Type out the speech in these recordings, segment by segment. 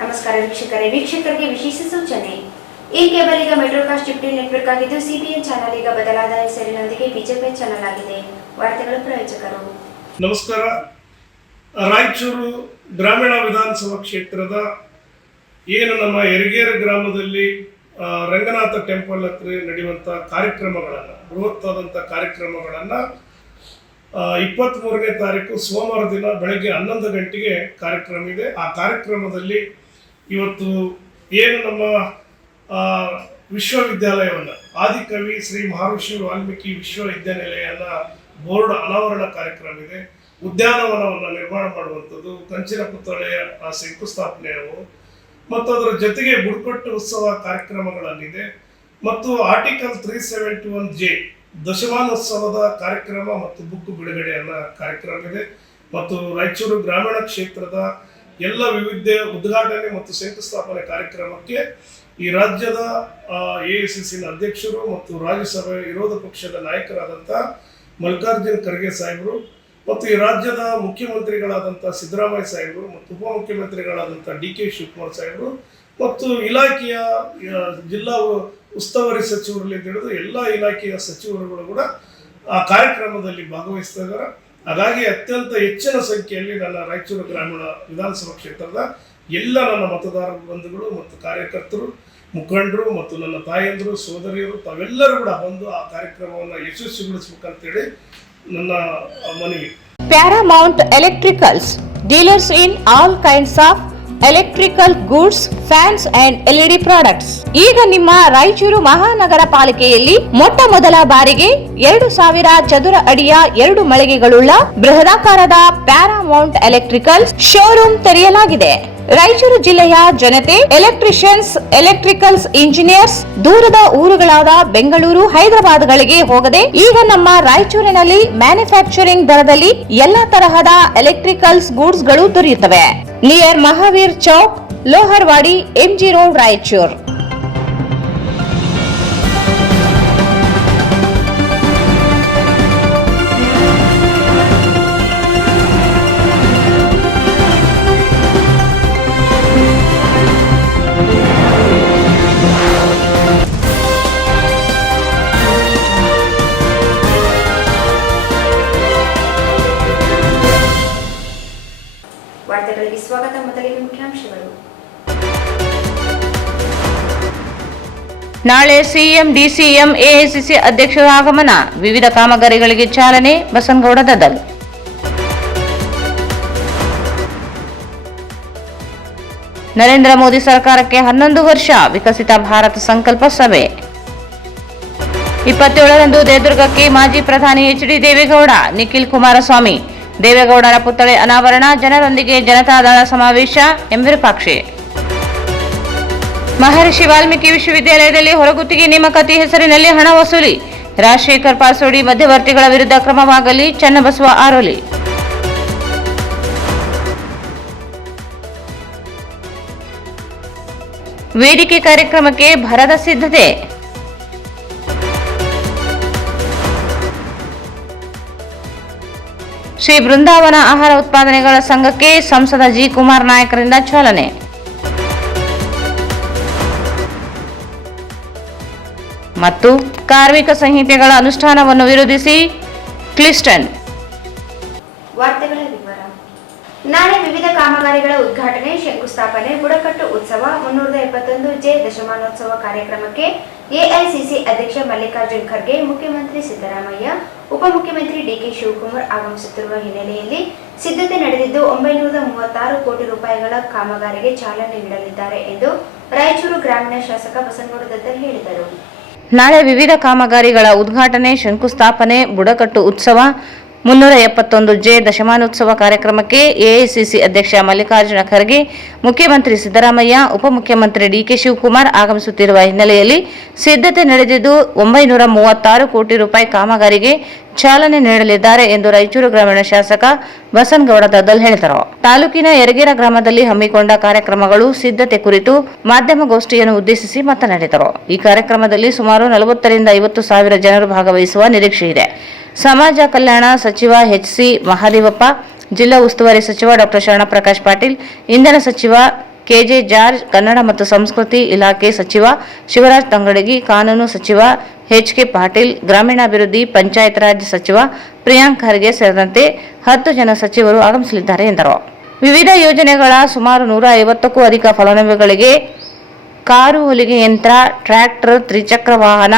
ನಮಸ್ಕಾರ ವೀಕ್ಷಕರಿಗೆ ವಿಶೇಷ ಸೂಚನೆ. ಈ ಕೇಬಲ್ ಈಗ ಮೆಟ್ರೋಕಾಸ್ಟ್ ಡಿಜಿಟಲ್ ನೆಟ್ವರ್ಕ್ ಆಗಿದ್ದು ಸಿಬಿಎನ್ ಚಾನೆಲ್ ಈಗ ಬದಲಾದ ಹೆಸರಿನೊಂದಿಗೆ ಬಿಜೆಪಿ ಚಾನೆಲ್ ಆಗಿದೆ. ವಾರ್ತೆಗಳ ಪ್ರಾಯೋಜಕರು. ನಮಸ್ಕಾರ. ರಾಯಚೂರು ಗ್ರಾಮೀಣ ವಿಧಾನಸಭಾ ಕ್ಷೇತ್ರದ ಏನು ನಮ್ಮ ಯರಗೇರ ಗ್ರಾಮದಲ್ಲಿ ರಂಗನಾಥ ಟೆಂಪಲ್ ಹತ್ರ ನಡೆಯುವಂಥ ಕಾರ್ಯಕ್ರಮಗಳನ್ನು, ಬೃಹತ್ತಾದಂಥ ಕಾರ್ಯಕ್ರಮಗಳನ್ನು 23ನೇ ತಾರೀಕು ಸೋಮವಾರ ದಿನ ಬೆಳಗ್ಗೆ 11 ಗಂಟೆಗೆ ಕಾರ್ಯಕ್ರಮ ಇದೆ. ಆ ಕಾರ್ಯಕ್ರಮದಲ್ಲಿ ಇವತ್ತು ಏನು ನಮ್ಮ ವಿಶ್ವವಿದ್ಯಾಲಯವನ್ನು ಆದಿಕವಿ ಶ್ರೀ ಮಹರ್ಷಿ ವಾಲ್ಮೀಕಿ ವಿಶ್ವವಿದ್ಯಾನಿಲಯನ ಬೋರ್ಡ್ ಅನಾವರಣ ಕಾರ್ಯಕ್ರಮ ಇದೆ. ಉದ್ಯಾನವನವನ್ನು ನಿರ್ಮಾಣ ಮಾಡುವಂಥದ್ದು, ಕಂಚಿನ ಪುತ್ಥಳಿಯ ಶಂಕುಸ್ಥಾಪನೆಯವು ಮತ್ತು ಅದರ ಜೊತೆಗೆ ಬುಡಕಟ್ಟು ಉತ್ಸವ ಕಾರ್ಯಕ್ರಮಗಳಲ್ಲಿದೆ. ಮತ್ತು ಆರ್ಟಿಕಲ್ 371J ದಶಮಾನೋತ್ಸವದ ಕಾರ್ಯಕ್ರಮ ಮತ್ತು ಬುಕ್ ಬಿಡುಗಡೆಯನ್ನ ಕಾರ್ಯಕ್ರಮ ಇದೆ. ಮತ್ತು ರಾಯಚೂರು ಗ್ರಾಮೀಣ ಕ್ಷೇತ್ರದ ಎಲ್ಲ ವಿವಿಧ ಉದ್ಘಾಟನೆ ಮತ್ತು ಶಂಕುಸ್ಥಾಪನೆ ಕಾರ್ಯಕ್ರಮಕ್ಕೆ ಈ ರಾಜ್ಯದ AICCನ ಅಧ್ಯಕ್ಷರು ಮತ್ತು ರಾಜ್ಯಸಭೆ ವಿರೋಧ ಪಕ್ಷದ ನಾಯಕರಾದಂಥ ಮಲ್ಲಿಕಾರ್ಜುನ್ ಖರ್ಗೆ ಸಾಹೇಬರು ಮತ್ತು ಈ ರಾಜ್ಯದ ಮುಖ್ಯಮಂತ್ರಿಗಳಾದಂಥ ಸಿದ್ದರಾಮಯ್ಯ ಸಾಹೇಬರು ಮತ್ತು ಉಪಮುಖ್ಯಮಂತ್ರಿಗಳಾದಂಥ DK ಶಿವಕುಮಾರ್ ಸಾಹೇಬರು ಮತ್ತು ಇಲಾಖೆಯ ಜಿಲ್ಲಾ ಉಸ್ತುವಾರಿ ಸಚಿವರಲ್ಲಿ ಹಿಡಿದು ಎಲ್ಲ ಇಲಾಖೆಯ ಸಚಿವರುಗಳು ಕೂಡ ಆ ಕಾರ್ಯಕ್ರಮದಲ್ಲಿ ಭಾಗವಹಿಸ್ತಾ ಇದ್ದಾರೆ. ಹಾಗಾಗಿ ಅತ್ಯಂತ ಹೆಚ್ಚಿನ ಸಂಖ್ಯೆಯಲ್ಲಿ ನನ್ನ ರಾಯಚೂರು ಗ್ರಾಮೀಣ ವಿಧಾನಸಭಾ ಕ್ಷೇತ್ರದ ಎಲ್ಲ ನನ್ನ ಮತದಾರ ಬಂಧುಗಳು ಮತ್ತು ಕಾರ್ಯಕರ್ತರು, ಮುಖಂಡರು ಮತ್ತು ನನ್ನ ತಾಯಂದರು, ಸೋದರಿಯರು ತಾವೆಲ್ಲರೂ ಕೂಡ ಬಂದು ಆ ಕಾರ್ಯಕ್ರಮವನ್ನು ಯಶಸ್ವಿಗೊಳಿಸಬೇಕಂತೇಳಿ ನನ್ನ ಮನವಿ. Paramount Electricals, dealers in all kinds of electrical goods, fans and LED products. ಈಗ ನಿಮ್ಮ ರಾಯಚೂರು ಮಹಾನಗರ ಪಾಲಿಕೆಯಲ್ಲಿ ಮೊಟ್ಟ ಮೊದಲ ಬಾರಿಗೆ 2000 ಚದುರ ಅಡಿಯ 2 ಮಳಿಗೆಗಳುಳ್ಳ ಬೃಹದಾಕಾರದ ಪ್ಯಾರಾಮೌಂಟ್ ಎಲೆಕ್ಟ್ರಿಕಲ್ಸ್ ಶೋರೂಮ್ ತೆರೆಯಲಾಗಿದೆ. ರಾಯಚೂರು ಜಿಲ್ಲೆಯ ಜನತೆ, ಎಲೆಕ್ಟ್ರಿಷಿಯನ್ಸ್, ಎಲೆಕ್ಟ್ರಿಕಲ್ಸ್ ಇಂಜಿನಿಯರ್ಸ್ ದೂರದ ಊರುಗಳಾದ ಬೆಂಗಳೂರು, ಹೈದರಾಬಾದ್ಗಳಿಗೆ ಹೋಗದೆ ಈಗ ನಮ್ಮ ರಾಯಚೂರಿನಲ್ಲಿ ಮ್ಯಾನುಫ್ಯಾಕ್ಚರಿಂಗ್ ದರದಲ್ಲಿ ಎಲ್ಲಾ ತರಹದ ಎಲೆಕ್ಟ್ರಿಕಲ್ಸ್ ಗೂಡ್ಸ್ ಗಳು ದೊರೆಯುತ್ತವೆ. Near Mahavir Chowk, Loharwadi, MG road, Raichur. ವಾರ್ತೆಗಳಿಗೆ ಸ್ವಾಗತ. ಮೊದಲಿಗೆ ಮುಖ್ಯಾಂಶಗಳು. ನಾಳೆ ಸಿಎಂ, DCM, AICC ಅಧ್ಯಕ್ಷರ ಆಗಮನ, ವಿವಿಧ ಕಾಮಗಾರಿಗಳಿಗೆ ಚಾಲನೆ, ಬಸನಗೌಡ ದದ್ದಲ್. ನರೇಂದ್ರ ಮೋದಿ ಸರ್ಕಾರಕ್ಕೆ 11 ವರ್ಷ, ವಿಕಸಿತ ಭಾರತ ಸಂಕಲ್ಪ ಸಭೆ. 27ರಂದು ದೇವದುರ್ಗಕ್ಕೆ ಮಾಜಿ ಪ್ರಧಾನಿ HD ದೇವೇಗೌಡ, ನಿಖಿಲ್ ಕುಮಾರಸ್ವಾಮಿ, ದೇವೇಗೌಡರ ಪುತ್ಥಳಿ ಅನಾವರಣ, ಜನರೊಂದಿಗೆ ಜನತಾದಳ ಸಮಾವೇಶ, ವಿರೂಪಾಕ್ಷಿ. ಮಹರ್ಷಿ ವಾಲ್ಮೀಕಿ ವಿಶ್ವವಿದ್ಯಾಲಯದಲ್ಲಿ ಹೊರಗುತ್ತಿಗೆ ನೇಮಕಾತಿ ಹೆಸರಿನಲ್ಲಿ ಹಣ ವಸೂಲಿ, ರಾಜಶೇಖರ್ ಪಾಸೋಡಿ ಮಧ್ಯವರ್ತಿಗಳ ವಿರುದ್ಧ ಕ್ರಮವಾಗಲಿ, ಚನ್ನಬಸವ ಆರೋಲಿ. ವೇದಿಕೆ ಕಾರ್ಯಕ್ರಮಕ್ಕೆ ಭರದ ಸಿದ್ಧತೆ. ಶ್ರೀ ಬೃಂದಾವನ ಆಹಾರ ಉತ್ಪಾದನೆಗಳ ಸಂಘಕ್ಕೆ ಸಂಸದ G. ಕುಮಾರ್ ನಾಯಕರಿಂದ ಚಾಲನೆ. ಮತ್ತು ಕಾರ್ಮಿಕ ಸಂಹಿತೆಗಳ ಅನುಷ್ಠಾನವನ್ನು ವಿರೋಧಿಸಿ ಕ್ಲಿಸ್ಟನ್. ವಾರ್ತೆಗಳ ವಿವರ. ನಾಳೆ ವಿವಿಧ ಕಾಮಗಾರಿಗಳ ಉದ್ಘಾಟನೆ, ಶಂಕುಸ್ಥಾಪನೆ, ಬುಡಕಟ್ಟು ಉತ್ಸವ, 371J ದಶಮಾನೋತ್ಸವ ಕಾರ್ಯಕ್ರಮಕ್ಕೆ AICC ಅಧ್ಯಕ್ಷ ಮಲ್ಲಿಕಾರ್ಜುನ್ ಖರ್ಗೆ, ಮುಖ್ಯಮಂತ್ರಿ ಸಿದ್ದರಾಮಯ್ಯ, ಉಪಮುಖ್ಯಮಂತ್ರಿ DK ಶಿವಕುಮಾರ್ ಆಗಮಿಸುತ್ತಿರುವ ಹಿನ್ನೆಲೆಯಲ್ಲಿ ಸಿದ್ಧತೆ ನಡೆದಿದ್ದು 936 ಕೋಟಿ ರೂಪಾಯಿಗಳ ಕಾಮಗಾರಿಗೆ ಚಾಲನೆ ನೀಡಲಿದ್ದಾರೆ ಎಂದು ರಾಯಚೂರು ಗ್ರಾಮೀಣ ಶಾಸಕ ಬಸನಗೌಡ ದದ್ದಲ್ ಹೇಳಿದರು. ನಾಳೆ ವಿವಿಧ ಕಾಮಗಾರಿಗಳ ಉದ್ಘಾಟನೆ, ಶಂಕುಸ್ಥಾಪನೆ, ಬುಡಕಟ್ಟು ಉತ್ಸವ, 371J ದಶಮಾನೋತ್ಸವ ಕಾರ್ಯಕ್ರಮಕ್ಕೆ AICC ಅಧ್ಯಕ್ಷ ಮಲ್ಲಿಕಾರ್ಜುನ ಖರ್ಗೆ, ಮುಖ್ಯಮಂತ್ರಿ ಸಿದ್ದರಾಮಯ್ಯ, ಉಪಮುಖ್ಯಮಂತ್ರಿ DK ಶಿವಕುಮಾರ್ ಆಗಮಿಸುತ್ತಿರುವ ಹಿನ್ನೆಲೆಯಲ್ಲಿ ಸಿದ್ಧತೆ ನಡೆದಿದ್ದು 936 ಕೋಟಿ ರೂಪಾಯಿ ಕಾಮಗಾರಿಗೆ ಚಾಲನೆ ನೀಡಲಿದ್ದಾರೆ ಎಂದು ರಾಯಚೂರು ಗ್ರಾಮೀಣ ಶಾಸಕ ಬಸನಗೌಡ ದದ್ದಲ್ ಹೇಳಿದರು. ತಾಲೂಕಿನ ಯರಗೇರ ಗ್ರಾಮದಲ್ಲಿ ಹಮ್ಮಿಕೊಂಡ ಕಾರ್ಯಕ್ರಮಗಳು ಸಿದ್ಧತೆ ಕುರಿತು ಮಾಧ್ಯಮಗೋಷ್ಠಿಯನ್ನು ಉದ್ದೇಶಿಸಿ ಮಾತನಾಡಿದರು. ಈ ಕಾರ್ಯಕ್ರಮದಲ್ಲಿ ಸುಮಾರು 40ರಿಂದ 50 ಸಾವಿರ ಜನರು ಭಾಗವಹಿಸುವ ನಿರೀಕ್ಷೆ ಇದೆ. ಸಮಾಜ ಕಲ್ಯಾಣ ಸಚಿವ HC ಮಹಾದೇವಪ್ಪ, ಜಿಲ್ಲಾ ಉಸ್ತುವಾರಿ ಸಚಿವ ಡಾ. ಶರಣಪ್ರಕಾಶ್ ಪಾಟೀಲ್, ಇಂಧನ ಸಚಿವ ಕೆಜೆ ಜಾರ್ಜ್, ಕನ್ನಡ ಮತ್ತು ಸಂಸ್ಕೃತಿ ಇಲಾಖೆ ಸಚಿವ ಶಿವರಾಜ್ ತಂಗಡಗಿ, ಕಾನೂನು ಸಚಿವ ಎಚ್.ಕೆ. ಪಾಟೀಲ್, ಗ್ರಾಮೀಣಾಭಿವೃದ್ಧಿ ಪಂಚಾಯತ್ ರಾಜ್ ಸಚಿವ ಪ್ರಿಯಾಂಕ್ ಖರ್ಗೆ ಸೇರಿದಂತೆ 10 ಜನ ಸಚಿವರು ಆಗಮಿಸಲಿದ್ದಾರೆ ಎಂದರು. ವಿವಿಧ ಯೋಜನೆಗಳ ಸುಮಾರು 150ಕ್ಕೂ ಅಧಿಕ ಫಲಾನುಭವಿಗಳಿಗೆ ಕಾರು, ಹೊಲಿಗೆ ಯಂತ್ರ, ಟ್ರ್ಯಾಕ್ಟರ್, ತ್ರಿಚಕ್ರ ವಾಹನ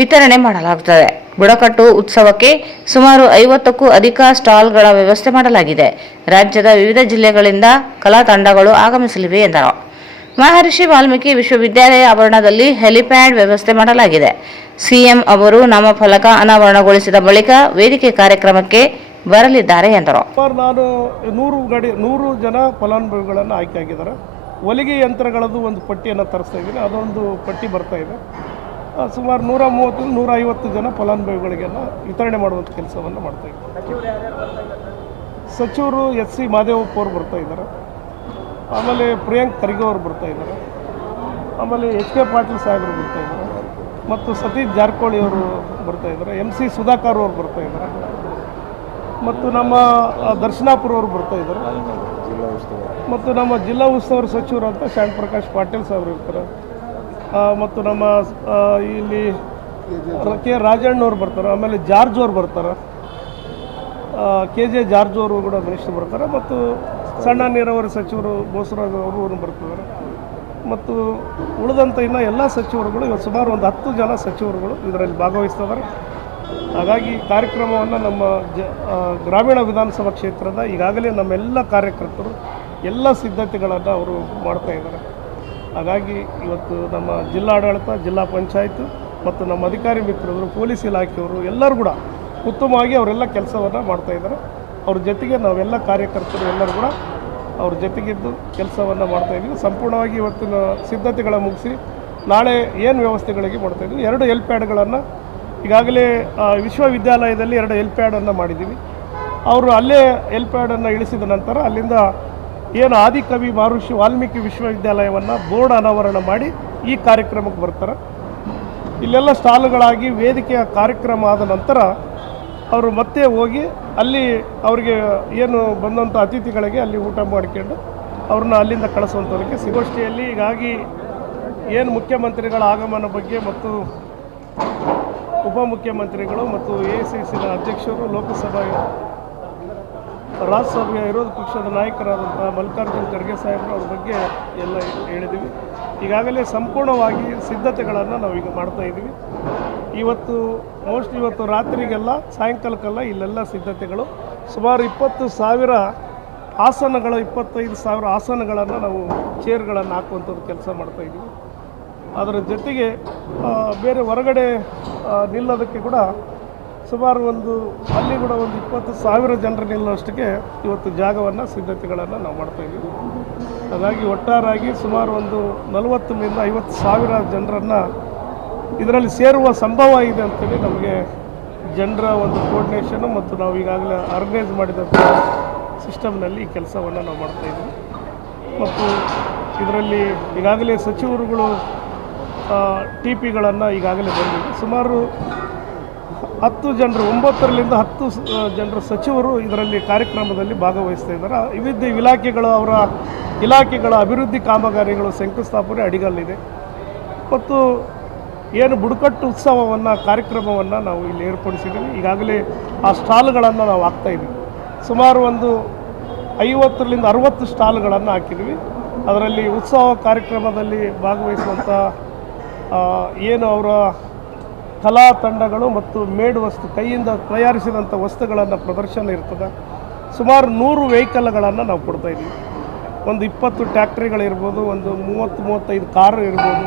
ವಿತರಣೆ ಮಾಡಲಾಗುತ್ತದೆ. ಬುಡಕಟ್ಟು ಉತ್ಸವಕ್ಕೆ ಸುಮಾರು 50ಕ್ಕೂ ಅಧಿಕ ಸ್ಟಾಲ್ಗಳ ವ್ಯವಸ್ಥೆ ಮಾಡಲಾಗಿದೆ. ರಾಜ್ಯದ ವಿವಿಧ ಜಿಲ್ಲೆಗಳಿಂದ ಕಲಾ ತಂಡಗಳು ಆಗಮಿಸಲಿವೆ ಎಂದರು. ಮಹರ್ಷಿ ವಾಲ್ಮೀಕಿ ವಿಶ್ವವಿದ್ಯಾಲಯ ಆವರಣದಲ್ಲಿ ಹೆಲಿಪ್ಯಾಡ್ ವ್ಯವಸ್ಥೆ ಮಾಡಲಾಗಿದೆ. ಸಿಎಂ ಅವರು ನಾಮಫಲಕ ಅನಾವರಣಗೊಳಿಸಿದ ಬಳಿಕ ವೇದಿಕೆ ಕಾರ್ಯಕ್ರಮಕ್ಕೆ ಬರಲಿದ್ದಾರೆ ಎಂದರು. ನಾನು 100 ಜನ ಫಲಾನುಭವಿಗಳನ್ನು ಆಯ್ಕೆ ಆಗಿದ್ದಾರೆ. ಹೊಲಿಗೆ ಯಂತ್ರಗಳದ್ದು ಒಂದು ಪಟ್ಟಿಯನ್ನು ತರಿಸ್ತಾ ಇದ್ದೀನಿ. ಅದೊಂದು ಪಟ್ಟಿ ಬರ್ತಾ ಇದೆ. ಸುಮಾರು 130-150 ಜನ ಫಲಾನುಭವಿಗಳಿಗೆಲ್ಲ ವಿತರಣೆ ಮಾಡುವಂಥ ಕೆಲಸವನ್ನು ಮಾಡ್ತಾ ಇದ್ದಾರೆ. ಸಚಿವರು ಎಸ್.ಸಿ. ಮಾದೇವಪ್ಪ ಅವರು ಬರ್ತಾ ಇದ್ದಾರೆ. ಆಮೇಲೆ ಪ್ರಿಯಾಂಕ್ ಖರ್ಗೆ ಅವರು ಬರ್ತಾ ಇದ್ದಾರೆ. ಆಮೇಲೆ ಎಚ್.ಕೆ. ಪಾಟೀಲ್ ಸಾಹೇಬರು ಬರ್ತಾ ಇದ್ದಾರೆ ಮತ್ತು ಸತೀಶ್ ಜಾರಕಿಹೊಳಿ ಅವರು ಬರ್ತಾ ಇದ್ದಾರೆ. MC ಸುಧಾಕರ್ ಅವರು ಬರ್ತಾ ಇದ್ದಾರೆ ಮತ್ತು ನಮ್ಮ ದರ್ಶನಾಪುರ ಅವರು ಬರ್ತಾ ಇದ್ದಾರೆ ಮತ್ತು ನಮ್ಮ ಜಿಲ್ಲಾ ಉಸ್ತುವಾರಿ ಸಚಿವರಂತ ಶ್ಯಾಮ್ ಪ್ರಕಾಶ್ ಪಾಟೀಲ್ ಸಾಹೇಬರು ಇರ್ತಾರೆ ಮತ್ತು ನಮ್ಮ ಇಲ್ಲಿ ಕೆ ರಾಜಣ್ಣವ್ರು ಬರ್ತಾರೆ. ಆಮೇಲೆ ಜಾರ್ಜ್ ಅವ್ರು ಬರ್ತಾರೆ. KJ ಜಾರ್ಜ್ ಅವರು ಕೂಡ ಮಿನಿಸ್ಟರ್ ಬರ್ತಾರೆ ಮತ್ತು ಸಣ್ಣ ನೀರಾವರಿ ಸಚಿವರು ಬೋಸರಾಜ್ ಅವರು ಬರ್ತಿದ್ದಾರೆ ಮತ್ತು ಉಳಿದಂಥ ಇನ್ನು ಎಲ್ಲ ಸಚಿವರುಗಳು ಇವತ್ತು ಸುಮಾರು ಒಂದು 10 ಜನ ಸಚಿವರುಗಳು ಇದರಲ್ಲಿ ಭಾಗವಹಿಸ್ತಿದ್ದಾರೆ. ಹಾಗಾಗಿ ಕಾರ್ಯಕ್ರಮವನ್ನು ನಮ್ಮ ಗ್ರಾಮೀಣ ವಿಧಾನಸಭಾ ಕ್ಷೇತ್ರದ ಈಗಾಗಲೇ ನಮ್ಮೆಲ್ಲ ಕಾರ್ಯಕರ್ತರು ಎಲ್ಲ ಸಿದ್ಧತೆಗಳನ್ನು ಅವರು ಮಾಡ್ತಾ ಇದ್ದಾರೆ. ಹಾಗಾಗಿ ಇವತ್ತು ನಮ್ಮ ಜಿಲ್ಲಾಡಳಿತ, ಜಿಲ್ಲಾ ಪಂಚಾಯತ್ ಮತ್ತು ನಮ್ಮ ಅಧಿಕಾರಿ ಮಿತ್ರರು, ಪೊಲೀಸ್ ಇಲಾಖೆಯವರು ಎಲ್ಲರೂ ಕೂಡ ಉತ್ತಮವಾಗಿ ಅವರೆಲ್ಲ ಕೆಲಸವನ್ನು ಮಾಡ್ತಾಯಿದ್ದಾರೆ. ಅವ್ರ ಜೊತೆಗೆ ನಾವೆಲ್ಲ ಕಾರ್ಯಕರ್ತರು ಎಲ್ಲರೂ ಕೂಡ ಅವ್ರ ಜೊತೆಗಿದ್ದು ಕೆಲಸವನ್ನು ಮಾಡ್ತಾಯಿದ್ದೀವಿ. ಸಂಪೂರ್ಣವಾಗಿ ಇವತ್ತಿನ ಸಿದ್ಧತೆಗಳ ಮುಗಿಸಿ ನಾಳೆ ಏನು ವ್ಯವಸ್ಥೆಗಳಿಗೆ ಮಾಡ್ತಾಯಿದ್ದೀವಿ. 2 ಹೆಲ್ಪ್ಯಾಡ್ಗಳನ್ನು ಈಗಾಗಲೇ ವಿಶ್ವವಿದ್ಯಾಲಯದಲ್ಲಿ 2 ಹೆಲ್ಪ್ಯಾಡನ್ನು ಮಾಡಿದ್ದೀವಿ. ಅವರು ಅಲ್ಲೇ ಹೆಲ್ಪ್ಯಾಡನ್ನು ಇಳಿಸಿದ ನಂತರ ಅಲ್ಲಿಂದ ಏನು ಆದಿಕವಿ ಮಹರ್ಷಿ ವಾಲ್ಮೀಕಿ ವಿಶ್ವವಿದ್ಯಾಲಯವನ್ನು ಬೋರ್ಡ್ ಅನಾವರಣ ಮಾಡಿ ಈ ಕಾರ್ಯಕ್ರಮಕ್ಕೆ ಬರ್ತಾರೆ. ಇಲ್ಲೆಲ್ಲ ಸ್ಟಾಲ್ಗಳಾಗಿ ವೇದಿಕೆಯ ಕಾರ್ಯಕ್ರಮ ಆದ ನಂತರ ಅವರು ಮತ್ತೆ ಹೋಗಿ ಅಲ್ಲಿ ಅವರಿಗೆ ಏನು ಬಂದಂಥ ಅತಿಥಿಗಳಿಗೆ ಅಲ್ಲಿ ಊಟ ಮಾಡಿಕೊಂಡು ಅವ್ರನ್ನ ಅಲ್ಲಿಂದ ಕಳಿಸುವಂಥದಕ್ಕೆ ಸಿಗೋಷ್ಠಿಯಲ್ಲಿ ಹೀಗಾಗಿ ಏನು ಮುಖ್ಯಮಂತ್ರಿಗಳ ಆಗಮನ ಬಗ್ಗೆ ಮತ್ತು ಉಪಮುಖ್ಯಮಂತ್ರಿಗಳು ಮತ್ತು AICC ಅಧ್ಯಕ್ಷರು, ಲೋಕಸಭಾ ರಾಜ್ಯಸಭೆಯ ವಿರೋಧ ಪಕ್ಷದ ನಾಯಕರಾದಂಥ ಮಲ್ಲಿಕಾರ್ಜುನ್ ಖರ್ಗೆ ಸಾಹೇಬರು ಅವ್ರ ಬಗ್ಗೆ ಎಲ್ಲ ಹೇಳಿದ್ದೀವಿ. ಈಗಾಗಲೇ ಸಂಪೂರ್ಣವಾಗಿ ಸಿದ್ಧತೆಗಳನ್ನು ನಾವೀಗ ಮಾಡ್ತಾಯಿದ್ದೀವಿ. ಇವತ್ತು ರಾತ್ರಿಗೆಲ್ಲ ಸಾಯಂಕಾಲಕ್ಕೆಲ್ಲ ಇಲ್ಲೆಲ್ಲ ಸಿದ್ಧತೆಗಳು ಸುಮಾರು 20,000 ಆಸನಗಳು, 25,000 ಆಸನಗಳನ್ನು ನಾವು ಚೇರ್ಗಳನ್ನು ಹಾಕುವಂಥದ್ದು ಕೆಲಸ ಮಾಡ್ತಾಯಿದ್ದೀವಿ. ಅದರ ಜೊತೆಗೆ ಬೇರೆ ಹೊರಗಡೆ ನಿಲ್ಲೋದಕ್ಕೆ ಕೂಡ ಸುಮಾರು ಅಲ್ಲಿ ಕೂಡ 20,000 ಜನರು ನಿಲ್ಲೋಷ್ಟಕ್ಕೆ ಇವತ್ತು ಜಾಗವನ್ನು ಸಿದ್ಧತೆಗಳನ್ನು ನಾವು ಮಾಡ್ತಾಯಿದ್ದೀವಿ. ಹಾಗಾಗಿ ಒಟ್ಟಾರಾಗಿ ಸುಮಾರು 40,000 ರಿಂದ 50,000 ಜನರನ್ನು ಇದರಲ್ಲಿ ಸೇರುವ ಸಂಭವ ಇದೆ ಅಂತೇಳಿ ನಮಗೆ ಜನರ ಕೋಆರ್ಡಿನೇಷನು ಮತ್ತು ನಾವು ಈಗಾಗಲೇ ಆರ್ಗನೈಸ್ ಮಾಡಿದಂಥ ಸಿಸ್ಟಮ್ನಲ್ಲಿ ಈ ಕೆಲಸವನ್ನು ನಾವು ಮಾಡ್ತಾಯಿದ್ದೀವಿ. ಮತ್ತು ಇದರಲ್ಲಿ ಈಗಾಗಲೇ ಸಚಿವರುಗಳು TPಗಳನ್ನು ಈಗಾಗಲೇ ಬಂದಿದೆ. ಸುಮಾರು 10 ಜನರು 9 ರಿಂದ 10 ಜನರ ಸಚಿವರು ಇದರಲ್ಲಿ ಕಾರ್ಯಕ್ರಮದಲ್ಲಿ ಭಾಗವಹಿಸ್ತಾ ಇದ್ದಾರೆ. ವಿವಿಧ ಇಲಾಖೆಗಳು ಅವರ ಇಲಾಖೆಗಳ ಅಭಿವೃದ್ಧಿ ಕಾಮಗಾರಿಗಳು ಶಂಕುಸ್ಥಾಪನೆ ಅಡಿಗಲ್ಲಿದೆ ಮತ್ತು ಏನು ಬುಡಕಟ್ಟು ಉತ್ಸವವನ್ನು ಕಾರ್ಯಕ್ರಮವನ್ನು ನಾವು ಇಲ್ಲಿ ಏರ್ಪಡಿಸಿದ್ದೀವಿ. ಈಗಾಗಲೇ ಆ ಸ್ಟಾಲ್ಗಳನ್ನು ನಾವು ಹಾಕ್ತಾಯಿದ್ದೀವಿ. ಸುಮಾರು 50 ರಿಂದ 60 ಸ್ಟಾಲ್ಗಳನ್ನು ಹಾಕಿದ್ವಿ. ಅದರಲ್ಲಿ ಉತ್ಸವ ಕಾರ್ಯಕ್ರಮದಲ್ಲಿ ಭಾಗವಹಿಸುವಂಥ ಏನು ಅವರ ಕಲಾ ತಂಡಗಳು ಮತ್ತು ಮೇಡ್ ವಸ್ತು ಕೈಯಿಂದ ತಯಾರಿಸಿದಂಥ ವಸ್ತುಗಳನ್ನು ಪ್ರದರ್ಶನ ಇರ್ತದೆ. ಸುಮಾರು 100 ವೆಹಿಕಲ್ಗಳನ್ನು ನಾವು ಕೊಡ್ತಾಯಿದ್ದೀವಿ. 20 ಟ್ಯಾಕ್ಟ್ರಿಗಳಿರ್ಬೋದು, 30-35 ಕಾರು ಇರ್ಬೋದು,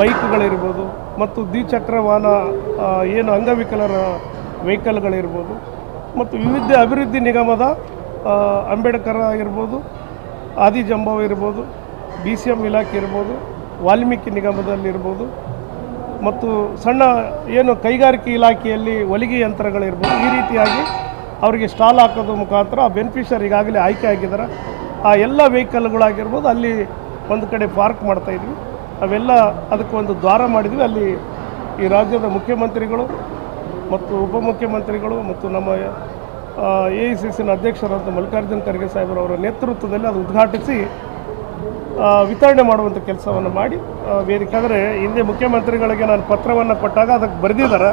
ಬೈಕ್ಗಳಿರ್ಬೋದು ಮತ್ತು ದ್ವಿಚಕ್ರ ವಾಹನ ಏನು ಅಂಗವಿಕಲರ ವೆಹಿಕಲ್ಗಳಿರ್ಬೋದು ಮತ್ತು ವಿವಿಧ ಅಭಿವೃದ್ಧಿ ನಿಗಮದ ಅಂಬೇಡ್ಕರ್ ಇರ್ಬೋದು, ಆದಿಜಂಬವ ಇರ್ಬೋದು, BCM ಇಲಾಖೆ ಇರ್ಬೋದು, ವಾಲ್ಮೀಕಿ ನಿಗಮದಲ್ಲಿರ್ಬೋದು ಮತ್ತು ಸಣ್ಣ ಏನು ಕೈಗಾರಿಕೆ ಇಲಾಖೆಯಲ್ಲಿ ಹೊಲಿಗೆ ಯಂತ್ರಗಳಿರ್ಬೋದು. ಈ ರೀತಿಯಾಗಿ ಅವರಿಗೆ ಸ್ಟಾಲ್ ಹಾಕೋದ್ರ ಮುಖಾಂತರ ಆ ಬೆನಿಫಿಷರಿ ಈಗಾಗಲೇ ಆಯ್ಕೆ ಆಗಿದ್ದಾರೆ. ಆ ಎಲ್ಲ ವೆಹಿಕಲ್ಗಳಾಗಿರ್ಬೋದು ಅಲ್ಲಿ ಒಂದು ಕಡೆ ಪಾರ್ಕ್ ಮಾಡ್ತಾಯಿದ್ವಿ. ಅವೆಲ್ಲ ಅದಕ್ಕೆ ದ್ವಾರ ಮಾಡಿದ್ವಿ. ಅಲ್ಲಿ ಈ ರಾಜ್ಯದ ಮುಖ್ಯಮಂತ್ರಿಗಳು ಮತ್ತು ಉಪಮುಖ್ಯಮಂತ್ರಿಗಳು ಮತ್ತು ನಮ್ಮ AICC ಅಧ್ಯಕ್ಷರಾದ ಮಲ್ಲಿಕಾರ್ಜುನ್ ಖರ್ಗೆ ಸಾಹೇಬರವರ ನೇತೃತ್ವದಲ್ಲಿ ಅದು ಉದ್ಘಾಟಿಸಿ ವಿತರಣೆ ಮಾಡುವಂಥ ಕೆಲಸವನ್ನು ಮಾಡಿ ವೇದಿಕೆ ಆದರೆ ಹಿಂದೆ ಮುಖ್ಯಮಂತ್ರಿಗಳಿಗೆ ನಾನು ಪತ್ರವನ್ನು ಕೊಟ್ಟಾಗ ಅದಕ್ಕೆ ಬರೆದಿದ್ದಾರೆ.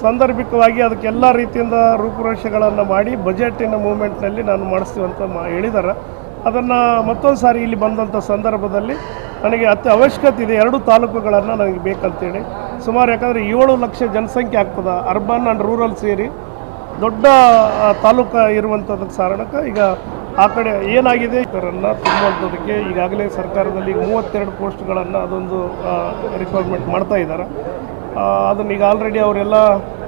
ಸಾಂದರ್ಭಿಕವಾಗಿ ಅದಕ್ಕೆ ಎಲ್ಲ ರೀತಿಯಿಂದ ರೂಪುರೇಷೆಗಳನ್ನು ಮಾಡಿ ಬಜೆಟಿನ ಮೂಮೆಂಟ್ನಲ್ಲಿ ನಾನು ಮಾಡಿಸ್ತೀವಿ ಅಂತ ಹೇಳಿದ್ದಾರೆ. ಅದನ್ನು ಮತ್ತೊಂದು ಸಾರಿ ಇಲ್ಲಿ ಬಂದಂಥ ಸಂದರ್ಭದಲ್ಲಿ ನನಗೆ ಅವಶ್ಯಕತೆ ಇದೆ. 2 ತಾಲೂಕುಗಳನ್ನು ನನಗೆ ಬೇಕಂತೇಳಿ ಸುಮಾರು, ಯಾಕಂದರೆ 7 ಲಕ್ಷ ಜನಸಂಖ್ಯೆ ಆಗ್ತದೆ, ಅರ್ಬನ್ ಆ್ಯಂಡ್ ರೂರಲ್ ಸೇರಿ ದೊಡ್ಡ ತಾಲೂಕು ಇರುವಂಥದ್ದಕ್ಕೆ ಕಾರಣಕ್ಕೆ ಈಗ ಆ ಕಡೆ ಏನಾಗಿದೆ ಇದನ್ನು ತುಂಬುವಂಥದ್ದಕ್ಕೆ ಈಗಾಗಲೇ ಸರ್ಕಾರದಲ್ಲಿ 32 ಪೋಸ್ಟ್ಗಳನ್ನು ಅದೊಂದು ರಿಕ್ವೈರ್ಮೆಂಟ್ ಮಾಡ್ತಾ ಇದ್ದಾರೆ. ಅದನ್ನು ಈಗ ಆಲ್ರೆಡಿ ಅವರೆಲ್ಲ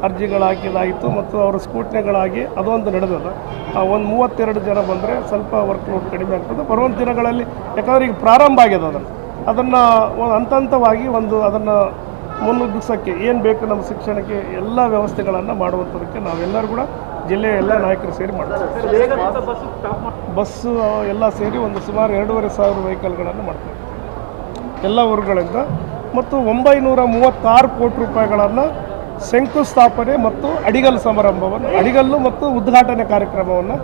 ಅರ್ಜಿಗಳು ಹಾಕಿದಾಯಿತು ಮತ್ತು ಅವರ ಸ್ಕೂಟ್ನಿಗಳಾಗಿ ಅದೊಂದು ನಡೆದದ. ಒಂದು 32 ಜನ ಬಂದರೆ ಸ್ವಲ್ಪ ವರ್ಕ್ಲೋಡ್ ಕಡಿಮೆ ಆಗ್ತದೆ ಬರುವಂಥ ದಿನಗಳಲ್ಲಿ. ಯಾಕಂದರೆ ಈಗ ಪ್ರಾರಂಭ ಆಗಿದೆ ಅದನ್ನು ಹಂತ ಹಂತವಾಗಿ ಅದನ್ನು ಮುನ್ನುಗ್ಗಿಸೋಕ್ಕೆ ಏನು ಬೇಕು ನಮ್ಮ ಶಿಕ್ಷಣಕ್ಕೆ ಎಲ್ಲ ವ್ಯವಸ್ಥೆಗಳನ್ನು ಮಾಡುವಂಥದ್ದಕ್ಕೆ ನಾವೆಲ್ಲರೂ ಕೂಡ ಜಿಲ್ಲೆಯ ಎಲ್ಲ ನಾಯಕರು ಸೇರಿ ಮಾಡ್ತೀವಿ. ಬಸ್ಸು ಎಲ್ಲ ಸೇರಿ ಒಂದು ಸುಮಾರು 2,500 ವೆಹಿಕಲ್ಗಳನ್ನು ಮಾಡ್ತೇವೆ ಎಲ್ಲ ಊರುಗಳಿಂದ. ಮತ್ತು 936 ಕೋಟಿ ರೂಪಾಯಿಗಳನ್ನು ಶಂಕುಸ್ಥಾಪನೆ ಮತ್ತು ಅಡಿಗಲ್ಲು ಸಮಾರಂಭವನ್ನು, ಅಡಿಗಲ್ಲು ಮತ್ತು ಉದ್ಘಾಟನೆ ಕಾರ್ಯಕ್ರಮವನ್ನು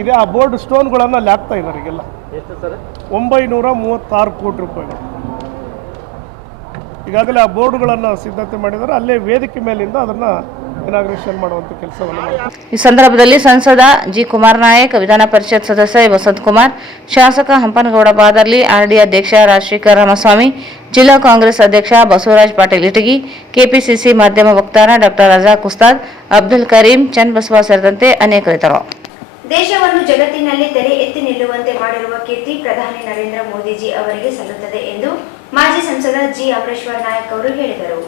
ಇದೆ. ಆ ಬೋರ್ಡ್ ಸ್ಟೋನ್ಗಳನ್ನು ಅಲ್ಲಿ ಹಾಕ್ತಾ ಇದ್ದಾರೆ ಈಗೆಲ್ಲ. 936 ಕೋಟಿ ರೂಪಾಯಿಗಳು ಈಗಾಗಲೇ ಆ ಬೋರ್ಡ್ಗಳನ್ನು ಸಿದ್ಧತೆ ಮಾಡಿದ್ದಾರೆ. ಅಲ್ಲೇ ವೇದಿಕೆ ಮೇಲಿಂದ ಅದನ್ನು ಇನಾಗ್ರೇಷನ್ ಮಾಡುವಂಥ ಕೆಲಸವನ್ನು ಮಾಡ್ತಾರೆ. ಈ ಸಂದರ್ಭದಲ್ಲಿ ಸಂಸದ ಜಿ ಕುಮಾರ್ ನಾಯಕ್, ವಿಧಾನ ಪರಿಷತ್ ಸದಸ್ಯ ವಸಂತ್ ಕುಮಾರ್, ಶಾಸಕ ಹಂಪನಗೌಡ ಬಾದರ್ಲಿ, ಆರ್ಡಿ ಅಧ್ಯಕ್ಷ ರಾಜಶೇಖರ ರಾಮಸ್ವಾಮಿ, ಜಿಲ್ಲಾ ಕಾಂಗ್ರೆಸ್ ಅಧ್ಯಕ್ಷ ಬಸವರಾಜ್ ಪಾಟೀಲ್ ಇಟಗಿ, ಕೆಪಿಸಿಸಿ ಮಾಧ್ಯಮ ವಕ್ತಾರ ಡಾಕ್ಟರ್ ರಜಾಕ್ ಉಸ್ತಾದ್, ಅಬ್ದುಲ್ ಕರೀಂ, ಚನ್ನಬಸವ ಸೇರಿದಂತೆ ಅನೇಕರಿದ್ದರು. ದೇಶವನ್ನು ಜಗತ್ತಿನಲ್ಲಿ ತಲೆ ಎತ್ತಿ ನಿಲ್ಲುವಂತೆ ಮಾಡಿರುವ ಕೀರ್ತಿ ಪ್ರಧಾನಿ ನರೇಂದ್ರ ಮೋದಿಜಿ ಅವರಿಗೆ ಸಲ್ಲುತ್ತದೆ ಎಂದು ಮಾಜಿ ಸಂಸದ ಜಿ ಅಮರೇಶ್ವರ್ ನಾಯಕ್ ಅವರು ಹೇಳಿದರು.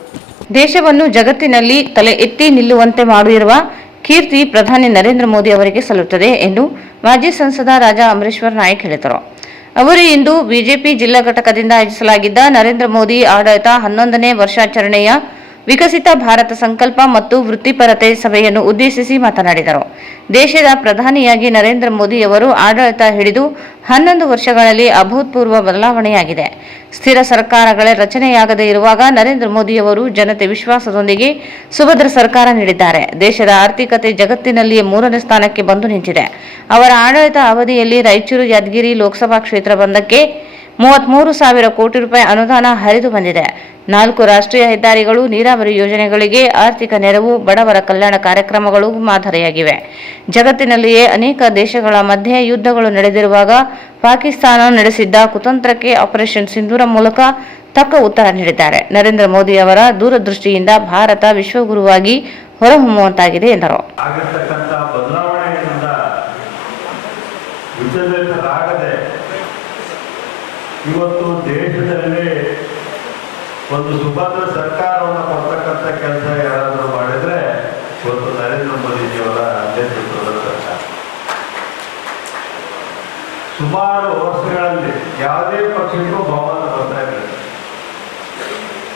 ದೇಶವನ್ನು ಜಗತ್ತಿನಲ್ಲಿ ತಲೆ ಎತ್ತಿ ನಿಲ್ಲುವಂತೆ ಮಾಡಿರುವ ಕೀರ್ತಿ ಪ್ರಧಾನಿ ನರೇಂದ್ರ ಮೋದಿ ಅವರಿಗೆ ಸಲ್ಲುತ್ತದೆ ಎಂದು ಮಾಜಿ ಸಂಸದ ರಾಜಾ ಅಮರೇಶ್ವರ್ ನಾಯಕ್ ಹೇಳಿದರು. ಅವರು ಇಂದು ಬಿಜೆಪಿ ಜಿಲ್ಲಾ ಘಟಕದಿಂದ ಆಯೋಜಿಸಲಾಗಿದ್ದ ನರೇಂದ್ರ ಮೋದಿ ಆಡಳಿತ 11ನೇ ವರ್ಷಾಚರಣೆಯ ವಿಕಸಿತ ಭಾರತ ಸಂಕಲ್ಪ ಮತ್ತು ವೃತ್ತಿಪರತೆ ಸಭೆಯನ್ನು ಉದ್ದೇಶಿಸಿ ಮಾತನಾಡಿದರು. ದೇಶದ ಪ್ರಧಾನಿಯಾಗಿ ನರೇಂದ್ರ ಮೋದಿ ಅವರು ಆಡಳಿತ ಹಿಡಿದು 11 ವರ್ಷಗಳಲ್ಲಿ ಅಭೂತಪೂರ್ವ ಬದಲಾವಣೆಯಾಗಿದೆ. ಸ್ಥಿರ ಸರ್ಕಾರಗಳೇ ರಚನೆಯಾಗದೇ ಇರುವಾಗ ನರೇಂದ್ರ ಮೋದಿಯವರು ಜನತೆ ವಿಶ್ವಾಸದೊಂದಿಗೆ ಸುಭದ್ರ ಸರ್ಕಾರ ನೀಡಿದ್ದಾರೆ. ದೇಶದ ಆರ್ಥಿಕತೆ ಜಗತ್ತಿನಲ್ಲಿಯೇ 3ನೇ ಸ್ಥಾನಕ್ಕೆ ಬಂದು ನಿಂತಿದೆ. ಅವರ ಆಡಳಿತ ಅವಧಿಯಲ್ಲಿ ರಾಯಚೂರು ಯಾದಗಿರಿ ಲೋಕಸಭಾ ಕ್ಷೇತ್ರ ಬಂದಕ್ಕೆ 33,000 ಕೋಟಿ ರೂಪಾಯಿ ಅನುದಾನ ಹರಿದು ಬಂದಿದೆ. 4 ರಾಷ್ಟ್ರೀಯ ಹೆದ್ದಾರಿಗಳು, ನೀರಾವರಿ ಯೋಜನೆಗಳಿಗೆ ಆರ್ಥಿಕ ನೆರವು, ಬಡವರ ಕಲ್ಯಾಣ ಕಾರ್ಯಕ್ರಮಗಳು ಮಾದರಿಯಾಗಿವೆ. ಜಗತ್ತಿನಲ್ಲಿಯೇ ಅನೇಕ ದೇಶಗಳ ಮಧ್ಯೆ ಯುದ್ಧಗಳು ನಡೆದಿರುವಾಗ ಪಾಕಿಸ್ತಾನ ನಡೆಸಿದ್ದ ಕುತಂತ್ರಕ್ಕೆ ಆಪರೇಷನ್ ಸಿಂಧೂರ ಮೂಲಕ ತಕ್ಕ ಉತ್ತರ ನೀಡಿದ್ದಾರೆ. ನರೇಂದ್ರ ಮೋದಿ ಅವರ ದೂರದೃಷ್ಟಿಯಿಂದ ಭಾರತ ವಿಶ್ವಗುರುವಾಗಿ ಹೊರಹೊಮ್ಮುವಂತಾಗಿದೆ ಎಂದರು. ಇವತ್ತು ದೇಶದಲ್ಲಿ ಒಂದು ಸುಭದ್ರ ಸರ್ಕಾರವನ್ನು ಕೊಡ್ತಕ್ಕಂಥ ಕೆಲಸ ಯಾರಾದರೂ ಮಾಡಿದ್ರೆ ಇವತ್ತು ನರೇಂದ್ರ ಮೋದಿಜಿಯವರ ನೇತೃತ್ವದ ಸರ್ಕಾರ. ಸುಮಾರು ವರ್ಷಗಳಲ್ಲಿ ಯಾವುದೇ ಪಕ್ಷಕ್ಕೂ ಬಹುಮತ ಬರ್ತಾ ಇರಲಿಲ್ಲ.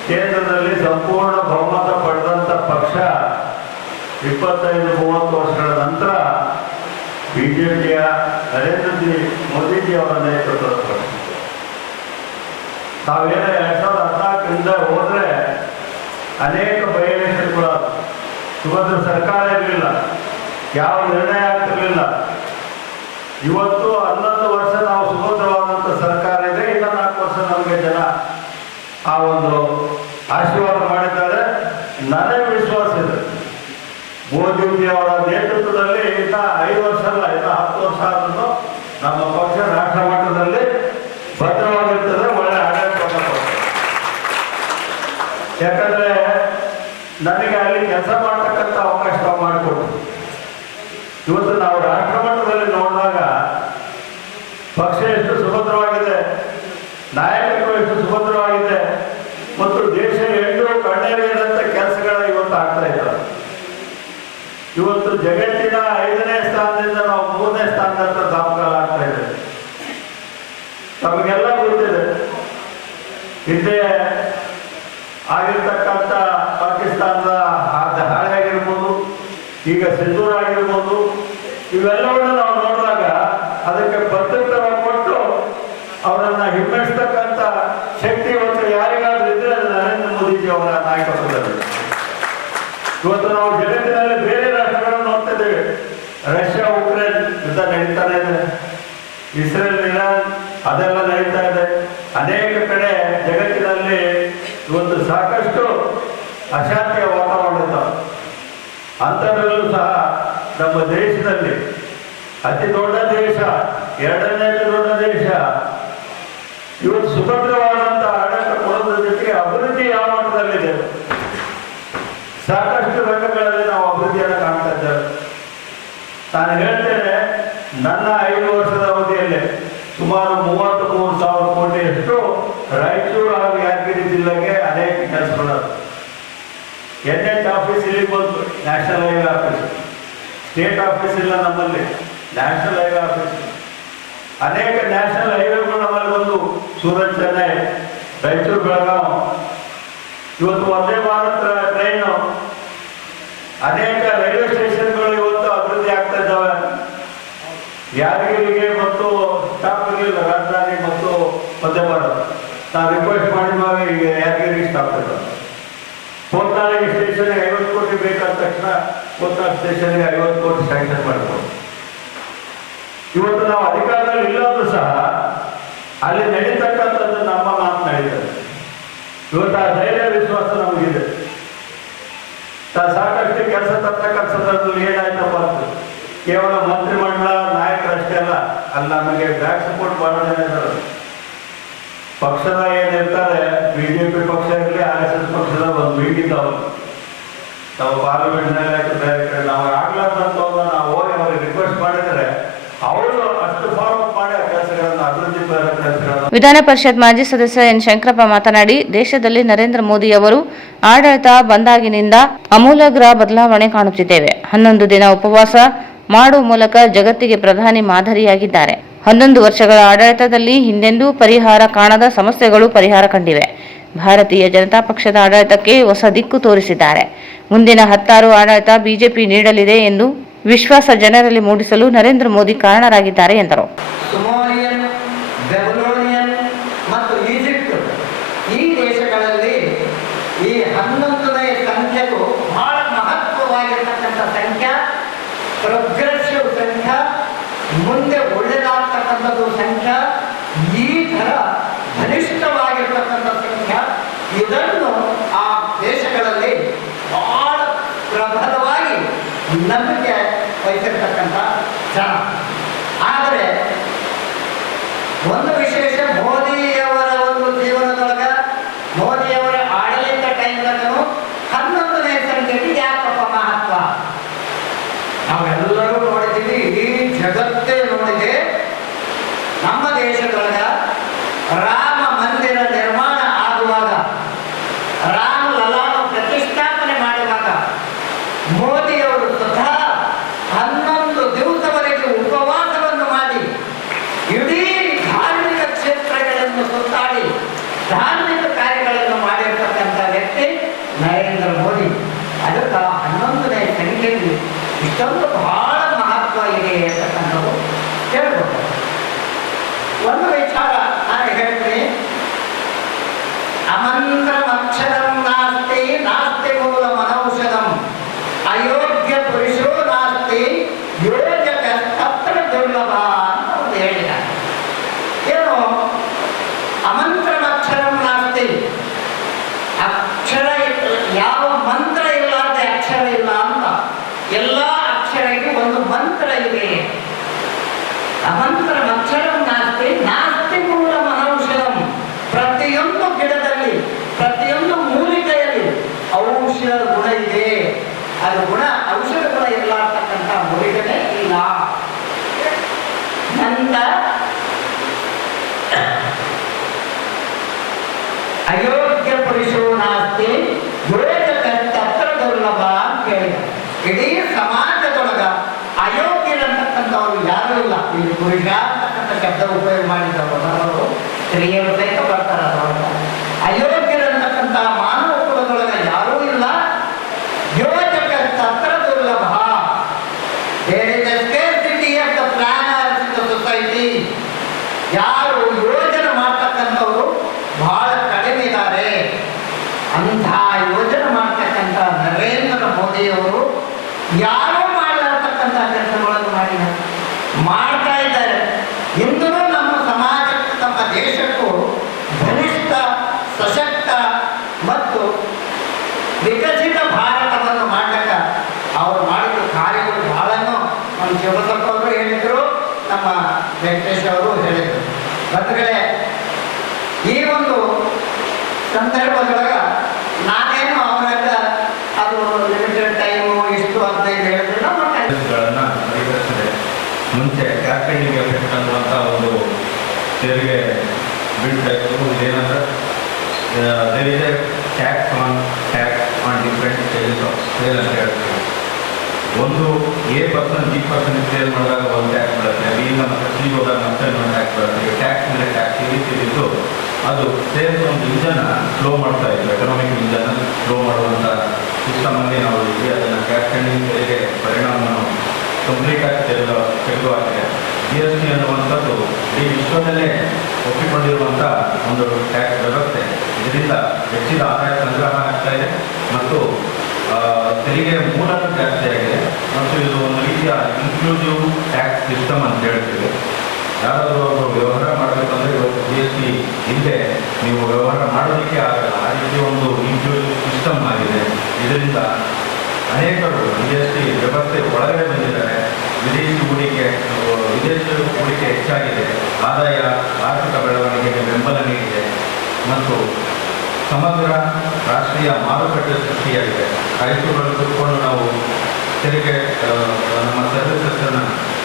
ಕೇಂದ್ರದಲ್ಲಿ ಸಂಪೂರ್ಣ ಬಹುಮತ ಪಡೆದಂಥ ಪಕ್ಷ 25-30 ವರ್ಷಗಳ ನಂತರ ಬಿಜೆಪಿಯ ನರೇಂದ್ರ ಮೋದಿಜಿ ಅವರ ನೇತೃತ್ವದ ಪಕ್ಷ. ನಾವೇನ 2014ರಿಂದ ಹೋದ್ರೆ ಅನೇಕ ಬೈ ಎಲೆಕ್ಷನ್ಗಳು, ಸುಭದ್ರ ಸರ್ಕಾರ ಇರಲಿಲ್ಲ, ಯಾವ ನಿರ್ಣಯ ಆಗ್ತಿರ್ಲಿಲ್ಲ. ಇವತ್ತು 11 ವರ್ಷ ನಾವು ಸುಭದ್ರವಾದಂಥ ಸರ್ಕಾರ ಇದೆ. ಇನ್ನು 4 ವರ್ಷ ನಮಗೆ ಜನ ಆ ಒಂದು ಆಶೀರ್ವಾದ ಮಾಡಿದ್ದಾರೆ. ನನಗೆ ವಿಶ್ವಾಸ ಇದೆ ಮೋದಿಜಿ ಅವರ ನೇತೃತ್ವದಲ್ಲಿ ಇನ್ನ 5 ವರ್ಷ ಅಲ್ಲ, ಇನ್ನು 10 ವರ್ಷ ಆದ್ರೂ ನಮ್ಮ ಪಕ್ಷ ರಾಷ್ಟ್ರ ಮಟ್ಟದಲ್ಲಿ ಭದ್ರವಾಗಿರ್ತದೆ. ಒಳ್ಳೆ ಆಡಳಿತ. ಯಾಕಂದ್ರೆ ನನಗೆ ಅಲ್ಲಿ ಕೆಲಸ ಮಾಡ್ತಕ್ಕಂಥ ಅವಕಾಶ ಮಾಡಿಕೊಟ್ಟು ಇವತ್ತು ನಾವು ರಾಷ್ಟ್ರ ಮಟ್ಟದಲ್ಲಿ ನೋಡಿದಾಗ ಪಕ್ಷ ಎಷ್ಟು ಸುಭದ್ರವಾಗಿದೆ, ನಾಯಕತ್ವ ಎಷ್ಟು ಸುಭದ್ರವಾಗಿದೆ ಮತ್ತು ದೇಶ ಎಷ್ಟು ಕಣ್ಣೆರೆಯದಂಥ ಕೆಲಸಗಳ ಇವತ್ತು ಆಗ್ತಾ ಇದ್ದಾರೆ. ಇವತ್ತು ಜಗತ್ತಿನ 5ನೇ ಸ್ಥಾನದಿಂದ ನಾವು 3ನೇ ಸ್ಥಾನದತ್ತ ದಾಪಕಾಲ ಆಗ್ತಾ ಇದೆ. ನಮಗೆಲ್ಲ ಗೊತ್ತಿದೆ ಹಿಂದೆ ಆಗಿರ್ತಕ್ಕಂಥ ಪಾಕಿಸ್ತಾನದ ದಾಳಿ ಆಗಿರ್ಬೋದು, ಈಗ ಸಿಂಧೂರ ಆಗಿರ್ಬೋದು, ಇವೆಲ್ಲವನ್ನು ನಾವು ನೋಡಿದಾಗ ಅದಕ್ಕೆ ಪ್ರತ್ಯುತ್ತರ ಕೊಟ್ಟು ಅವರನ್ನ ಹಿಮ್ಮೆಡಿಸ್ತಕ್ಕಂಥ ಶಕ್ತಿ ಇವತ್ತು ಯಾರಿಗಾದ್ರೂ ಇದ್ರೆ ನರೇಂದ್ರ ಮೋದಿಜಿ ಅವರ ನಾಯಕತ್ವದಲ್ಲಿ. ಇವತ್ತು ನಾವು ಜಗತ್ತಿನಲ್ಲಿ ಬೇರೆ ರಾಷ್ಟ್ರಗಳನ್ನು ನೋಡ್ತಾ ಇದ್ದೇವೆ. ರಷ್ಯಾ ಉಕ್ರೇನ್ ಯುದ್ಧ ನಡೀತಾನೆ ಇದೆ, ಇಸ್ರೇಲ್ ಇರಾನ್ ಅದೆಲ್ಲ ನಡೀತಾ ಇದೆ. ಅನೇಕ ಕಡೆ ಜಗತ್ತಿನಲ್ಲಿ ಇವತ್ತು ಸಾಕಷ್ಟು ಅಶಾಂತಿಯ ವಾತಾವರಣ ಇದ್ದಾವೆ. ಅಂಥದ್ರಲ್ಲೂ ಸಹ ನಮ್ಮ ದೇಶದಲ್ಲಿ ಅತಿ ದೊಡ್ಡ ದೇಶ, ಎರಡನೇ ದೊಡ್ಡ ದೇಶ, ಇವತ್ತು ಸುಭದ್ರವಾದಂಥ ಆಡಳಿತ ಕೊಡೋದ್ರ ಜೊತೆಗೆ ಅಭಿವೃದ್ಧಿ ಯಾವ ಮಟ್ಟದಲ್ಲಿದೆ, ಸಾಕಷ್ಟು ರಂಗಗಳಲ್ಲಿ ನಾವು ಅಭಿವೃದ್ಧಿಯನ್ನು ಕಾಣ್ತಾ ಇದ್ದೇವೆ. ನಾನು ಹೇಳ್ತೇನೆ, ನನ್ನ 5 ವರ್ಷದ ಅವಧಿಯಲ್ಲಿ ಸುಮಾರು 33,000 ಕೋಟಿಯಷ್ಟು ರಾಯಚೂರು ಹಾಗೂ ಯಾದಗಿರಿ ಜಿಲ್ಲೆಗೆ ಅನೇಕ ಕೆಲಸಗಳು. NH ಆಫೀಸ್ ಇಲ್ಲಿ ಬಂತು, national highway office. State office ಇಲ್ಲ ನಮ್ಮಲ್ಲಿ, ನ್ಯಾಷನಲ್ ಹೈವೇ ಆಫೀಸ್. ಅನೇಕ ನ್ಯಾಷನಲ್ ಹೈವೇಗಳು ನಮ್ಮಲ್ಲಿ ಬಂದು, ಸೂರತ್, ಚೆನ್ನೈ, ರಾಯಚೂರು, ಬೆಳಗಾವಿ. ಇವತ್ತು ವಂದೇ ಭಾರತ್ ಟ್ರೈನು, ಅನೇಕ ರೈಲ್ವೆ ಸ್ಟೇಷನ್ಗಳು ಇವತ್ತು ಅಭಿವೃದ್ಧಿ ಆಗ್ತಾ ಇದ್ದಾವೆ. ಯಾದಗಿರಿಗೆ ಮತ್ತು ಸ್ಟಾಪ್ ಇರಲಿಲ್ಲ, ರಾಜಧಾನಿ ಮತ್ತು ವಂದೇ ಭಾರತ್. ನಾವು ರಿಕ್ವೆಸ್ಟ್ ಮಾಡಿದ್ವಾಗ ಈಗ ಯಾದಗಿರಿಗೆ ಸ್ಟಾಪ್ ಇದ್ದಾವೆ. ಕೋತ್ನಾಳಿಗೆ ಸ್ಟೇಷನ್ಗೆ 50 ಕೋಟಿ ಬೇಕಾದ ತಕ್ಷಣ ಕೋತ್ನಾಳ್ ಸ್ಟೇಷನ್ಗೆ 50 ಕೋಟಿ ಸ್ಯಾಂಕ್ಷನ್ ಮಾಡ್ಬೋದು. ಇವತ್ತು ನಾವು ಅಧಿಕಾರದಲ್ಲಿ ಇಲ್ಲರೂ ಸಹ ಅಲ್ಲಿ ನಡೀತಕ್ಕಂಥದ್ದು ನಮ್ಮ ಮಾತು ನಡೀತದೆ. ಇವತ್ತು ಆ ಧೈರ್ಯ ವಿಶ್ವಾಸ ನಮಗಿದೆ. ಸಾಕಷ್ಟು ಕೆಲಸ ತರ್ತಕ್ಕಂಥ ಸಂದರ್ಭದಲ್ಲಿ ಏನಾಯ್ತಪ್ಪ ಅಂತ ಕೇವಲ ಮಂತ್ರಿಮಂಡಲ ನಾಯಕರಷ್ಟೇ ಅಲ್ಲ, ಅಲ್ಲಿ ನಮಗೆ ಬ್ಯಾಕ್ ಸಪೋರ್ಟ್ ಬಹಳ ಜನ ಇದ್ದಾರೆ. ಪಕ್ಷದ ಏನಿರ್ತಾರೆ, BJP ಪಕ್ಷ ಇರಲಿ, RSS ಪಕ್ಷದ ಒಂದು ಮೀಟಿಂಗ್ ಅವರು ನಾವು ಪಾರ್ಲಿಮೆಂಟ್ನಲ್ಲಿ ನಾವು ಆಗ್ಲಾರ್ದಂತ ನಾವು ಹೋಗಿ ಅವ್ರಿಗೆ ರಿಕ್ವೆಸ್ಟ್ ಮಾಡಿದರೆ ಅವರು ಅಷ್ಟು ಫಾಲೋ ಅಪ್ ಮಾಡಿ ಆ ಕೆಲಸಗಳನ್ನು ಅಭಿವೃದ್ಧಿ ಕೆಲಸಗಳನ್ನು. ವಿಧಾನ ಪರಿಷತ್ ಮಾಜಿ ಸದಸ್ಯ ಎನ್ ಶಂಕರಪ್ಪ ಮಾತನಾಡಿ, ದೇಶದಲ್ಲಿ ನರೇಂದ್ರ ಮೋದಿ ಅವರು ಆಡಳಿತ ಬಂದಾಗಿನಿಂದ ಅಮೂಲಾಗ್ರ ಬದಲಾವಣೆ ಕಾಣುತ್ತಿದ್ದೇವೆ. 11 ದಿನ ಉಪವಾಸ ಮಾಡುವ ಮೂಲಕ ಜಗತ್ತಿಗೆ ಪ್ರಧಾನಿ ಮಾದರಿಯಾಗಿದ್ದಾರೆ. 11 ವರ್ಷಗಳ ಆಡಳಿತದಲ್ಲಿ ಹಿಂದೆಂದೂ ಪರಿಹಾರ ಕಾಣದ ಸಮಸ್ಯೆಗಳು ಪರಿಹಾರ ಕಂಡಿವೆ. ಭಾರತೀಯ ಜನತಾ ಪಕ್ಷದ ಆಡಳಿತಕ್ಕೆ ಹೊಸ ದಿಕ್ಕು ತೋರಿಸಿದ್ದಾರೆ. ಮುಂದಿನ 16 ಆಡಳಿತ ಬಿಜೆಪಿ ನೀಡಲಿದೆ ಎಂದು ವಿಶ್ವಾಸ ಜನರಲ್ಲಿ ಮೂಡಿಸಲು ನರೇಂದ್ರ ಮೋದಿ ಕಾರಣರಾಗಿದ್ದಾರೆ ಎಂದರು. ಸುಮಾರಿಯನ್, ಬೆಬಲೋನಿಯನ್ ಮತ್ತು ಈಜಿಪ್ಟ್ ಈ ದೇಶಗಳಲ್ಲಿ ಈ 11ನೇ ಸಂಖ್ಯೆಗೂ ಬಹಳ ಮಹತ್ವವಾಗಿರ್ತಕ್ಕಂಥ ಸಂಖ್ಯೆ, ಪ್ರೋಗ್ರೆಸಿವ್ ಸಂಖ್ಯೆ, ಮುಂದೆ ಒಳ್ಳೆಯದಾಗ್ತಕ್ಕಂಥದ್ದು ಸಂಖ್ಯೆ, ಈ ಥರ ಬಲಿಷ್ಠವಾಗಿರ್ತಕ್ಕಂಥ ಸಂಖ್ಯೆ, ಇದನ್ನು ಆ ದೇಶಗಳಲ್ಲಿ ಬಹಳ ಪ್ರಬಲವಾಗಿ ನಂಬಿಕೆ ವಹಿಸಿರ್ತಕ್ಕಂಥ ಜನ. ಆದರೆ ಒಂದು ವಿಶೇಷ, ಮೋದಿಯವರ ಒಂದು ಜೀವನದೊಳಗೆ, ಮೋದಿಯವರ ಆಡಳಿತ ಟೈಮ್ದಾಗೂ 11ನೇ ಸಂಖ್ಯೆಗೆ ಯಾಕಪ್ಪ ಮಹತ್ವ? ನಾವೆಲ್ಲರೂ ನೋಡಿದ್ದೀವಿ, ಇಡೀ ಜಗತ್ತೇ ನೋಡಿದೆ. ನಮ್ಮ ದೇಶದೊಳಗ ರಾಮ ಮಂದಿರ ನಿರ್ಮಾಣ ಆಗುವಾಗ, ರಾಮ ಲಲಾಟ ಪ್ರತಿಷ್ಠಾಪನೆ ಮಾಡುವಾಗ ಮೋದಿಯವರು ಸ್ವತಃ 11 ದಿವಸವರೆಗೆ ಉಪವಾಸವನ್ನು ಮಾಡಿ ಇಡೀ ಧಾರ್ಮಿಕ ಕ್ಷೇತ್ರಗಳನ್ನು ಸುತ್ತಾಡಿ ಧಾರ್ಮಿಕ ಕಾರ್ಯಗಳನ್ನು ಮಾಡಿರ್ತಕ್ಕಂಥ ವ್ಯಕ್ತಿ ನರೇಂದ್ರ ಮೋದಿ. ಅದಕ್ಕೆ 11ನೇ ಸಂಖ್ಯೆಗೆ ಇಷ್ಟೊಂದು ಬಹಳ ಮಹತ್ವ ಇದೆ ಅಂತಕ್ಕಂಥದ್ದು ಹೇಳ್ಬೋದು. ಒಂದು ವಿಚಾರ ನಾನು ಹೇಳ್ತೀನಿ, ಅಮಂತ್ರಮಕ್ಷರಂ ನಾಸ್ತಿ ನಾಸ್ತಿ ಮೂಲ ಮನೌಷಧಂ ಅಯೋಗ್ಯ ಪುರುಷೋ ನಾಸ್ತಿ ಯೋಜಕ ತತ್ರ ದುರ್ಲಭ ಅಂತ ಒಂದು ಹೇಳಿದ್ದಾರೆ. ಏನು ಅಮಂತ್ರಮಕ್ಷರಂ ನಾಸ್ತಿ, ಅಕ್ಷರ ಯಾವ ಮಂತ್ರ ಇಲ್ಲದ ಅಕ್ಷರ ಇಲ್ಲ ಅಂತ. ಎಲ್ಲ ಅಕ್ಷರಕ್ಕೆ ಒಂದು ಮಂತ್ರ ಇದೆ. ಅಮಂತ್ರಮಕ್ಷರಂ ನಾಸ್ತಿ ನಾಸ್ತಿ ಮೂಲ ಮನೌಷಧಂ. ಪ್ರತಿಯೊಂದು ಗಿಡದಲ್ಲಿ, ಪ್ರತಿಯೊಂದು ಮೂಲಿಕೆಯಲ್ಲಿ ಔಷಧ ಗುಣ ಇದೆ. ಅದು ಗುಣ, ಔಷಧ ಗುಣ ಇರಲಾರ್ತಕ್ಕಂಥ ಮೂಲಿಕೆನೇ ಇಲ್ಲ. ನಂತರ ಅಯೋಗ್ಯ ಪುರುಷೋ ನಾಸ್ತಿ ಯೋಜಕ ತತ್ರ ದುರ್ಲಭ ಅಂತ ಹೇಳಿದ. ಇಡೀ ಸಮಾಜದೊಳಗ ಅಯೋಗ್ಯರಂತಕ್ಕಂಥವ್ರು ಯಾರೂ ಇಲ್ಲ. ಇಲ್ಲಿ ಪುರುಷ ಅಂತಕ್ಕಂಥ ಶಬ್ದ ಉಪಯೋಗ ಮಾಡಿದವರು ಸ್ತ್ರೀಯರು ಸಹಿತ ಬರ್ತಾರೆ ಅದರೊಳಗ. ಅಯೋಗ್ಯರಂತಕ್ಕಂಥ ಮಾನವ ಕುಲದೊಳಗ ಯಾರೂ ಇಲ್ಲ. ಯೋಜಕ ತತ್ರ ದುರ್ಲಭ. There is a scarcity of the planners in the society. ಯಾರು ಯೋಜನೆ ಮಾಡ್ತಕ್ಕಂಥವ್ರು ಬಹಳ ಕಡಿಮೆ ಇದ್ದಾರೆ. ಅಂಥ ಯೋಜನೆ ಮಾಡ್ತಕ್ಕಂಥ ನರೇಂದ್ರ ಮೋದಿಯವರು ಯಾರು ಮಾಡಲಾರ್ತಕ್ಕಂಥ ಕೆಲಸಗಳನ್ನು ಮಾಡ್ತಾ ಇದ್ದಾರೆ. ಇಂದೂ ನಮ್ಮ ಸಮಾಜಕ್ಕೂ ನಮ್ಮ ದೇಶಕ್ಕೂ ಈ ಒಂದು ಸಂದರ್ಭದೊಳಗೆ ನಾನೇನು ಅವರಾಗ ಅದು ಲಿಮಿಟೆಡ್ ಟೈಮು ಇಷ್ಟು 15 ಹೇಳಿದ್ರಲ್ಲ ಪರಿಹರಿಸಿದೆ. ಮುಂಚೆ ಕ್ಯಾಪಿಟಲ್ ಎಫೆಕ್ಟ್ ಅನ್ನುವಂಥ ಒಂದು ತೆರಿಗೆ ಬೀಳ್ತಾ ಇತ್ತು. ಇದೇನಂದ್ರೆ there is a tax on different stages of sale ಅಂತ ಹೇಳ್ತೀವಿ. ಒಂದು A% B% ಸೇಲ್ ಮಾಡಿದಾಗ ಒಂದು ಟ್ಯಾಕ್ಸ್ ಬರುತ್ತೆ, ಬಿಯಿಂದ ಮತ್ತು ಸಿ ಹೋದಾಗ ಮತ್ತೆ ಇನ್ನೊಂದು ಟ್ಯಾಕ್ಸ್ ಬರುತ್ತೆ. ಟ್ಯಾಕ್ಸ್ ಮೇಲೆ ಟ್ಯಾಕ್ಸ್ ಈ ರೀತಿ ಇದ್ದು ಅದು ಸೇಲ್ಸ್ ಒಂದು ಇಂಜನ್ನ ಸ್ಲೋ ಮಾಡ್ತಾ ಇತ್ತು. ಎಕನಾಮಿಕ್ ಇಂಜನ್ನ ಸ್ಲೋ ಮಾಡುವಂಥ ಸಿಸ್ಟಮಲ್ಲಿ ನಾವು ಇದ್ದೀವಿ. ಅದನ್ನು ಕ್ಯಾಪಿಟಲ್ ತೆರಿಗೆ ಪರಿಣಾಮವನ್ನು ಕಂಪ್ಲೀಟಾಗಿ ತೆಗೆದುಹಾಕಿದೆ. GST ಅನ್ನುವಂಥದ್ದು ಈ ವಿಶ್ವದಲ್ಲೇ ಒಪ್ಪಿಕೊಂಡಿರುವಂಥ ಒಂದು ಟ್ಯಾಕ್ಸ್ ವ್ಯವಸ್ಥೆ. ಇದರಿಂದ ಹೆಚ್ಚಿನ ಆದಾಯ ಸಂಗ್ರಹ ಆಗ್ತಾ ಇದೆ ಮತ್ತು ತೆರಿಗೆ ಮೂಲನೂ ಜಾಸ್ತಿ ಆಗಿದೆ ಮತ್ತು ಇದು ಒಂದು ರೀತಿಯ ಇನ್ಕ್ಲೂಸಿವ್ ಟ್ಯಾಕ್ಸ್ ಸಿಸ್ಟಮ್ ಅಂತ ಹೇಳ್ತೀವಿ. ಯಾರಾದರೂ ಅವರು ವ್ಯವಹಾರ ಮಾಡಬೇಕಂದ್ರೆ ಇವತ್ತು GST ಹಿಂದೆ ನೀವು ವ್ಯವಹಾರ ಮಾಡೋದಕ್ಕೆ ಆಗಲ್ಲ. ಆ ರೀತಿ ಒಂದು ಇನ್ಕ್ಲೂಸಿವ್ ಸಿಸ್ಟಮ್ ಆಗಿದೆ. ಇದರಿಂದ ಅನೇಕರು GST ವ್ಯವಸ್ಥೆ ಒಳಗಡೆ ಬಂದಿದ್ದಾರೆ. ವಿದೇಶಿ ಹೂಡಿಕೆ ಹೆಚ್ಚಾಗಿದೆ. ಆದಾಯ ಆರ್ಥಿಕ ಬೆಳವಣಿಗೆಗೆ ಬೆಂಬಲ ನೀಡಿದೆ ಮತ್ತು ಸಮಗ್ರ ರಾಷ್ಟ್ರೀಯ ಮಾರುಕಟ್ಟೆ ಸೃಷ್ಟಿಯಾಗಿದೆ. ರಾಯಚೂರಲ್ಲಿ ಕೂತ್ಕೊಂಡು ನಾವು ತೆರಿಗೆ ನಮ್ಮ ಸರ್ವಿಸಸ್ಸನ್ನು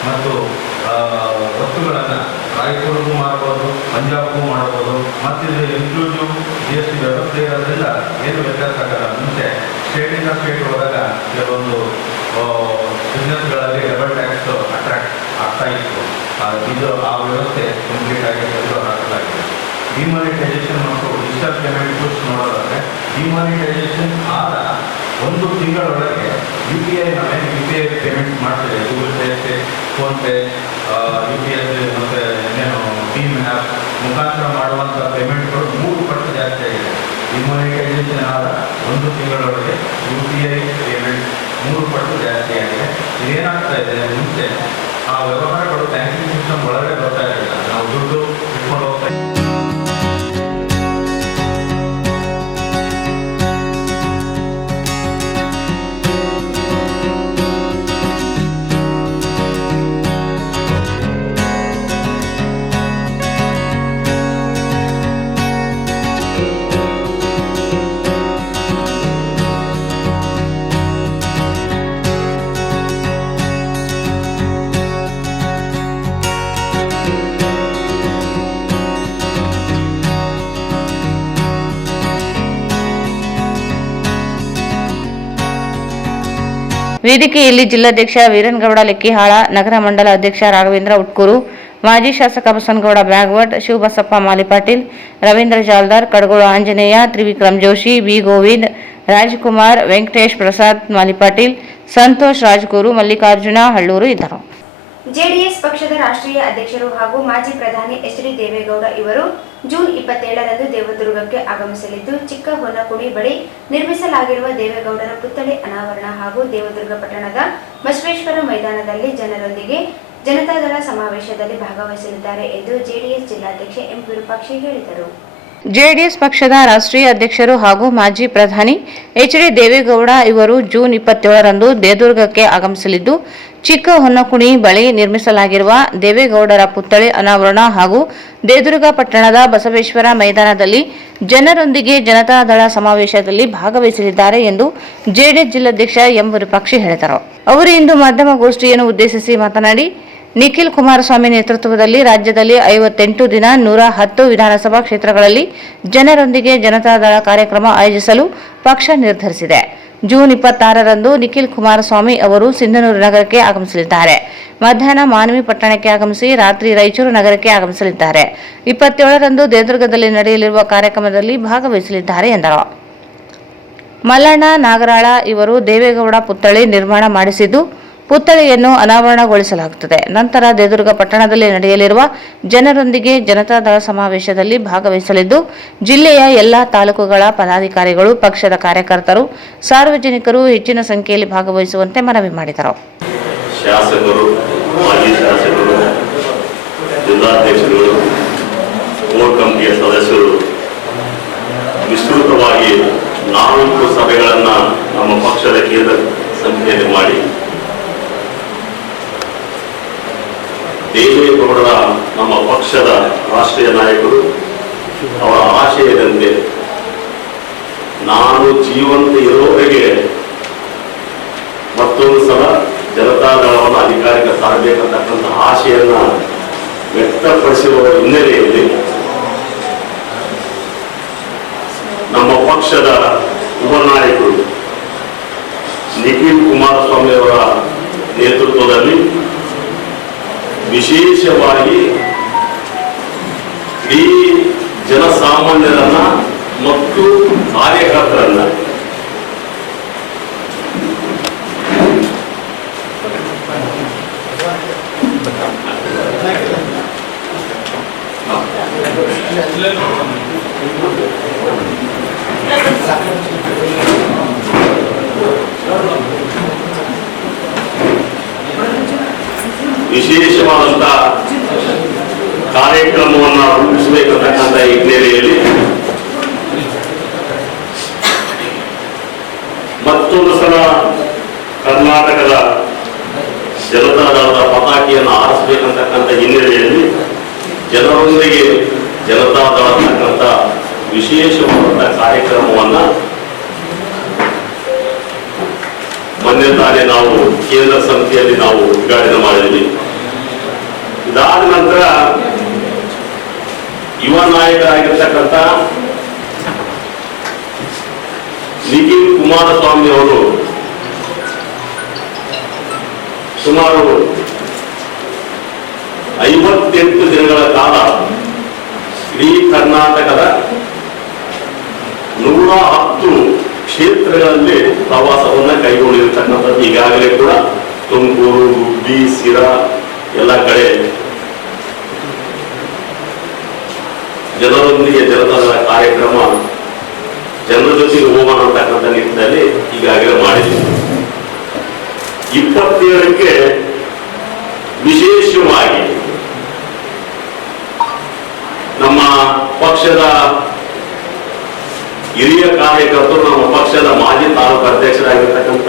ಮತ್ತು ವಸ್ತುಗಳನ್ನು ರಾಯಚೂರಿಗೂ ಮಾಡ್ಬೋದು, ಪಂಜಾಬ್ಗೂ ಮಾಡ್ಬೋದು. ಮತ್ತು ಇದು ಇನ್ಕ್ಲೂಸಿವ್ GST ವ್ಯವಸ್ಥೆ ಇರೋದ್ರಿಂದ ಏನು ವ್ಯತ್ಯಾಸ ಆಗಲ್ಲ. ಮುಂಚೆ ಸ್ಟೇಟಿಂದ ಸ್ಟೇಟ್ ಹೋದಾಗ ಕೆಲವೊಂದು ಬಿಸ್ನೆಸ್ಗಳಲ್ಲಿ ಡಬಲ್ ಟ್ಯಾಕ್ಸ್ ಅಟ್ರಾಕ್ಟ್ ಆಗ್ತಾ ಇತ್ತು. ಇದು ಆ ವ್ಯವಸ್ಥೆ ಕಂಪ್ಲೀಟಾಗಿ ತೆಗೆದು ಹಾಕಲಾಗಿದೆ. ಡಿಮಾನಿಟೈಸೇಷನ್ ಮತ್ತು ಡಿಜಿಟಲ್ ಪೇಮೆಂಟ್ ಪುಷ್ ನೋಡೋದಾದರೆ ಡಿಮಾನಿಟೈಸೇಷನ್ ಆದ 1 ತಿಂಗಳೊಳಗೆ UPI ನಾವೇನು UPI ಪೇಮೆಂಟ್ ಮಾಡ್ತೇವೆ, ಗೂಗಲ್ ಪೇ, ಫೋನ್ಪೇ, UPS ಮತ್ತು ಇನ್ನೇನು ಟೀಮ್ ಆ್ಯಪ್ ಮುಖಾಂತರ ಮಾಡುವಂಥ ಪೇಮೆಂಟ್ಗಳು 3 ಪಟ್ಟು ಜಾಸ್ತಿ ಆಗಿದೆ. ಡಿಮಾನಿಟೈಸೇಷನ್ ಆದ 1 ತಿಂಗಳೊಳಗೆ UPI ಪೇಮೆಂಟ್ 3 ಪಟ್ಟು ಜಾಸ್ತಿ ಆಗಿದೆ. ಇದೇನಾಗ್ತಾ ಇದೆ, ಮುಂಚೆ ಆ ವ್ಯವಹಾರಗಳು ಬ್ಯಾಂಕಿಂಗ್ ಸಿಸ್ಟಮ್ ಒಳಗಡೆ ಬರ್ತಾ ಇರಲಿಲ್ಲ. ನಾವು ದುಡ್ಡು ಇಟ್ಕೊಂಡು ಹೋಗ್ತಾ ವೇದಿಕೆಯಲ್ಲಿ ಜಿಲ್ಲಾಧ್ಯಕ್ಷ ವೀರನಗೌಡ ಲೆಕ್ಕಿಹಾಳ, ನಗರ ಮಂಡಲ ಅಧ್ಯಕ್ಷ ರಾಘವೇಂದ್ರ ಉಟ್ಕೂರು, ಮಾಜಿ ಶಾಸಕ ಬಸನಗೌಡ ಬ್ಯಾಗವಟ್, ಶಿವಬಸಪ್ಪ ಮಾಲಿಪಾಟೀಲ್, ರವೀಂದ್ರ ಜಾಲ್ದಾರ್, ಕಡಗೋಳು ಆಂಜನೇಯ, ತ್ರಿವಿಕ್ರಮ್ ಜೋಶಿ, ಬಿ ಗೋವಿಂದ್, ರಾಜ್ಕುಮಾರ್, ವೆಂಕಟೇಶ್ ಪ್ರಸಾದ್ ಮಾಲಿಪಾಟೀಲ್, ಸಂತೋಷ್ ರಾಜ್ಗುರು, ಮಲ್ಲಿಕಾರ್ಜುನ ಹಳ್ಳೂರು ಇದ್ದರು. ಜೆಡಿಎಸ್ ಪಕ್ಷದ ರಾಷ್ಟ್ರೀಯ ಅಧ್ಯಕ್ಷರು ಹಾಗೂ ಮಾಜಿ ಪ್ರಧಾನಿ ಎಚ್ ಡಿ ದೇವೇಗೌಡ ಇವರು ಜೂನ್ 27ರಂದು ದೇವದುರ್ಗಕ್ಕೆ ಆಗಮಿಸಲಿದ್ದು, ಚಿಕ್ಕ ಹೊನ್ನಕುಣಿ ಬಳಿ ನಿರ್ಮಿಸಲಾಗಿರುವ ದೇವೇಗೌಡರ ಪುತ್ಥಳಿ ಅನಾವರಣ ಹಾಗೂ ದೇವದುರ್ಗ ಪಟ್ಟಣದ ಬಸವೇಶ್ವರ ಮೈದಾನದಲ್ಲಿ ಜನರೊಂದಿಗೆ ಜನತಾದಳ ಸಮಾವೇಶದಲ್ಲಿ ಭಾಗವಹಿಸಲಿದ್ದಾರೆ ಎಂದು ಜೆಡಿಎಸ್ ಜಿಲ್ಲಾಧ್ಯಕ್ಷ ಎಂ ವಿರೂಪಾಕ್ಷಿ ಹೇಳಿದರು. ಜೆಡಿಎಸ್ ಪಕ್ಷದ ರಾಷ್ಟ್ರೀಯ ಅಧ್ಯಕ್ಷರು ಹಾಗೂ ಮಾಜಿ ಪ್ರಧಾನಿ ಎಚ್ ಡಿ ದೇವೇಗೌಡ ಇವರು ಜೂನ್ 27ರಂದು ದೇವದುರ್ಗಕ್ಕೆ ಆಗಮಿಸಲಿದ್ದು, ಚಿಕ್ಕ ಹೊನ್ನಕುಣಿ ಬಳಿ ನಿರ್ಮಿಸಲಾಗಿರುವ ದೇವೇಗೌಡರ ಪುತ್ಥಳಿ ಅನಾವರಣ ಹಾಗೂ ದೇವದುರ್ಗ ಪಟ್ಟಣದ ಬಸವೇಶ್ವರ ಮೈದಾನದಲ್ಲಿ ಜನರೊಂದಿಗೆ ಜನತಾದಳ ಸಮಾವೇಶದಲ್ಲಿ ಭಾಗವಹಿಸಲಿದ್ದಾರೆ ಎಂದು ಜೆಡಿಎಸ್ ಜಿಲ್ಲಾಧ್ಯಕ್ಷ ಎಂ ವಿರೂಪಾಕ್ಷಿ ಹೇಳಿದರು. ಅವರು ಇಂದು ಮಾಧ್ಯಮಗೋಷ್ಠಿಯನ್ನು ಉದ್ದೇಶಿಸಿ ಮಾತನಾಡಿ, ನಿಖಿಲ್ ಕುಮಾರಸ್ವಾಮಿ ನೇತೃತ್ವದಲ್ಲಿ ರಾಜ್ಯದಲ್ಲಿ 58 ದಿನ 110 ವಿಧಾನಸಭಾ ಕ್ಷೇತ್ರಗಳಲ್ಲಿ ಜನರೊಂದಿಗೆ ಜನತಾದಳ ಕಾರ್ಯಕ್ರಮ ಆಯೋಜಿಸಲು ಪಕ್ಷ ನಿರ್ಧರಿಸಿದೆ. ಜೂನ್ 26ರಂದು ನಿಖಿಲ್ ಕುಮಾರಸ್ವಾಮಿ ಅವರು ಸಿಂಧನೂರು ನಗರಕ್ಕೆ ಆಗಮಿಸಲಿದ್ದಾರೆ. ಮಧ್ಯಾಹ್ನ ಮಾನ್ವಿ ಪಟ್ಟಣಕ್ಕೆ ಆಗಮಿಸಿ ರಾತ್ರಿ ರಾಯಚೂರು ನಗರಕ್ಕೆ ಆಗಮಿಸಲಿದ್ದಾರೆ. 27ರಂದು ದೇವದುರ್ಗದಲ್ಲಿ ನಡೆಯಲಿರುವ ಕಾರ್ಯಕ್ರಮದಲ್ಲಿ ಭಾಗವಹಿಸಲಿದ್ದಾರೆ ಎಂದರು. ಮಲ್ಲಣ್ಣ ನಾಗರಾಳ ಇವರು ದೇವೇಗೌಡ ಪುತ್ಥಳಿ ನಿರ್ಮಾಣ ಮಾಡಿಸಿದ್ದು, ಪುತ್ಥಳಿಯನ್ನು ಅನಾವರಣಗೊಳಿಸಲಾಗುತ್ತದೆ. ನಂತರ ದೇವದುರ್ಗ ಪಟ್ಟಣದಲ್ಲಿ ನಡೆಯಲಿರುವ ಜನರೊಂದಿಗೆ ಜನತಾದಳ ಸಮಾವೇಶದಲ್ಲಿ ಭಾಗವಹಿಸಲಿದ್ದು, ಜಿಲ್ಲೆಯ ಎಲ್ಲಾ ತಾಲೂಕುಗಳ ಪದಾಧಿಕಾರಿಗಳು, ಪಕ್ಷದ ಕಾರ್ಯಕರ್ತರು, ಸಾರ್ವಜನಿಕರು ಹೆಚ್ಚಿನ ಸಂಖ್ಯೆಯಲ್ಲಿ ಭಾಗವಹಿಸುವಂತೆ ಮನವಿ ಮಾಡಿದರು. ಶಾಸಕರು, ಮಾಜಿ ಶಾಸಕರು, ಜಿಲ್ಲಾಧ್ಯಕ್ಷರು, ಕೋರ್ ಕಮಿಟಿಯ ಸದಸ್ಯರು ವಿಸ್ತೃತವಾಗಿ 4 ಸಭೆಗಳನ್ನು ನಮ್ಮ ಪಕ್ಷದ ಕೇಂದ್ರ ಸಂಸ್ಥೆಯಲ್ಲಿ ಮಾಡಿ ದೇವೇಗೌಡರ ನಮ್ಮ ಪಕ್ಷದ ರಾಷ್ಟ್ರೀಯ ನಾಯಕರು ಅವರ ಆಶಯದಂತೆ ನಾನು ಜೀವಂತ ಇರೋವರೆಗೆ ಮತ್ತೊಂದು ಸಲ ಜನತಾದಳವನ್ನು ಅಧಿಕಾರಕ್ಕೆ ತರಬೇಕಂತಕ್ಕಂಥ ಆಶೆಯನ್ನ ವ್ಯಕ್ತಪಡಿಸಿರುವ ಹಿನ್ನೆಲೆಯಲ್ಲಿ ನಮ್ಮ ಪಕ್ಷದ ಯುವ ನಾಯಕರು ನಿಖಿಲ್ ಕುಮಾರಸ್ವಾಮಿ ಅವರ ನೇತೃತ್ವದಲ್ಲಿ ವಿಶೇಷವಾಗಿ ಈ ಜನಸಾಮಾನ್ಯರನ್ನ ಮತ್ತು ಕಾರ್ಯಕರ್ತರನ್ನ ವಿಶೇಷವಾದಂತ ಕಾರ್ಯಕ್ರಮವನ್ನು ರೂಪಿಸಬೇಕಂತಕ್ಕಂಥ ಹಿನ್ನೆಲೆಯಲ್ಲಿ ಮತ್ತೊಂದು ಸಲ ಕರ್ನಾಟಕದ ಜನತಾದಳದ ಪತಾಕಿಯನ್ನು ಆರಿಸಬೇಕಂತಕ್ಕಂಥ ಹಿನ್ನೆಲೆಯಲ್ಲಿ ಜನರೊಂದಿಗೆ ಜನತಾದಳ ಅಂತಕ್ಕಂಥ ವಿಶೇಷವಾದಂಥ ಕಾರ್ಯಕ್ರಮವನ್ನ ಮೊನ್ನೆ ತಾನೇ ನಾವು ಕೇಂದ್ರ ಸಮಿತಿಯಲ್ಲಿ ನಾವು ಉದ್ಘಾಟನೆ ಮಾಡಿದ್ವಿ. ಇದಾದ ನಂತರ ಯುವ ನಾಯಕರಾಗಿರ್ತಕ್ಕಂಥ ನಿಖಿಲ್ ಕುಮಾರಸ್ವಾಮಿ ಅವರು ಸುಮಾರು 58 ದಿನಗಳ ಕಾಲ ಇಡೀ ಕರ್ನಾಟಕದ 110 ಕ್ಷೇತ್ರಗಳಲ್ಲಿ ಪ್ರವಾಸವನ್ನ ಕೈಗೊಂಡಿರತಕ್ಕಂಥದ್ದು. ಈಗಾಗಲೇ ಕೂಡ ತುಮಕೂರು, ಗುಬ್ಬಿ, ಸಿರಾ ಎಲ್ಲ ಕಡೆ ಜನರೊಂದಿಗೆ ಜನತಾದಳ ಕಾರ್ಯಕ್ರಮ ಜನರ ಜೊತೆಗೆ ಹೋಗೋಣ ಅಂತಕ್ಕಂಥ ನಿಟ್ಟಿನಲ್ಲಿ ಈಗಾಗಲೇ ಮಾಡಿದ್ದೀವಿ. 27ಕ್ಕೆ ವಿಶೇಷವಾಗಿ ನಮ್ಮ ಪಕ್ಷದ ಹಿರಿಯ ಕಾರ್ಯಕರ್ತರು, ನಮ್ಮ ಪಕ್ಷದ ಮಾಜಿ ತಾಲೂಕು ಅಧ್ಯಕ್ಷರಾಗಿರ್ತಕ್ಕಂಥ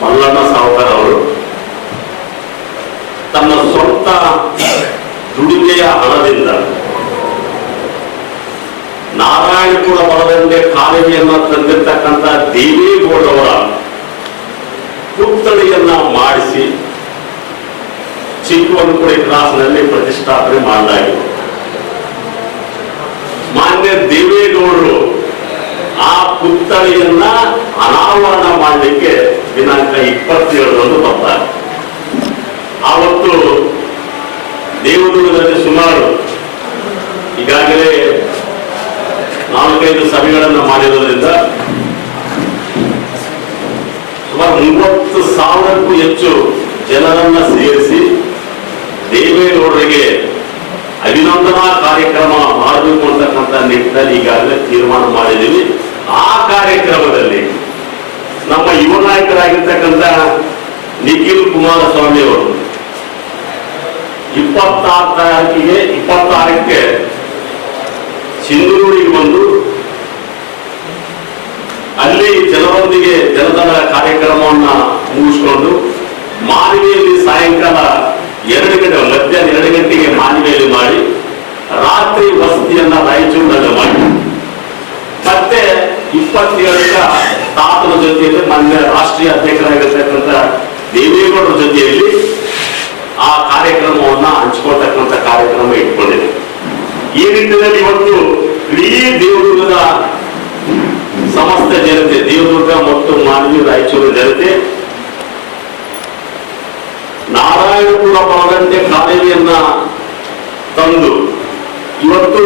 ಮಲ್ಲಣ್ಣ ಸಾವುಕಾರ ಅವರು ತನ್ನ ಸ್ವಂತ ದುಡಿಮೆಯ ಹಣದಿಂದ ನಾರಾಯಣಪುರ ಬರದಂತೆ ಕಾಲುವೆಯನ್ನ ತಂದಿರ್ತಕ್ಕಂಥ ದೇವೇಗೌಡರವರ ಪುತ್ಥಳಿಯನ್ನ ಮಾಡಿಸಿ ಚಿಕ್ಕವನಕುಳಿ ಕ್ರಾಸ್ನಲ್ಲಿ ಪ್ರತಿಷ್ಠಾಪನೆ ಮಾಡಲಾಗಿದೆ. ಮಾನ್ಯ ದೇವೇಗೌಡರು ಆ ಪುತ್ಥಳಿಯನ್ನ ಅನಾವರಣ ಮಾಡಲಿಕ್ಕೆ ದಿನಾಂಕ 27ರಂದು ಬರ್ತಾರೆ. ಆವತ್ತು ದೇವದುರ್ಗದಲ್ಲಿ ಸುಮಾರು ಈಗಾಗಲೇ 4-5 ಸಭೆಗಳನ್ನು ಮಾಡಿರೋದ್ರಿಂದ ಸುಮಾರು 30,000ಕ್ಕೂ ಹೆಚ್ಚು ಜನರನ್ನ ಸೇರಿಸಿ ದೇವೇಗೌಡರಿಗೆ ಅಭಿನಂದನಾ ಕಾರ್ಯಕ್ರಮ ಮಾಡಬೇಕು ಅಂತಕ್ಕಂಥ ನಿಟ್ಟಿನಲ್ಲಿ ಈಗಾಗಲೇ ತೀರ್ಮಾನ ಮಾಡಿದ್ದೀವಿ. ಆ ಕಾರ್ಯಕ್ರಮದಲ್ಲಿ ನಮ್ಮ ಯುವ ನಾಯಕರಾಗಿರ್ತಕ್ಕಂಥ ನಿಖಿಲ್ ಕುಮಾರಸ್ವಾಮಿ ಅವರು 26ಕ್ಕೆ ಸಿಂಧನೂರಿಗೆ ಬಂದು ಅಲ್ಲಿ ಜನರೊಂದಿಗೆ ಜನತಾದಳ ಕಾರ್ಯಕ್ರಮವನ್ನ ಮುಗಿಸ್ಕೊಂಡು ಮಾಲಿಮೆಯಲ್ಲಿ ಸಾಯಂಕಾಲ 2 ಗಂಟೆ ಮಧ್ಯಾಹ್ನ 2 ಗಂಟೆಗೆ ಮಾಲಿಮೆಯಲ್ಲಿ ಮಾಡಿ ರಾತ್ರಿ ವಸತಿಯನ್ನ ರಾಯಚೂರಿನಲ್ಲಿ ಮಾಡಿ ಮತ್ತೆ 27ಕ್ಕೆ ತಾತನ ಜೊತೆಯಲ್ಲಿ ಮಾನ್ಯ ರಾಷ್ಟ್ರೀಯ ಅಧ್ಯಕ್ಷರಾಗಿರ್ತಕ್ಕಂಥ ದೇವೇಗೌಡರ ಜೊತೆಯಲ್ಲಿ ಆ ಕಾರ್ಯಕ್ರಮವನ್ನ ಹಂಚಿಕೊಳ್ತಕ್ಕಂಥ ಕಾರ್ಯಕ್ರಮ ಇಟ್ಕೊಂಡಿದೆ. ಈ ನಿಟ್ಟಿನಲ್ಲಿ ಇವತ್ತು ಇಡೀ ದೇವದುರ್ಗದ ಸಮಸ್ತ ಜನತೆ, ದೇವದುರ್ಗ ಮತ್ತು ಮಾನ್ವಿ ರಾಯಚೂರು ಜನತೆ ನಾರಾಯಣಪುರ ಬರದಂತೆ ಕಾಲುವೆಯನ್ನ ತಂದು ಇವತ್ತು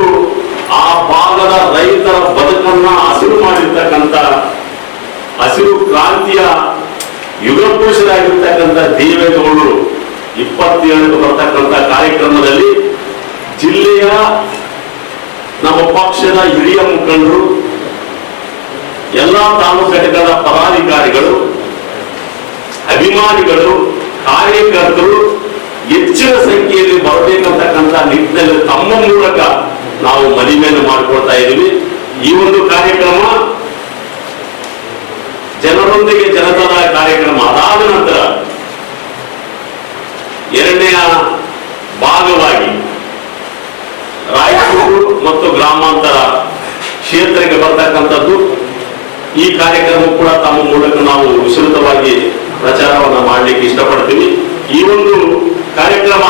ಆ ಭಾಗದ ರೈತರ ಬದುಕನ್ನ ಹಸಿರು ಮಾಡಿರ್ತಕ್ಕಂಥ ಹಸಿರು ಕ್ರಾಂತಿಯ ಯುಗ ಪುರುಷರಾಗಿರ್ತಕ್ಕಂಥ ದೇವೇಗೌಡರು 27ಕ್ಕೆ ಬರ್ತಕ್ಕಂಥ ಕಾರ್ಯಕ್ರಮದಲ್ಲಿ ಜಿಲ್ಲೆಯ ನಮ್ಮ ಪಕ್ಷದ ಹಿರಿಯ ಮುಖಂಡರು, ಎಲ್ಲಾ ತಾಲೂಕು ಘಟಕದ ಪದಾಧಿಕಾರಿಗಳು, ಅಭಿಮಾನಿಗಳು, ಕಾರ್ಯಕರ್ತರು ಹೆಚ್ಚಿನ ಸಂಖ್ಯೆಯಲ್ಲಿ ಬರಬೇಕಂತಕ್ಕಂಥ ನಿಟ್ಟಿನಲ್ಲಿ ತಮ್ಮ ಮೂಲಕ ನಾವು ಮನವಿಯನ್ನು ಮಾಡಿಕೊಳ್ತಾ ಇದ್ದೀವಿ. ಈ ಒಂದು ಕಾರ್ಯಕ್ರಮ ಜನರೊಂದಿಗೆ ಜನತಾದಳ ಕಾರ್ಯಕ್ರಮ ಅದಾದ ನಂತರ ಎರಡನೆಯ ಭಾಗವಾಗಿ ರಾಯಚೂರು ಮತ್ತು ಗ್ರಾಮಾಂತರ ಕ್ಷೇತ್ರಕ್ಕೆ ಬರ್ತಕ್ಕಂಥದ್ದು. ಈ ಕಾರ್ಯಕ್ರಮ ಕೂಡ ತಮ್ಮ ಮೂಲಕ ನಾವು ವಿಸ್ತೃತವಾಗಿ ಪ್ರಚಾರವನ್ನು ಮಾಡಲಿಕ್ಕೆ ಇಷ್ಟಪಡ್ತೀವಿ. ಈ ಒಂದು ಕಾರ್ಯಕ್ರಮ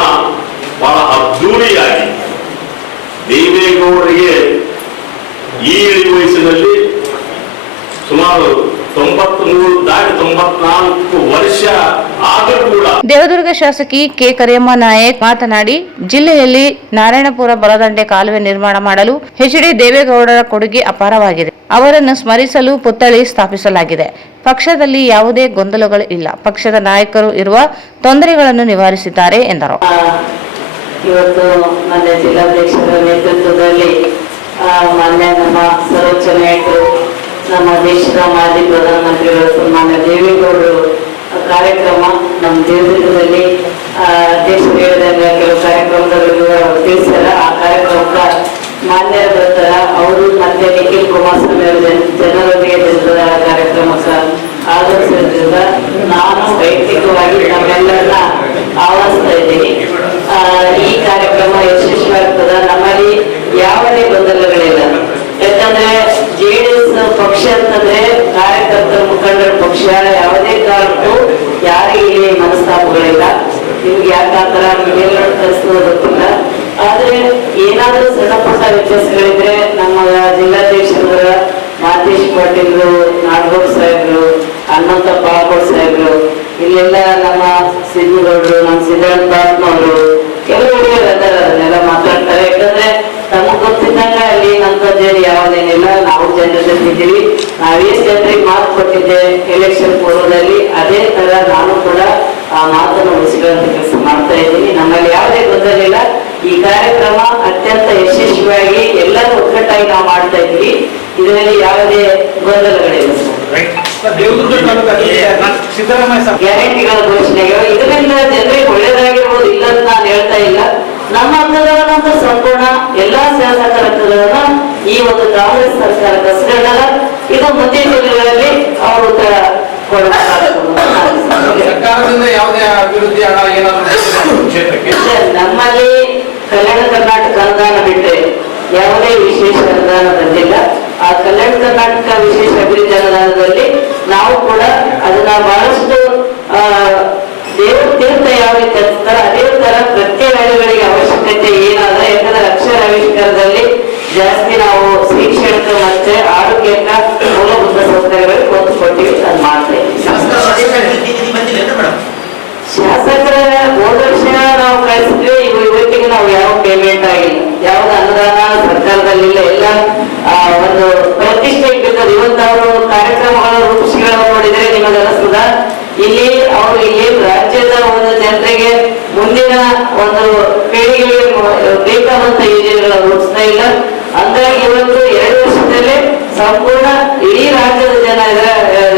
ಬಹಳ ಅದ್ದೂರಿಯಾಗಿ ದೇವೇಗೌಡರಿಗೆ ಈ ಇಳಿ ವಯಸ್ಸಿನಲ್ಲಿ ಸುಮಾರು 94 ವರ್ಷ ಆದರೂ ಕೂಡ ದೇವದುರ್ಗ ಶಾಸಕಿ ಕೆ ಕರಿಯಮ್ಮ ನಾಯಕ್ ಮಾತನಾಡಿ, ಜಿಲ್ಲೆಯಲ್ಲಿ ನಾರಾಯಣಪುರ ಬಲದಂಡೆ ಕಾಲುವೆ ನಿರ್ಮಾಣ ಮಾಡಲು ಎಚ್.ಡಿ. ದೇವೇಗೌಡರ ಕೊಡುಗೆ ಅಪಾರವಾಗಿದೆ. ಅವರನ್ನು ಸ್ಮರಿಸಲು ಪುತ್ಥಳಿ ಸ್ಥಾಪಿಸಲಾಗಿದೆ. ಪಕ್ಷದಲ್ಲಿ ಯಾವುದೇ ಗೊಂದಲಗಳು ಇಲ್ಲ. ಪಕ್ಷದ ನಾಯಕರು ಇರುವ ತೊಂದರೆಗಳನ್ನು ನಿವಾರಿಸಿದ್ದಾರೆ ಎಂದರು. ಇವತ್ತು ನನ್ನ ಜಿಲ್ಲಾಧ್ಯಕ್ಷರ ನೇತೃತ್ವದಲ್ಲಿ ಮಾನ್ಯ ನಮ್ಮ ಸರ್ವೋಚ್ಚ ನಾಯಕರು, ನಮ್ಮ ದೇಶದ ಮಾಜಿ ಪ್ರಧಾನಮಂತ್ರಿಗಳು ಸನ್ಮಾನ್ಯ ದೇವೇಗೌಡರು ಕಾರ್ಯಕ್ರಮ ನಮ್ಮ ದೇವದುರ್ಗದಲ್ಲಿ ಅಧ್ಯಕ್ಷರು ಹೇಳಿದಾಗ ಕೆಲವು ಕಾರ್ಯಕ್ರಮದಲ್ಲಿ ತಿಳಿಸ್ಯಾರ. ಆ ಕಾರ್ಯಕ್ರಮಕ್ಕೆ ಮಾನ್ಯರು ಬರ್ತಾರ. ಅವರು ಮತ್ತೆ ನಿಖಿಲ್ ಕುಮಾರಸ್ವಾಮಿ ಅವರ ಜನರೊಂದಿಗೆ ಜನರ ಕಾರ್ಯಕ್ರಮಕ್ಕೆ ಆಗಮಿಸಿದ್ರಿಂದ ನಾನು ವೈಯಕ್ತಿಕವಾಗಿ ನಮ್ಮೆಲ್ಲರನ್ನ ಆಹ್ವಾನಿಸ್ತಾ ಇದ್ದೀನಿ. ಈ ಕಾರ್ಯಕ್ರಮ ಯಶಸ್ವಿಯಾಗ್ತದ. ನಮ್ಮಲ್ಲಿ ಯಾವುದೇ ಗೊಂದಲಗಳಿಲ್ಲ. ಯಾಕಂದ್ರೆ JDS ಪಕ್ಷ ಅಂತಂದ್ರೆ ಕಾರ್ಯಕರ್ತರ ಮುಖಂಡರ ಪಕ್ಷ. ಯಾವುದೇ ಕಾರಣಕ್ಕೂ ಯಾರಿಗೆ ಇಲ್ಲಿ ಮನಸ್ತಾಪಗಳಿಲ್ಲ. ನಿಮ್ಗೆ ಯಾಕಾತರ ಮೇಲ್ನೋಟ ಕಲಿಸೋದು ಗೊತ್ತಿಲ್ಲ. ಆದ್ರೆ ಏನಾದ್ರೂ ಸಣ್ಣ ಪುಟ್ಟ ವ್ಯತ್ಯಾಸಗಳಿದ್ರೆ ನಮ್ಮ ಜಿಲ್ಲಾಧ್ಯಕ್ಷರ ಮಾತೇಶ್ ಪಾಟೀಲ್ರು, ನಾಡಗೌಡ ಸಾಹೇಬ್ರು, ಹನುಮಂತ ಪಾಲ್ಗೋಡ್ ಸಾಹೇಬ್ರು, ಇಲ್ಲೆಲ್ಲ ನಮ್ಮ ಸಿದ್ದಗೌಡರು, ನಮ್ಮ ಸಿದ್ಧಾರ್ಥನವರು ಕೆಲವರು ಅದನ್ನೆಲ್ಲ ಮಾತಾಡ್ತಾರೆ. ಯಾಕಂದ್ರೆ ನಮಗ್ ಗೊತ್ತಿದ್ದಂಗ ಅಲ್ಲಿ ನಮ್ದೇನು ಯಾವುದೇನಿಲ್ಲ. ನಾವು ಜನರ ಜೊತೆಗಿದ್ದೀವಿ. ನಾವೇನ್ ಜನರಿಗೆ ಮಾತು ಕೊಟ್ಟಿದ್ದೆ ಎಲೆಕ್ಷನ್ ಪೂರ್ವದಲ್ಲಿ, ಅದೇ ತರ ನಾನು ಕೂಡ ಆ ಮಾತನ್ನು ಉಳಿಸಿಕೊಳ್ಳುವಂತ ಕೆಲಸ ಮಾಡ್ತಾ ಇದ್ದೀನಿ. ನಮ್ಮಲ್ಲಿ ಯಾವುದೇ ಗೊಂದಲಿಲ್ಲ. ಈ ಕಾರ್ಯಕ್ರಮ ಅತ್ಯಂತ ಯಶಸ್ವಿಯಾಗಿ ಎಲ್ಲರೂ ಒಗ್ಗಟ್ಟಾಗಿ ನಾವು ಮಾಡ್ತಾ ಇದ್ವಿ. ಇದರಲ್ಲಿ ಯಾವುದೇ ಗೊಂದಲಗಳಿಲ್ಲ ಗ್ಯಾರಂಟಿಗಳ ಘೋಷಣೆಗಳು. ಇದರಿಂದ ಜನರಿಗೆ ಒಳ್ಳೇದಾಗಿರ್ಬೋದು, ಇಲ್ಲ ಅಂತ ನಾನು ಹೇಳ್ತಾ ಇಲ್ಲ. ನಮ್ಮ ಹಕ್ಕುಗಳನ್ನಂತೂ ಸಂಪೂರ್ಣ ಎಲ್ಲಾ ಶಾಸಕರ ಹಕ್ಕುಗಳನ್ನ ಈ ಒಂದು ಕಾಂಗ್ರೆಸ್ ಸರ್ಕಾರ ಕಸ್ಕೊಂಡಲ್ಲ. ಇದು ಮುಂದಿನ ದಿನಗಳಲ್ಲಿ ಅವರು ಉತ್ತರ ಸರ್ಕಾರದಿಂದ ಯಾವುದೇ ಅಭಿವೃದ್ಧಿ ಹಣ ಏನಾದರೂ ಕ್ಷೇತ್ರಕ್ಕೆ ನಮ್ಮಲ್ಲಿ ಕಲ್ಯಾಣ ಕರ್ನಾಟಕ ಅನುದಾನ ಬಿಟ್ಟರೆ ಯಾವುದೇ ವಿಶೇಷ ಅನುದಾನ ಬಂದಿಲ್ಲ. ಆ ಕಲ್ಯಾಣ ಕರ್ನಾಟಕ ವಿಶೇಷ ಅಭಿವೃದ್ಧಿ ಅನುದಾನದಲ್ಲಿ ನಾವು ಕೂಡ ಅದನ್ನ ಬಹಳಷ್ಟು ದೇವ್ರ ತೀರ್ಥ ಯಾವ ರೀತಿ ಹಚ್ತಾರ ಅದೇ ತರ ಪ್ರತ್ಯೇಕ ಹಳ್ಳಿಗಳಿಗೆ ಅವಶ್ಯಕತೆ ಏನಾದ. ಯಾಕಂದ್ರೆ ಅಕ್ಷರ ಆವಿಷ್ಕಾರದಲ್ಲಿ ಜಾಸ್ತಿ ನಾವು ಶಿಕ್ಷಣಕ ಮತ್ತೆ ಆರೋಗ್ಯಕ್ಕ ಮೂಲಭೂತ ಸೌಕರ್ಯಗಳಿಗೆ ಒತ್ತು ಕೊಟ್ಟಿವಿ. ಅದು ಮಾಡ್ತಾ ಇದ್ದೀವಿ. ಶಾಸಕರ ಹೋದ ವರ್ಷ ನಾವು ಕಳಿಸಿದ್ವಿ. ಇವತ್ತಿಗೆ ನಾವು ಯಾವ ಪೇಮೆಂಟ್ ಆಗಿಲ್ಲ, ಯಾವ್ದು ಅನುದಾನ ಸರ್ಕಾರದಲ್ಲಿಲ್ಲ. ಎಲ್ಲ ಒಂದು ಪ್ರತಿಷ್ಠೆ ಇಟ್ಟಿದ್ದಾರೆ. ಇವತ್ತು ಅವರು ಕಾರ್ಯಕ್ರಮಗಳ ರೂಪಿಸಿಗಳನ್ನು ನೋಡಿದ್ರೆ ನಿಮಗೆ ಅನಿಸ್ತದ ಇಲ್ಲಿ ಅವರು ಇಲ್ಲಿ ರಾಜ್ಯದ ಒಂದು ಜನರಿಗೆ ಮುಂದಿನ ಒಂದು ಪೀಳಿಗೆಗೆ ಬೇಕಾದಂತ ಯೋಜನೆಗಳನ್ನು ರೂಪಿಸ್ತಾ ಇಲ್ಲ. ಹಂಗಾಗಿ ಇವತ್ತು 2 ವರ್ಷದಲ್ಲೇ ಸಂಪೂರ್ಣ ಇಡೀ ರಾಜ್ಯದ ಜನ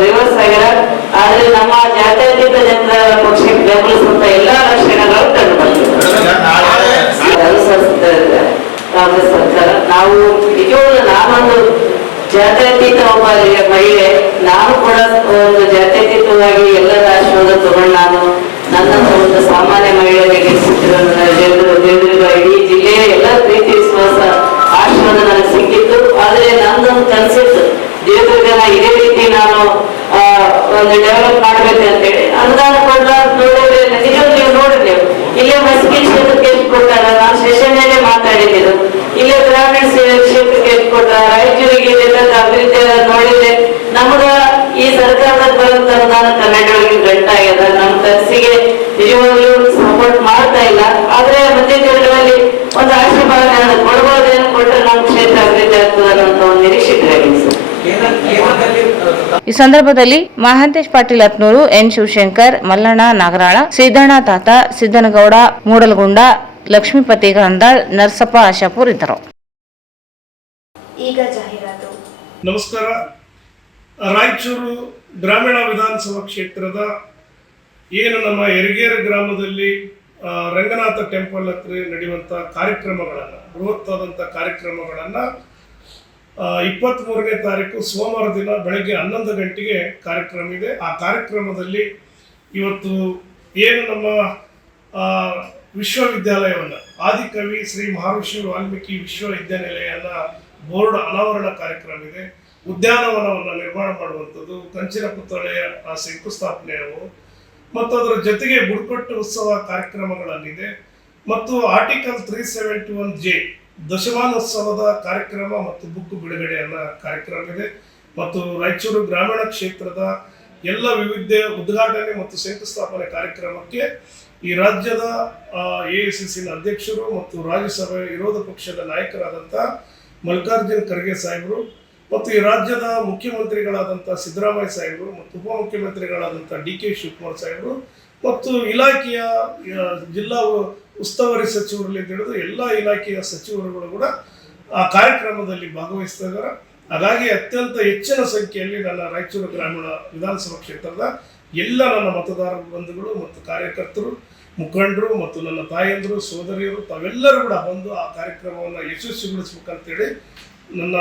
ರಿವರ್ಸ್ ಆಗ್ಯಾರ. ಆದ್ರೆ ನಮ್ಮ ಜಾತ್ಯತೀತ ಜನರ ಪಕ್ಷಕ್ಕೆ ಬೆಂಬಲಿಸುವಂತ ಎಲ್ಲಾ ಲಕ್ಷಣಗಳು ಕಂಡು ಅನುಸರಿಸ್ತಾ ಇದ್ದಾರೆ ಕಾಂಗ್ರೆಸ್ ಸರ್ಕಾರ. ನಾವು ನಿಜವಾಗ್ಲೂ ನಾನೊಂದು ಜಾತ್ಯತೀತ ಒಬ್ಬ ಮಹಿಳೆ. ನಾನು ಕೂಡ ಒಂದು ಜಾತ್ಯತೀತವಾಗಿ ಎಲ್ಲರ ಆಶೀರ್ವಾದ ತಗೊಂಡು ನಾನು ನನ್ನಂತ ಒಂದು ಸಾಮಾನ್ಯ ಮಹಿಳೆಗೆ ದೇವದುರ್ಗ ಇಡೀ ಜಿಲ್ಲೆಯ ಎಲ್ಲ ಪ್ರೀತಿ ವಿಶ್ವಾಸ ಆಶೀರ್ವಾದ ನನಗೆ ಸಿಕ್ಕಿತ್ತು. ಆದ್ರೆ ನಂದೊಂದು ಕನಸಿತ್ತು, ದೇವದುರ್ಗನ ಇದೇ ರೀತಿ ನಾನು ಒಂದು ಡೆವಲಪ್ ಮಾಡ್ಬೇಕು ಅಂತೇಳಿ. ಅನುದಾನ ಕೊಡ್ಲ ನೋಡಿದ್ರೆ ನಿಜವಾಗ್ಲೂ ನೀವು ನೋಡಿದ್ರಿ ಇಲ್ಲೇ ಮಸ್ಕಿ ಕ್ಷೇತ್ರಕ್ಕೆ ಎಷ್ಟು ಕೊಟ್ಟಾರ. ನಾನು ಸೆಷನ್ನೇ ಮಾತಾಡಿದ್ದು ಇಲ್ಲೇ ಗ್ರಾಮೀಣ ಕ್ಷೇತ್ರಕ್ಕೆ ಎಷ್ಟು ಕೊಟ್ಟಾರ. ರಾಯಚೂರಿಗೆ ಇದೆಲ್ಲ ಅಭಿವೃದ್ಧಿ ನೋಡಿದ್ರೆ ನಮಗ ಈ ಸರ್ಕಾರದ ಬರುವಂತ ಅನುದಾನ ಕನ್ನಡಿಗರಿಗೆ ಗಂಟಾಗ್ಯದ. ನಮ್ಮ ಕನಸಿಗೆ ನಿಜವಾಗ್ಲೂ ಸಪೋರ್ಟ್ ಮಾಡ್ತಾ ಇಲ್ಲ. ಆದ್ರೆ ಮುಂದಿನ ದಿನಗಳಲ್ಲಿ ಒಂದು ಆಶೀರ್ವಾದ ಕೊಡಬಹುದೇನು ಕೊಟ್ಟರೆ ನಮ್ಮ ಕ್ಷೇತ್ರ ಅಭಿವೃದ್ಧಿ ಆಗ್ತದೆ ಅನ್ನೋ ಒಂದು ನಿರೀಕ್ಷೆ ಸರ್. ಈ ಸಂದರ್ಭದಲ್ಲಿ ಮಹಾಂತೇಶ್ ಪಾಟೀಲ್ ಹತ್ನೂರು, ಎನ್ ಶಿವಶಂಕರ್, ಮಲ್ಲಣ್ಣ ನಾಗರಾಳ, ಸಿದ್ದಣ್ಣ ತಾತ, ಸಿದ್ದನಗೌಡ ಮೂಡಲಗುಂಡ, ಲಕ್ಷ್ಮೀಪತಿ ಗಂಧಾಳ್, ನರಸಪ್ಪ ಆಶಾಪುರ್ ಇದ್ದರು. ಈಗ ಜಾಹೀರಾತು. ನಮಸ್ಕಾರ. ರಾಯಚೂರು ಗ್ರಾಮೀಣ ವಿಧಾನಸಭಾ ಕ್ಷೇತ್ರದ ಏನು ನಮ್ಮ ಯರಗೇರ ಗ್ರಾಮದಲ್ಲಿ ರಂಗನಾಥ ಟೆಂಪಲ್ ಹತ್ರ ನಡೆಯುವಂಥ ಕಾರ್ಯಕ್ರಮಗಳನ್ನು, ಬೃಹತ್ತಾದಂಥ ಕಾರ್ಯಕ್ರಮಗಳನ್ನು 23ನೇ ತಾರೀಕು ಸೋಮವಾರ ದಿನ ಬೆಳಗ್ಗೆ 11 ಗಂಟೆಗೆ ಕಾರ್ಯಕ್ರಮ ಇದೆ. ಆ ಕಾರ್ಯಕ್ರಮದಲ್ಲಿ ಇವತ್ತು ಏನು ನಮ್ಮ ವಿಶ್ವವಿದ್ಯಾಲಯವನ್ನು ಆದಿಕವಿ ಶ್ರೀ ಮಹರ್ಷಿ ವಾಲ್ಮೀಕಿ ವಿಶ್ವವಿದ್ಯಾನಿಲಯನ ಬೋರ್ಡ್ ಅನಾವರಣ ಕಾರ್ಯಕ್ರಮ ಇದೆ. ಉದ್ಯಾನವನವನ್ನು ನಿರ್ಮಾಣ ಮಾಡುವಂಥದ್ದು, ಕಂಚಿನ ಪುತ್ಥಳಿಯ ಶಂಕುಸ್ಥಾಪನೆಯವು ಮತ್ತು ಅದರ ಜೊತೆಗೆ ಬುಡಕಟ್ಟು ಉತ್ಸವ ಕಾರ್ಯಕ್ರಮಗಳಲ್ಲಿದೆ. ಮತ್ತು ಆರ್ಟಿಕಲ್ 371J ದಶಮಾನೋತ್ಸವದ ಕಾರ್ಯಕ್ರಮ ಮತ್ತು ಬುಕ್ ಬಿಡುಗಡೆಯನ್ನ ಕಾರ್ಯಕ್ರಮ ಇದೆ. ಮತ್ತು ರಾಯಚೂರು ಗ್ರಾಮೀಣ ಕ್ಷೇತ್ರದ ಎಲ್ಲ ವಿವಿಧ ಉದ್ಘಾಟನೆ ಮತ್ತು ಶಂಕುಸ್ಥಾಪನೆ ಕಾರ್ಯಕ್ರಮಕ್ಕೆ ಈ ರಾಜ್ಯದ AICC ಅಧ್ಯಕ್ಷರು ಮತ್ತು ರಾಜ್ಯಸಭೆ ವಿರೋಧ ಪಕ್ಷದ ನಾಯಕರಾದಂಥ ಮಲ್ಲಿಕಾರ್ಜುನ್ ಖರ್ಗೆ ಸಾಹೇಬರು ಮತ್ತು ಈ ರಾಜ್ಯದ ಮುಖ್ಯಮಂತ್ರಿಗಳಾದಂಥ ಸಿದ್ದರಾಮಯ್ಯ ಸಾಹೇಬರು ಮತ್ತು ಉಪಮುಖ್ಯಮಂತ್ರಿಗಳಾದಂಥ DK ಶಿವಕುಮಾರ್ ಸಾಹೇಬರು ಮತ್ತು ಇಲಾಖೆಯ ಜಿಲ್ಲಾ ಉಸ್ತುವಾರಿ ಸಚಿವರಲ್ಲಿ ಹಿಡಿದು ಎಲ್ಲ ಇಲಾಖೆಯ ಸಚಿವರುಗಳು ಕೂಡ ಆ ಕಾರ್ಯಕ್ರಮದಲ್ಲಿ ಭಾಗವಹಿಸ್ತಾ ಇದ್ದಾರೆ. ಹಾಗಾಗಿ ಅತ್ಯಂತ ಹೆಚ್ಚಿನ ಸಂಖ್ಯೆಯಲ್ಲಿ ನನ್ನ ರಾಯಚೂರು ಗ್ರಾಮೀಣ ವಿಧಾನಸಭಾ ಕ್ಷೇತ್ರದ ಎಲ್ಲ ನನ್ನ ಮತದಾರ ಬಂಧುಗಳು ಮತ್ತು ಕಾರ್ಯಕರ್ತರು, ಮುಖಂಡರು ಮತ್ತು ನನ್ನ ತಾಯಂದರು, ಸೋದರಿಯರು ತಾವೆಲ್ಲರೂ ಕೂಡ ಬಂದು ಆ ಕಾರ್ಯಕ್ರಮವನ್ನು ಯಶಸ್ವಿಗೊಳಿಸಬೇಕಂತೇಳಿ ನನ್ನ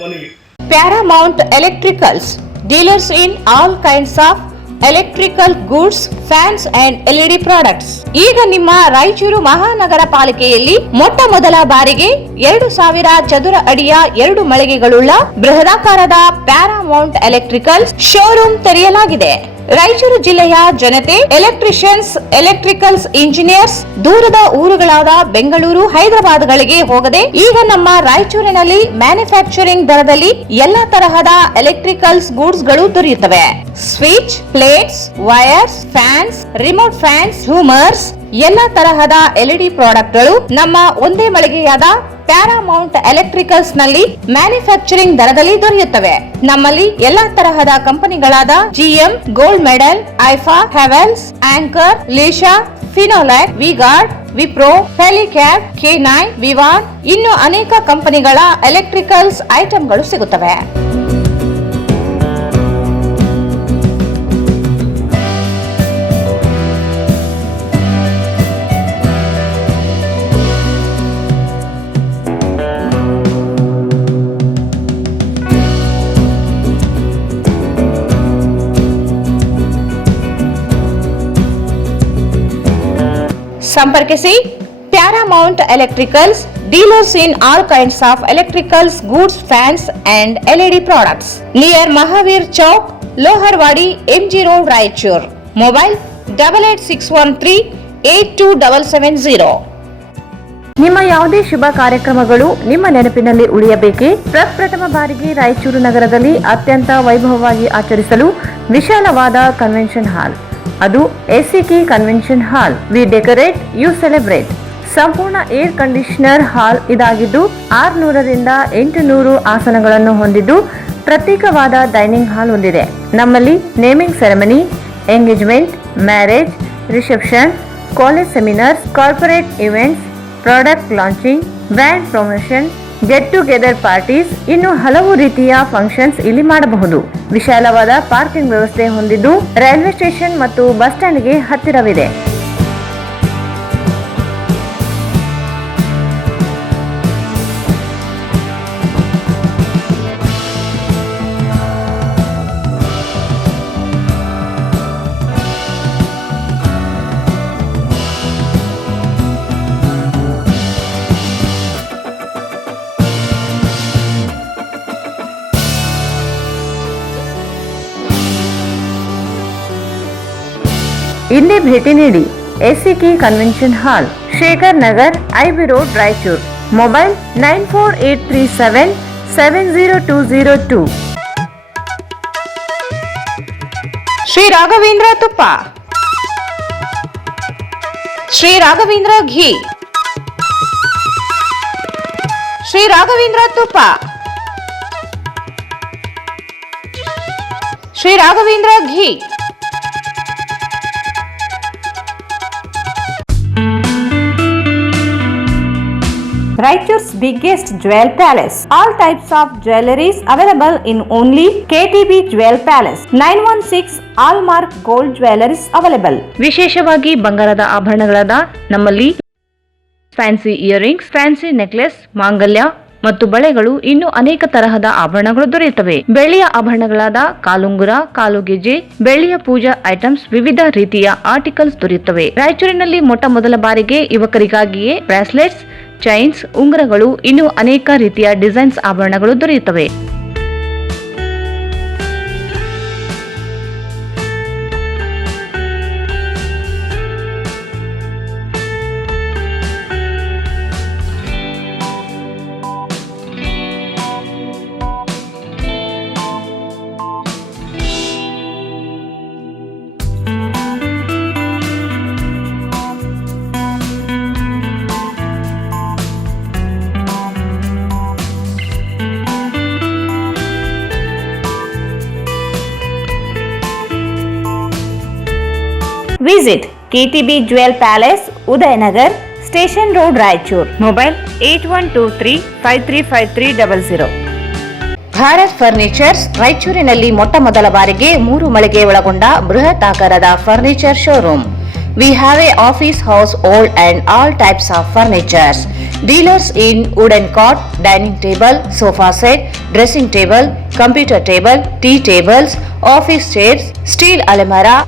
ಮನವಿ. Paramount electricals dealers in all kinds of electrical goods, fans and LED products. ಈಗ ನಿಮ್ಮ ರಾಯಚೂರು ಮಹಾನಗರ ಪಾಲಿಕೆಯಲ್ಲಿ ಮೊಟ್ಟ ಮೊದಲ ಬಾರಿಗೆ 2000 ಚದುರ ಅಡಿಯ 2 ಮಳಿಗೆಗಳುಳ್ಳ ಬೃಹದಾಕಾರದ ಪ್ಯಾರಾಮೌಂಟ್ ಎಲೆಕ್ಟ್ರಿಕಲ್ಸ್ ಶೋರೂಮ್ ತೆರೆಯಲಾಗಿದೆ. ರಾಯಚೂರು ಜಿಲ್ಲೆಯ ಜನತೆ, ಎಲೆಕ್ಟ್ರಿಷಿಯನ್ಸ್, ಎಲೆಕ್ಟ್ರಿಕಲ್ಸ್ ಇಂಜಿನಿಯರ್ಸ್ ದೂರದ ಊರುಗಳಾದ ಬೆಂಗಳೂರು, ಹೈದರಾಬಾದ್ಗಳಿಗೆ ಹೋಗದೆ ಈಗ ನಮ್ಮ ರಾಯಚೂರಿನಲ್ಲಿ ಮ್ಯಾನುಫ್ಯಾಕ್ಚರಿಂಗ್ ದರದಲ್ಲಿ ಎಲ್ಲಾ ತರಹದ ಎಲೆಕ್ಟ್ರಿಕಲ್ಸ್ ಗೂಡ್ಸ್ ಗಳು ದೊರೆಯುತ್ತವೆ. Switch, plates, wires, fans, remote fans, ಹ್ಯೂಮರ್ಸ್, ಎಲ್ಲಾ ತರಹದ LED ಪ್ರಾಡಕ್ಟ್ ಗಳು ನಮ್ಮ ಒಂದೇ ಮಳಿಗೆಯಾದ ಪ್ಯಾರಾಮೌಂಟ್ ಎಲೆಕ್ಟ್ರಿಕಲ್ಸ್ ನಲ್ಲಿ ಮ್ಯಾನುಫ್ಯಾಕ್ಚರಿಂಗ್ ದರದಲ್ಲಿ ದೊರೆಯುತ್ತವೆ. ನಮ್ಮಲ್ಲಿ ಎಲ್ಲಾ ತರಹದ ಕಂಪನಿಗಳಾದ GM, ಗೋಲ್ಡ್ ಮೆಡಲ್, ಐಫಾ, ಹೆವೆಲ್ಸ್, ಆಂಕರ್, ಲೀಶಾ, ಫಿನೋಲ್ಯಾಕ್, ವಿಗಾರ್ಡ್, ವಿಪ್ರೋ, ಹೆಲಿಕ್ಯಾಬ್, K9, ವಿವಾನ್ ಇನ್ನು ಅನೇಕ ಕಂಪನಿಗಳ ಎಲೆಕ್ಟ್ರಿಕಲ್ಸ್ ಐಟಂಗಳು ಸಿಗುತ್ತವೆ. ಸಂಪರ್ಕಿಸಿ Paramount electricals dealers in all kinds of electricals goods, fans and LED products near Mahavir Chowk, Loharwadi, MG road, Raichur. Mobile 8861382770. ನಿಮ್ಮ ಯಾವುದೇ ಶುಭ ಕಾರ್ಯಕ್ರಮಗಳು ನಿಮ್ಮ ನೆನಪಿನಲ್ಲಿ ಉಳಿಯಬೇಕೇ? ಪ್ರಪ್ರಥಮ ಬಾರಿಗೆ ರಾಯಚೂರು ನಗರದಲ್ಲಿ ಅತ್ಯಂತ ವೈಭವವಾಗಿ ಆಚರಿಸಲು ವಿಶಾಲವಾದ ಕನ್ವೆನ್ಷನ್ ಹಾಲ್, ಅದು SCK convention hall. We decorate, you celebrate. ಸಂಪೂರ್ಣ ಏರ್ ಕಂಡೀಷನರ್ ಹಾಲ್ ಇದಾಗಿದ್ದು 600 ರಿಂದ 800 ಆಸನಗಳನ್ನು ಹೊಂದಿದ್ದು ಪ್ರತ್ಯೇಕವಾದ ಡೈನಿಂಗ್ ಹಾಲ್ ಹೊಂದಿದೆ. ನಮ್ಮಲ್ಲಿ naming ceremony, engagement, marriage, reception, college seminars, corporate events, product launching, brand promotion, get together parties ಇನ್ನು ಹಲವು ರೀತಿಯ ಫಂಕ್ಷನ್ಸ್ ಇಲ್ಲಿ ಮಾಡಬಹುದು. ವಿಶಾಲವಾದ ಪಾರ್ಕಿಂಗ್ ವ್ಯವಸ್ಥೆ ಹೊಂದಿದ್ದು ರೈಲ್ವೆ ಸ್ಟೇಷನ್ ಮತ್ತು ಬಸ್ ಸ್ಟ್ಯಾಂಡ್ಗೆ ಹತ್ತಿರವಿದೆ. ಇಲ್ಲಿ ಭೇಟಿ ನೀಡಿ. SCK ಕನ್ವೆನ್ಷನ್ ಹಾಲ್, Shekhar Nagar, IB road, Raichur. Mobile 9483770202. Shri Raghavendra ತುಪ್ಪ, ಶ್ರೀ ರಾಘವೇಂದ್ರ ಘೀ, ಶ್ರೀ ರಾಘವೇಂದ್ರ ತುಪ್ಪ, ಶ್ರೀ ರಾಘವೇಂದ್ರ ಘೀ. Raichur's biggest jewel palace. All types of jewelries available in only KTB Jewel Palace. 916 Allmark Gold Jewelries available. ವಿಶೇಷವಾಗಿ ಬಂಗಾರದ ಆಭರಣಗಳಾದ ನಮ್ಮಲ್ಲಿ ಫ್ಯಾನ್ಸಿ ಇಯರಿಂಗ್ಸ್, ಫ್ಯಾನ್ಸಿ ನೆಕ್ಲೆಸ್, ಮಾಂಗಲ್ಯ, ಮತ್ತು ಬಳೆಗಳು ಇನ್ನು ಅನೇಕ ತರಹದ ಆಭರಣಗಳು ದೊರೆಯುತ್ತವೆ. ಬೆಳ್ಳಿಯ ಆಭರಣಗಳಾದ ಕಾಲುಂಗುರ, ಕಾಲುಗೆಜ್ಜೆ, ಬೆಳ್ಳಿಯ ಪೂಜಾ ಐಟಮ್ಸ್, ವಿವಿಧ ರೀತಿಯ ಆರ್ಟಿಕಲ್ಸ್ ದೊರೆಯುತ್ತವೆ. ರಾಯಚೂರಿನಲ್ಲಿ ಮೊಟ್ಟ ಮೊದಲ ಬಾರಿಗೆ ಯುವಕರಿಗಾಗಿಯೇ ಬ್ರಾಸ್ಲೆಟ್ಸ್, ಚೈನ್ಸ್, ಉಂಗುರಗಳು, ಇನ್ನು ಅನೇಕ ರೀತಿಯ ಡಿಸೈನ್ಸ್ ಆಭರಣಗಳು ದೊರೆಯುತ್ತವೆ. Visit KTB Jewel Palace, Udayanagar, Station Road, Raichur. Mobile 8123535300. Bharat furnitures ರಾಯಚೂರಿನಲ್ಲಿ ಮೊಟ್ಟ ಮೊದಲ ಬಾರಿಗೆ 3 ಮಳಿಗೆ ಒಳಗೊಂಡ ಬೃಹತ್ ಆಕಾರದ furniture showroom. We have a office house, old and all types of furnitures. Dealers in wooden cot, dining table, sofa set, dressing table, computer table, tea tables, office chairs, steel almirah,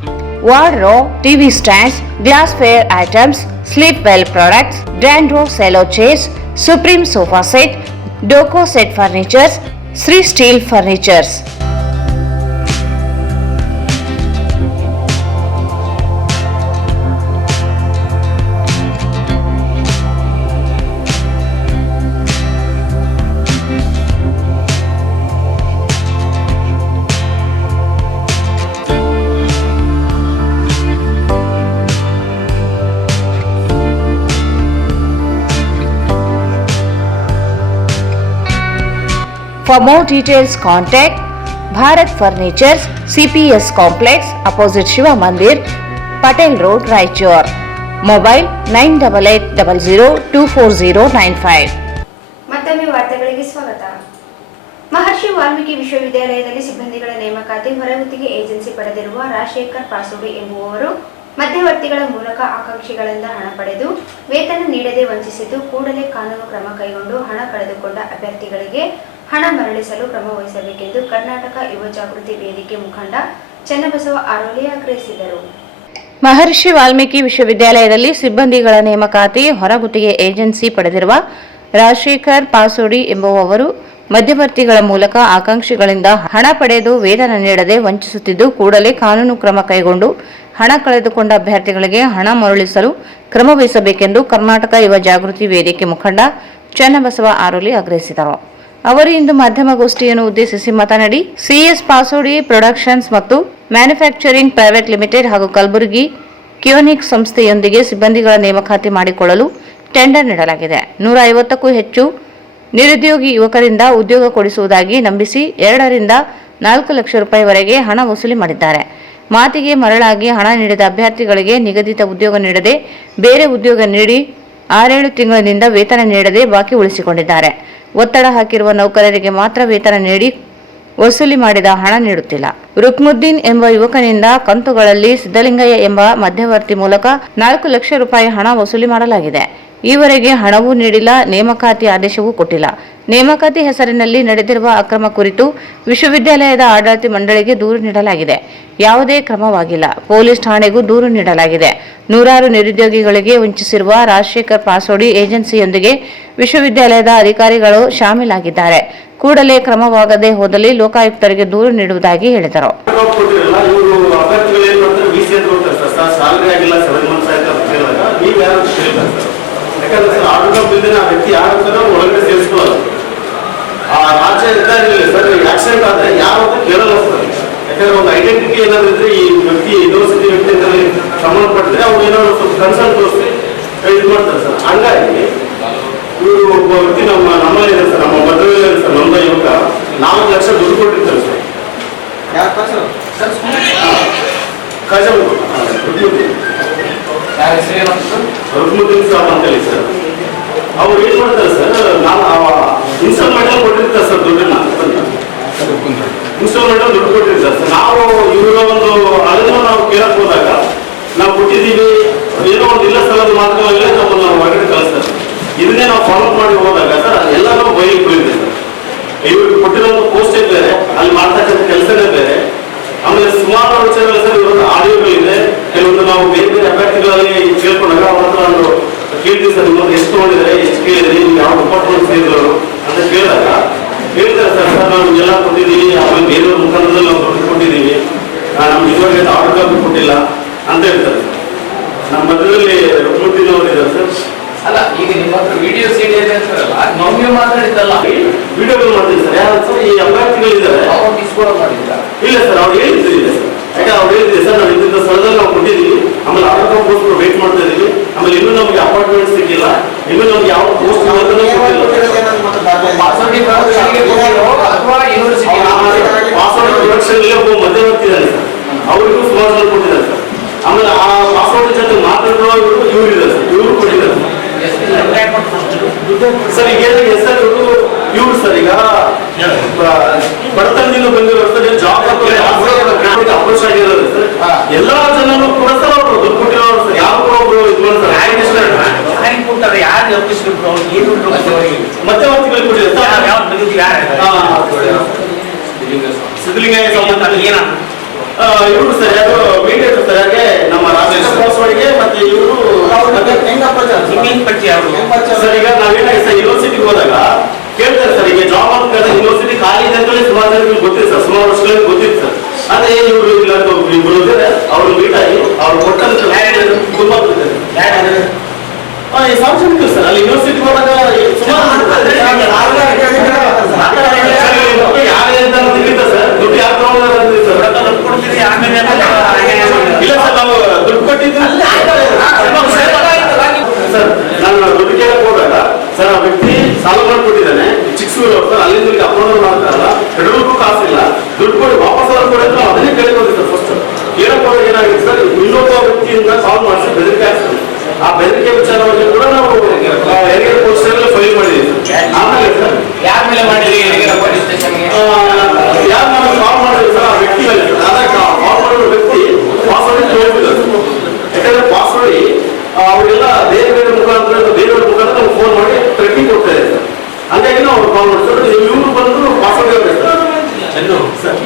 wardrobe, TV stands, glassware items, sleepwell products, Dandro cello chairs, Supreme sofa set, Doco set furnitures, Sri Steel furnitures. For more details, contact Bharat Furnitures, CPS Complex, opposite Shiva Mandir, Patel Road, Raichur. Mobile 9880024095. ಮತ್ತೊಮ್ಮೆ ವಾರ್ತೆಗಳಿಗೆ ಸ್ವಾಗತ. ಮಹರ್ಷಿ ವಾಲ್ಮೀಕಿ ವಿಶ್ವವಿದ್ಯಾಲಯದಲ್ಲಿ ಸಿಬ್ಬಂದಿಗಳ ನೇಮಕಾತಿ ಹೊರಗುತ್ತಿಗೆ agency ಪಡೆದಿರುವ ರಾಜಶೇಖರ್ ಪಾಸೋಡಿ ಎಂಬುವವರು ಮಧ್ಯವರ್ತಿಗಳ ಮೂಲಕ ಆಕಾಂಕ್ಷಿಗಳಿಂದ ಹಣ ಪಡೆದು ವೇತನ ನೀಡದೆ ವಂಚಿಸಿದ್ದು, ಕೂಡಲೇ ಕಾನೂನು ಕ್ರಮ ಕೈಗೊಂಡು ಹಣ ಕಳೆದುಕೊಂಡ ಅಭ್ಯರ್ಥಿಗಳಿಗೆ ಹಣ ಮರಳಿಸಲು ಕ್ರಮ ವಹಿಸಬೇಕೆಂದು ಕರ್ನಾಟಕ ಯುವ ಜಾಗೃತಿ ವೇದಿಕೆ ಮುಖಂಡ ಚನ್ನಬಸವ ಆರೋಲಿ ಆಗ್ರಹಿಸಿದರು. ಮಹರ್ಷಿ ವಾಲ್ಮೀಕಿ ವಿಶ್ವವಿದ್ಯಾಲಯದಲ್ಲಿ ಸಿಬ್ಬಂದಿಗಳ ನೇಮಕಾತಿ ಹೊರಗುತ್ತಿಗೆ ಏಜೆನ್ಸಿ ಪಡೆದಿರುವ ರಾಜಶೇಖರ್ ಪಾಸೋಡಿ ಎಂಬುವವರು ಮಧ್ಯವರ್ತಿಗಳ ಮೂಲಕ ಆಕಾಂಕ್ಷಿಗಳಿಂದ ಹಣ ಪಡೆದು ವೇತನ ನೀಡದೆ ವಂಚಿಸುತ್ತಿದ್ದು, ಕೂಡಲೇ ಕಾನೂನು ಕ್ರಮ ಕೈಗೊಂಡು ಹಣ ಕಳೆದುಕೊಂಡ ಅಭ್ಯರ್ಥಿಗಳಿಗೆ ಹಣ ಮರಳಿಸಲು ಕ್ರಮ ವಹಿಸಬೇಕೆಂದು ಕರ್ನಾಟಕ ಯುವ ಜಾಗೃತಿ ವೇದಿಕೆ ಮುಖಂಡ ಚನ್ನಬಸವ ಆರೋಲಿ ಆಗ್ರಹಿಸಿದರು. ಅವರು ಇಂದು ಮಾಧ್ಯಮಗೋಷ್ಠಿಯನ್ನು ಉದ್ದೇಶಿಸಿ ಮಾತನಾಡಿ, ಸಿಎಸ್ ಪಾಸೋಡಿ ಪ್ರೊಡಕ್ಷನ್ಸ್ ಮತ್ತು ಮ್ಯಾನುಫ್ಯಾಕ್ಚರಿಂಗ್ ಪ್ರೈವೇಟ್ ಲಿಮಿಟೆಡ್ ಹಾಗೂ ಕಲಬುರಗಿ ಕಿಯೋನಿಕ್ ಸಂಸ್ಥೆಯೊಂದಿಗೆ ಸಿಬ್ಬಂದಿಗಳ ನೇಮಕಾತಿ ಮಾಡಿಕೊಳ್ಳಲು ಟೆಂಡರ್ ನೀಡಲಾಗಿದೆ. 150ಕ್ಕೂ ಹೆಚ್ಚು ನಿರುದ್ಯೋಗಿ ಯುವಕರಿಂದ ಉದ್ಯೋಗ ಕೊಡಿಸುವುದಾಗಿ ನಂಬಿಸಿ 2 ರಿಂದ 4 ಲಕ್ಷ ರೂಪಾಯಿವರೆಗೆ ಹಣ ವಸೂಲಿ ಮಾಡಿದ್ದಾರೆ. ಮಾತಿಗೆ ಮರಳಾಗಿ ಹಣ ನೀಡಿದ ಅಭ್ಯರ್ಥಿಗಳಿಗೆ ನಿಗದಿತ ಉದ್ಯೋಗ ನೀಡದೆ ಬೇರೆ ಉದ್ಯೋಗ ನೀಡಿ 6-7 ತಿಂಗಳಿನಿಂದ ವೇತನ ನೀಡದೆ ಬಾಕಿ ಉಳಿಸಿಕೊಂಡಿದ್ದಾರೆ. ಒತ್ತಡ ಹಾಕಿರುವ ನೌಕರರಿಗೆ ಮಾತ್ರ ವೇತನ ನೀಡಿ ವಸೂಲಿ ಮಾಡಿದ ಹಣ ನೀಡುತ್ತಿಲ್ಲ. ರುಕ್ಮುದ್ದೀನ್ ಎಂಬ ಯುವಕನಿಂದ ಕಂತುಗಳಲ್ಲಿ ಸಿದ್ದಲಿಂಗಯ್ಯ ಎಂಬ ಮಧ್ಯವರ್ತಿ ಮೂಲಕ 4 ಲಕ್ಷ ರೂಪಾಯಿ ಹಣ ವಸೂಲಿ ಮಾಡಲಾಗಿದೆ. ಈವರೆಗೆ ಹಣವೂ ನೀಡಿಲ್ಲ, ನೇಮಕಾತಿ ಆದೇಶವೂ ಕೊಟ್ಟಿಲ್ಲ. ನೇಮಕಾತಿ ಹೆಸರಿನಲ್ಲಿ ನಡೆದಿರುವ ಅಕ್ರಮ ಕುರಿತು ವಿಶ್ವವಿದ್ಯಾಲಯದ ಆಡಳಿತ ಮಂಡಳಿಗೆ ದೂರು ನೀಡಲಾಗಿದೆ. ಯಾವುದೇ ಕ್ರಮವಾಗಿಲ್ಲ. ಪೊಲೀಸ್ ಠಾಣೆಗೂ ದೂರು ನೀಡಲಾಗಿದೆ. ನೂರಾರು ನಿರುದ್ಯೋಗಿಗಳಿಗೆ ವಂಚಿಸಿರುವ ರಾಜಶೇಖರ್ ಪಾಸೋಡಿ ಏಜೆನ್ಸಿಯೊಂದಿಗೆ ವಿಶ್ವವಿದ್ಯಾಲಯದ ಅಧಿಕಾರಿಗಳು ಶಾಮೀಲಾಗಿದ್ದಾರೆ. ಕೂಡಲೇ ಕ್ರಮವಾಗದೆ ಹೋದಲ್ಲಿ ಲೋಕಾಯುಕ್ತರಿಗೆ ದೂರು ನೀಡುವುದಾಗಿ ಹೇಳಿದರು. ಯಾಕಂದ್ರೆ ಆಟೋಬಿಲ್ದಿನ ಆ ವ್ಯಕ್ತಿ ಯಾರು ಒಳಗಡೆ ಸೇರಿಸ್ಕೊಳ್ಳೋದು. ಆ ರಾಜ್ಯ ಅಧಿಕಾರಿಗಳು ಸರ್ ಆಕ್ಸಿಡೆಂಟ್ ಆದ್ರೆ ಯಾರು ಕೇಳಲ್ಲ ಸರ್. ಯಾಕಂದ್ರೆ ಒಂದು ಐಡೆಂಟಿಟಿ ಏನಾದ್ರು ಇದ್ರೆ ಈ ವ್ಯಕ್ತಿ ಯೂನಿವರ್ಸಿಟಿ ವ್ಯಕ್ತಿ ಅಂತ ಸಂಬಂಧಪಟ್ಟಿದ್ರೆ ಅವ್ರು ಏನಾದ್ರು ಸ್ವಲ್ಪ ಕನ್ಸರ್ನ್ ತೋರಿಸಿ ಇದು ಮಾಡ್ತಾರೆ ಸರ್. ಹಂಗಾಗಿ ಇವರು ಒಬ್ಬ ವ್ಯಕ್ತಿ ನಮ್ಮಲ್ಲಿ ಇದೆ ಸರ್, ನಮ್ಮ ಮದುವೆ ಸರ್, ನಮ್ದ ಯುವಕ 4 ಲಕ್ಷ ದುಡ್ಡು ಕೊಟ್ಟಿರ್ತಾರೆ ಸರ್. ರುಕ್ಮುದ್ದೀನ್ ಸಾಬ್ ಅಂತೇಳಿ ಸರ್. ಅವ್ರು ಏನ್ ಮಾಡ್ತಾರೆ ಸರ್, ನಾವು ಇನ್ಸ್ಟಾಲ್ಮೆಂಟ್ ಅಲ್ಲಿ ಕೊಟ್ಟಿರ್ತಾರೆ ಸರ್ ದುಡ್ಡನ್ನ. ಇನ್ಸ್ಟಾಲ್ಮೆಂಟ್ ಅಲ್ಲಿ ದುಡ್ಡು ಕೊಟ್ಟಿರ್ತಾರೆ ಸರ್. ನಾವು ಇವರ ಒಂದು ಅದನ್ನು ನಾವು ಕೇಳಕ್ ಹೋದಾಗ ನಾವು ಕೊಟ್ಟಿದ್ದೀವಿ ಏನೋ ಒಂದು ಇಲ್ಲ ಸರ್, ಅದು ಮಾತ್ರವಲ್ಲ ನಮ್ಮನ್ನು ಹೊರಗಡೆ ಕಳಿಸ್ತಾರೆ. ಇದನ್ನೇ ನಾವು ಫಾಲೋ ಮಾಡಿ ಹೋದಾಗ ಸರ್ ಎಲ್ಲರೂ ಬೈಕ್ ಕೊಟ್ಟಿರೋ ಪೋಸ್ಟೇ ಬೇರೆ, ಅಲ್ಲಿ ಮಾಡ್ತಕ್ಕಂಥ ಕೆಲಸನೇ ಬೇರೆ. ಆಮೇಲೆ ಸುಮಾರು ವಿಚಾರಗಳು ಸರ್ ಇವತ್ತು ಆಡಿಯೋಗಳಿದೆ. ಕೆಲವೊಂದು ನಾವು ಬೇರೆ ಬೇರೆ ಅಭ್ಯರ್ಥಿಗಳಲ್ಲಿ ಕೇಳ್ಕೊಂಡಾಗ ಅವ್ರ ಹತ್ರ ಒಂದು ಕೇಳ್ತೀವಿ ಸರ್, ನಿಮ್ಮನ್ನು ಎಷ್ಟು ತಗೊಂಡಿದ್ದಾರೆ, ಎಷ್ಟು ಕೇಳಿದ್ರಿ, ನಿಮ್ಗೆ ಯಾವ ಡಿಪಾರ್ಟ್ಮೆಂಟ್ ಸೇರಿದ್ರು ಅಂತ ಕೇಳಿದಾಗ ಹೇಳ್ತಾರೆ ಸರ್, ಸರ್ ನಾವು ಎಲ್ಲ ಕೊಟ್ಟಿದ್ದೀವಿ, ಆಮೇಲೆ ಬೇರೆಯವ್ರ ಮುಖಾಂತರದಲ್ಲಿ ನಾವು ದುಡ್ಡು ಕೊಟ್ಟಿದ್ದೀವಿ, ನಮ್ಗೆ ಇದುವರೆಗೆ ಆರ್ಡರ್ ಕಾಪಿ ಕೊಟ್ಟಿಲ್ಲ ಅಂತ ಹೇಳ್ತಾರೆ. ನಮ್ಮ ಮಧ್ಯದಲ್ಲಿ ರುಕ್ಮುದ್ದೀನವರು ಇದ್ದಾರೆ ಸರ್. ಅಲ್ಲ, ಈಗ ನಿಮ್ಮ ಹತ್ರ ವಿಡಿಯೋ ಸಿಡಿ ಅಂತಾರಲ್ಲ, ನೀವು ಮಾತಾಡಿದ್ದಲ್ಲ, ವಿಡಿಯೋಗಳು ಮಾಡ್ತೀವಿ ಸರ್. ಯಾರು ಸರ್ ಈ ಅಭ್ಯರ್ಥಿಗಳಿದ್ದಾರೆ ಅವ್ರು ಡಿಸ್ಕೋಡ್ ಮಾಡಿಲ್ಲ. ಇಲ್ಲ ಸರ್, ಅವ್ರು ಹೇಳಿದ್ದೀವಿ ಸರ್. ಯಾಕೆ ಅವ್ರು ಹೇಳಿದ್ದೀವಿ ಸರ್, ನಾವು ಇಂಥ ಸ್ಥಳದಲ್ಲಿ ನಾವು ಕೊಟ್ಟಿದ್ದೀವಿ, ಆಮೇಲೆ ಆರ್ಡರ್ ಪೋಸ್ಟ್ ವೇಟ್ ಮಾಡ್ತಾ ಇದ್ದೀವಿ, ಆಮೇಲೆ ಇನ್ನೂ ನಮಗೆ ಅಪಾರ್ಟ್ಮೆಂಟ್ ಸಿಕ್ಕಿಲ್ಲ, ಇನ್ನೂ ನಮ್ಗೆ ಯಾವ ಪೋಸ್ಟ್ ಪಾಸ್ವರ್ಡ್ ಪ್ರೊಡಕ್ಷನ್ ಒಬ್ಬ ಮಧ್ಯವರ್ತಿ ಇದ್ದಾರೆ ಸರ್, ಅವರಿಗೂ ಸುಮಾರು ಜನ ಕೊಟ್ಟಿದ್ದಾರೆ ಸರ್. ಆಮೇಲೆ ಆ ಪಾಸ್ವರ್ಡ್ ಜೊತೆ ಮಾತಾಡುವ ಇವರು ಇದ್ದಾರೆ ಸರ್, ಇವರು ಕೊಟ್ಟಿದ್ದಾರೆ ಸರ್. ಈಗ ಹೆಸರು ಇವ್ರು ಸರ್, ಈಗ ಬಡತನದಿಂದ ಬಂದಿರೋ ಜಾಬ್ ಅಪ್ರೋಚ್ ಆಗಿರೋದು ಸರ್. ಎಲ್ಲಾ ಜನರು ಕೂಡ ಸರ್ ಅವರು ದುಡ್ಡು ಕೊಟ್ಟಿರೋರು ಸರ್. ಯಾವ ಕೂಡ ಒಬ್ರು ಇದು ಮಾಡ್ತಾರೆ, ಯಾರು ಮಧ್ಯವರ್ತಿಗಳು ಕೊಟ್ಟಿದ್ದಾರೆ ಸಿದ್ಧಲಿಂಗಯ್ಯ ಸಂಬಂಧ ಏನ ಇವರು ಸರ್, ಯಾರು ಮೀಡಿಯೇಟರ್ ಸರ್, ಹಾಗೆ ನಮ್ಮ ರಾಜೇಶ್ ಪಾಸ್ವರ್ಡ್ಗೆ ಮತ್ತೆ ಇವರು ಸರ್. ಈಗ ನಾವೇನಾಗಿದೆ ಸರ್, ಯೂನಿವರ್ಸಿಟಿಗೆ ಹೋದಾಗ ಕೇಳ್ತಾರೆ ಸರ್, ಈಗ ಜಾಬ್ ಅಂತ ಕೇಳಿದ್ರೆ ಯೂನಿವರ್ಸಿಟಿ ಖಾಲಿ ಇದೆ ಅಂತೇಳಿ ಸುಮಾರು ಜನರಿಗೆ ಗೊತ್ತಿದೆ ಸರ್, ಸುಮಾರು ವರ್ಷಗಳಲ್ಲಿ ಗೊತ್ತಿತ್ತು ಸರ್. ಅದೇ ಇವರು ಇಲ್ಲ ಇಬ್ಬರು ಇದ್ದಾರೆ, ಅವ್ರು ಮೀಟ್ ಆಗಿ ಅವ್ರು ಕೊಟ್ಟಂತ ತುಂಬಾ ಸಾರ್ವಜನಿಕರು ಸರ್. ಅಲ್ಲಿ ಯೂನಿವರ್ಸಿಟಿ ಹೋದಾಗ ಸುಮಾರು ಯಾರೇ ಅಂತ ತಿಳಿತ ಸರ್, ದುಡ್ಡು ಯಾರು ತಗೊಂಡ್ರೆ ಸರ್, ಇಲ್ಲ ಸರ್, ನಾವು ದುಡ್ಡು ಕೊಟ್ಟಿದ್ದು ಸರ್. ನಾನು ದುಡ್ಡು ಕೇಳಕ್ ಹೋದಾಗ ಸರ್, ಆ ವ್ಯಕ್ತಿ ಸಾಲ ಮಾಡಿಕೊಟ್ಟಿದ್ದಾನೆ, ಚಿಕ್ಕಸೂರು ಸರ್, ಅಲ್ಲಿಂದ ಅಪ್ರೋಡ್ ಮಾಡ್ತಾರಲ್ಲ, ಹೆಡೂರ್ಗೂ ಕಾಸಿಲ್ಲ, ದುಡ್ಡು ಕೊಡಿ ವಾಪಸ್ ಕೊಡಿ ಅಂತ ನಾವು ಅದನ್ನೇ ಕೇಳ್ಕೊಂಡ್ವಿ ಸರ್. ಫಸ್ಟ್ ಕೇಳಕ್ ಹೋದಾಗ ಏನಾಗಿದೆ ಸರ್, ಇನ್ನೊಬ್ಬ ವ್ಯಕ್ತಿಯಿಂದ ಸಾಲ್ವ್ ಮಾಡಿಸಿ ಬೆದರಿಕೆ ಆಗ್ತದೆ. ಆ ಬೆದರಿಕೆ ವಿಚಾರವಾಗಿ ಕೂಡ ನಾವು ಹೆರಿಗೆ ಪೊಲೀಸರಲ್ಲಿ ಫೈಲ್ ಮಾಡಿದ್ದೀವಿ. ಆಮೇಲೆ ಸರ್ ಯಾರ ಮೇಲೆ ಮಾಡಿದ್ರಿ? ಪೊಲೀಸ್ ಸ್ಟೇಷನ್ಗೆ ಯಾರು ನಾವು ಸಾಲ್ವ್ ಮಾಡಿದ್ವಿ ಸರ್, ಆ ವ್ಯಕ್ತಿ ಮೇಲೆ ಸಾಲ್ವ್ ಮಾಡಿರೋ ವ್ಯಕ್ತಿ ಪಾಸ್ವರ್ಡ್ ಕೇಳ್ತಿದ್ದಾರೆ. ಯಾಕಂದ್ರೆ ಪಾಸ್ವರ್ಡ್ ಅವರೆಲ್ಲ ಬೇರೆ ಬೇರೆ ಮುಖಾಂತರ ಬೇರೆಯವ್ರ ಮುಖಾಂತರ ನಾವು ಫೋನ್ ಮಾಡಿ ಟ್ರೆಕ್ಕಿಂಗ್ ಕೊಡ್ತಾ ಇದೆ ಸರ್. ಹಾಗಾಗಿ ನಾವು ಕಾಲ್ ಮಾಡ್ತಾರೆ, ಇವ್ರು ಬಂದು ಪಾಸ್ವರ್ಡ್ ಹೇಳ್ಬೇಕು ಸರ್.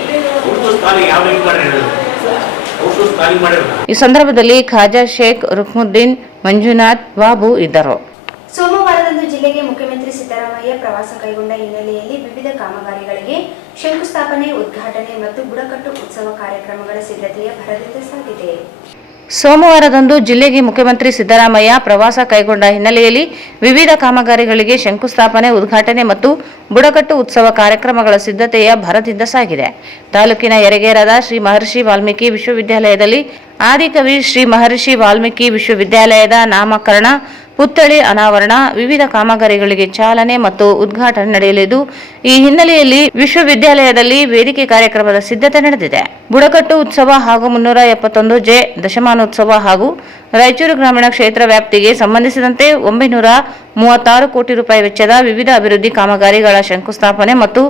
ಈ ಸಂದರ್ಭದಲ್ಲಿ ಖಾಜಾ ಶೇಖ್, ರುಕ್ಮುದ್ದೀನ್, ಮಂಜುನಾಥ್, ಬಾಬು ಇದ್ದರು. ಸೋಮವಾರದಂದು ಜಿಲ್ಲೆಗೆ ಮುಖ್ಯಮಂತ್ರಿ ಸಿದ್ದರಾಮಯ್ಯ ಪ್ರವಾಸ ಕೈಗೊಂಡ ಹಿನ್ನೆಲೆಯಲ್ಲಿ ವಿವಿಧ ಕಾಮಗಾರಿಗಳಿಗೆ ಶಂಕುಸ್ಥಾಪನೆ, ಉದ್ಘಾಟನೆ ಮತ್ತು ಬುಡಕಟ್ಟು ಉತ್ಸವ ಕಾರ್ಯಕ್ರಮಗಳ ಸಿದ್ಧತೆಯ ಭರದಿಂದ ಸಾಗಿದೆ. ಸೋಮವಾರದಂದು ಜಿಲ್ಲೆಗೆ ಮುಖ್ಯಮಂತ್ರಿ ಸಿದ್ದರಾಮಯ್ಯ ಪ್ರವಾಸ ಕೈಗೊಂಡ ಹಿನ್ನೆಲೆಯಲ್ಲಿ ವಿವಿಧ ಕಾಮಗಾರಿಗಳಿಗೆ ಶಂಕುಸ್ಥಾಪನೆ, ಉದ್ಘಾಟನೆ ಮತ್ತು ಬುಡಕಟ್ಟು ಉತ್ಸವ ಕಾರ್ಯಕ್ರಮಗಳ ಸಿದ್ಧತೆಯ ಭರದಿಂದ ಸಾಗಿದೆ. ತಾಲೂಕಿನ ಯರಗೇರದ ಶ್ರೀ ಮಹರ್ಷಿ ವಾಲ್ಮೀಕಿ ವಿಶ್ವವಿದ್ಯಾಲಯದಲ್ಲಿ ಆದಿಕವಿ ಶ್ರೀ ಮಹರ್ಷಿ ವಾಲ್ಮೀಕಿ ವಿಶ್ವವಿದ್ಯಾಲಯದ ನಾಮಕರಣ, ಪುತ್ಥಳಿ ಅನಾವರಣ, ವಿವಿಧ ಕಾಮಗಾರಿಗಳಿಗೆ ಚಾಲನೆ ಮತ್ತು ಉದ್ಘಾಟನೆ ನಡೆಯಲಿದ್ದು, ಈ ಹಿನ್ನೆಲೆಯಲ್ಲಿ ವಿಶ್ವವಿದ್ಯಾಲಯದಲ್ಲಿ ವೇದಿಕೆ ಕಾರ್ಯಕ್ರಮದ ಸಿದ್ಧತೆ ನಡೆದಿದೆ. ಬುಡಕಟ್ಟು ಉತ್ಸವ ಹಾಗೂ 371 ದಶಮಾನೋತ್ಸವ ಹಾಗೂ ರಾಯಚೂರು ಗ್ರಾಮೀಣ ಕ್ಷೇತ್ರ ವ್ಯಾಪ್ತಿಗೆ ಸಂಬಂಧಿಸಿದಂತೆ 936 ಕೋಟಿ ರೂಪಾಯಿ ವೆಚ್ಚದ ವಿವಿಧ ಅಭಿವೃದ್ಧಿ ಕಾಮಗಾರಿಗಳ ಶಂಕುಸ್ಥಾಪನೆ ಮತ್ತು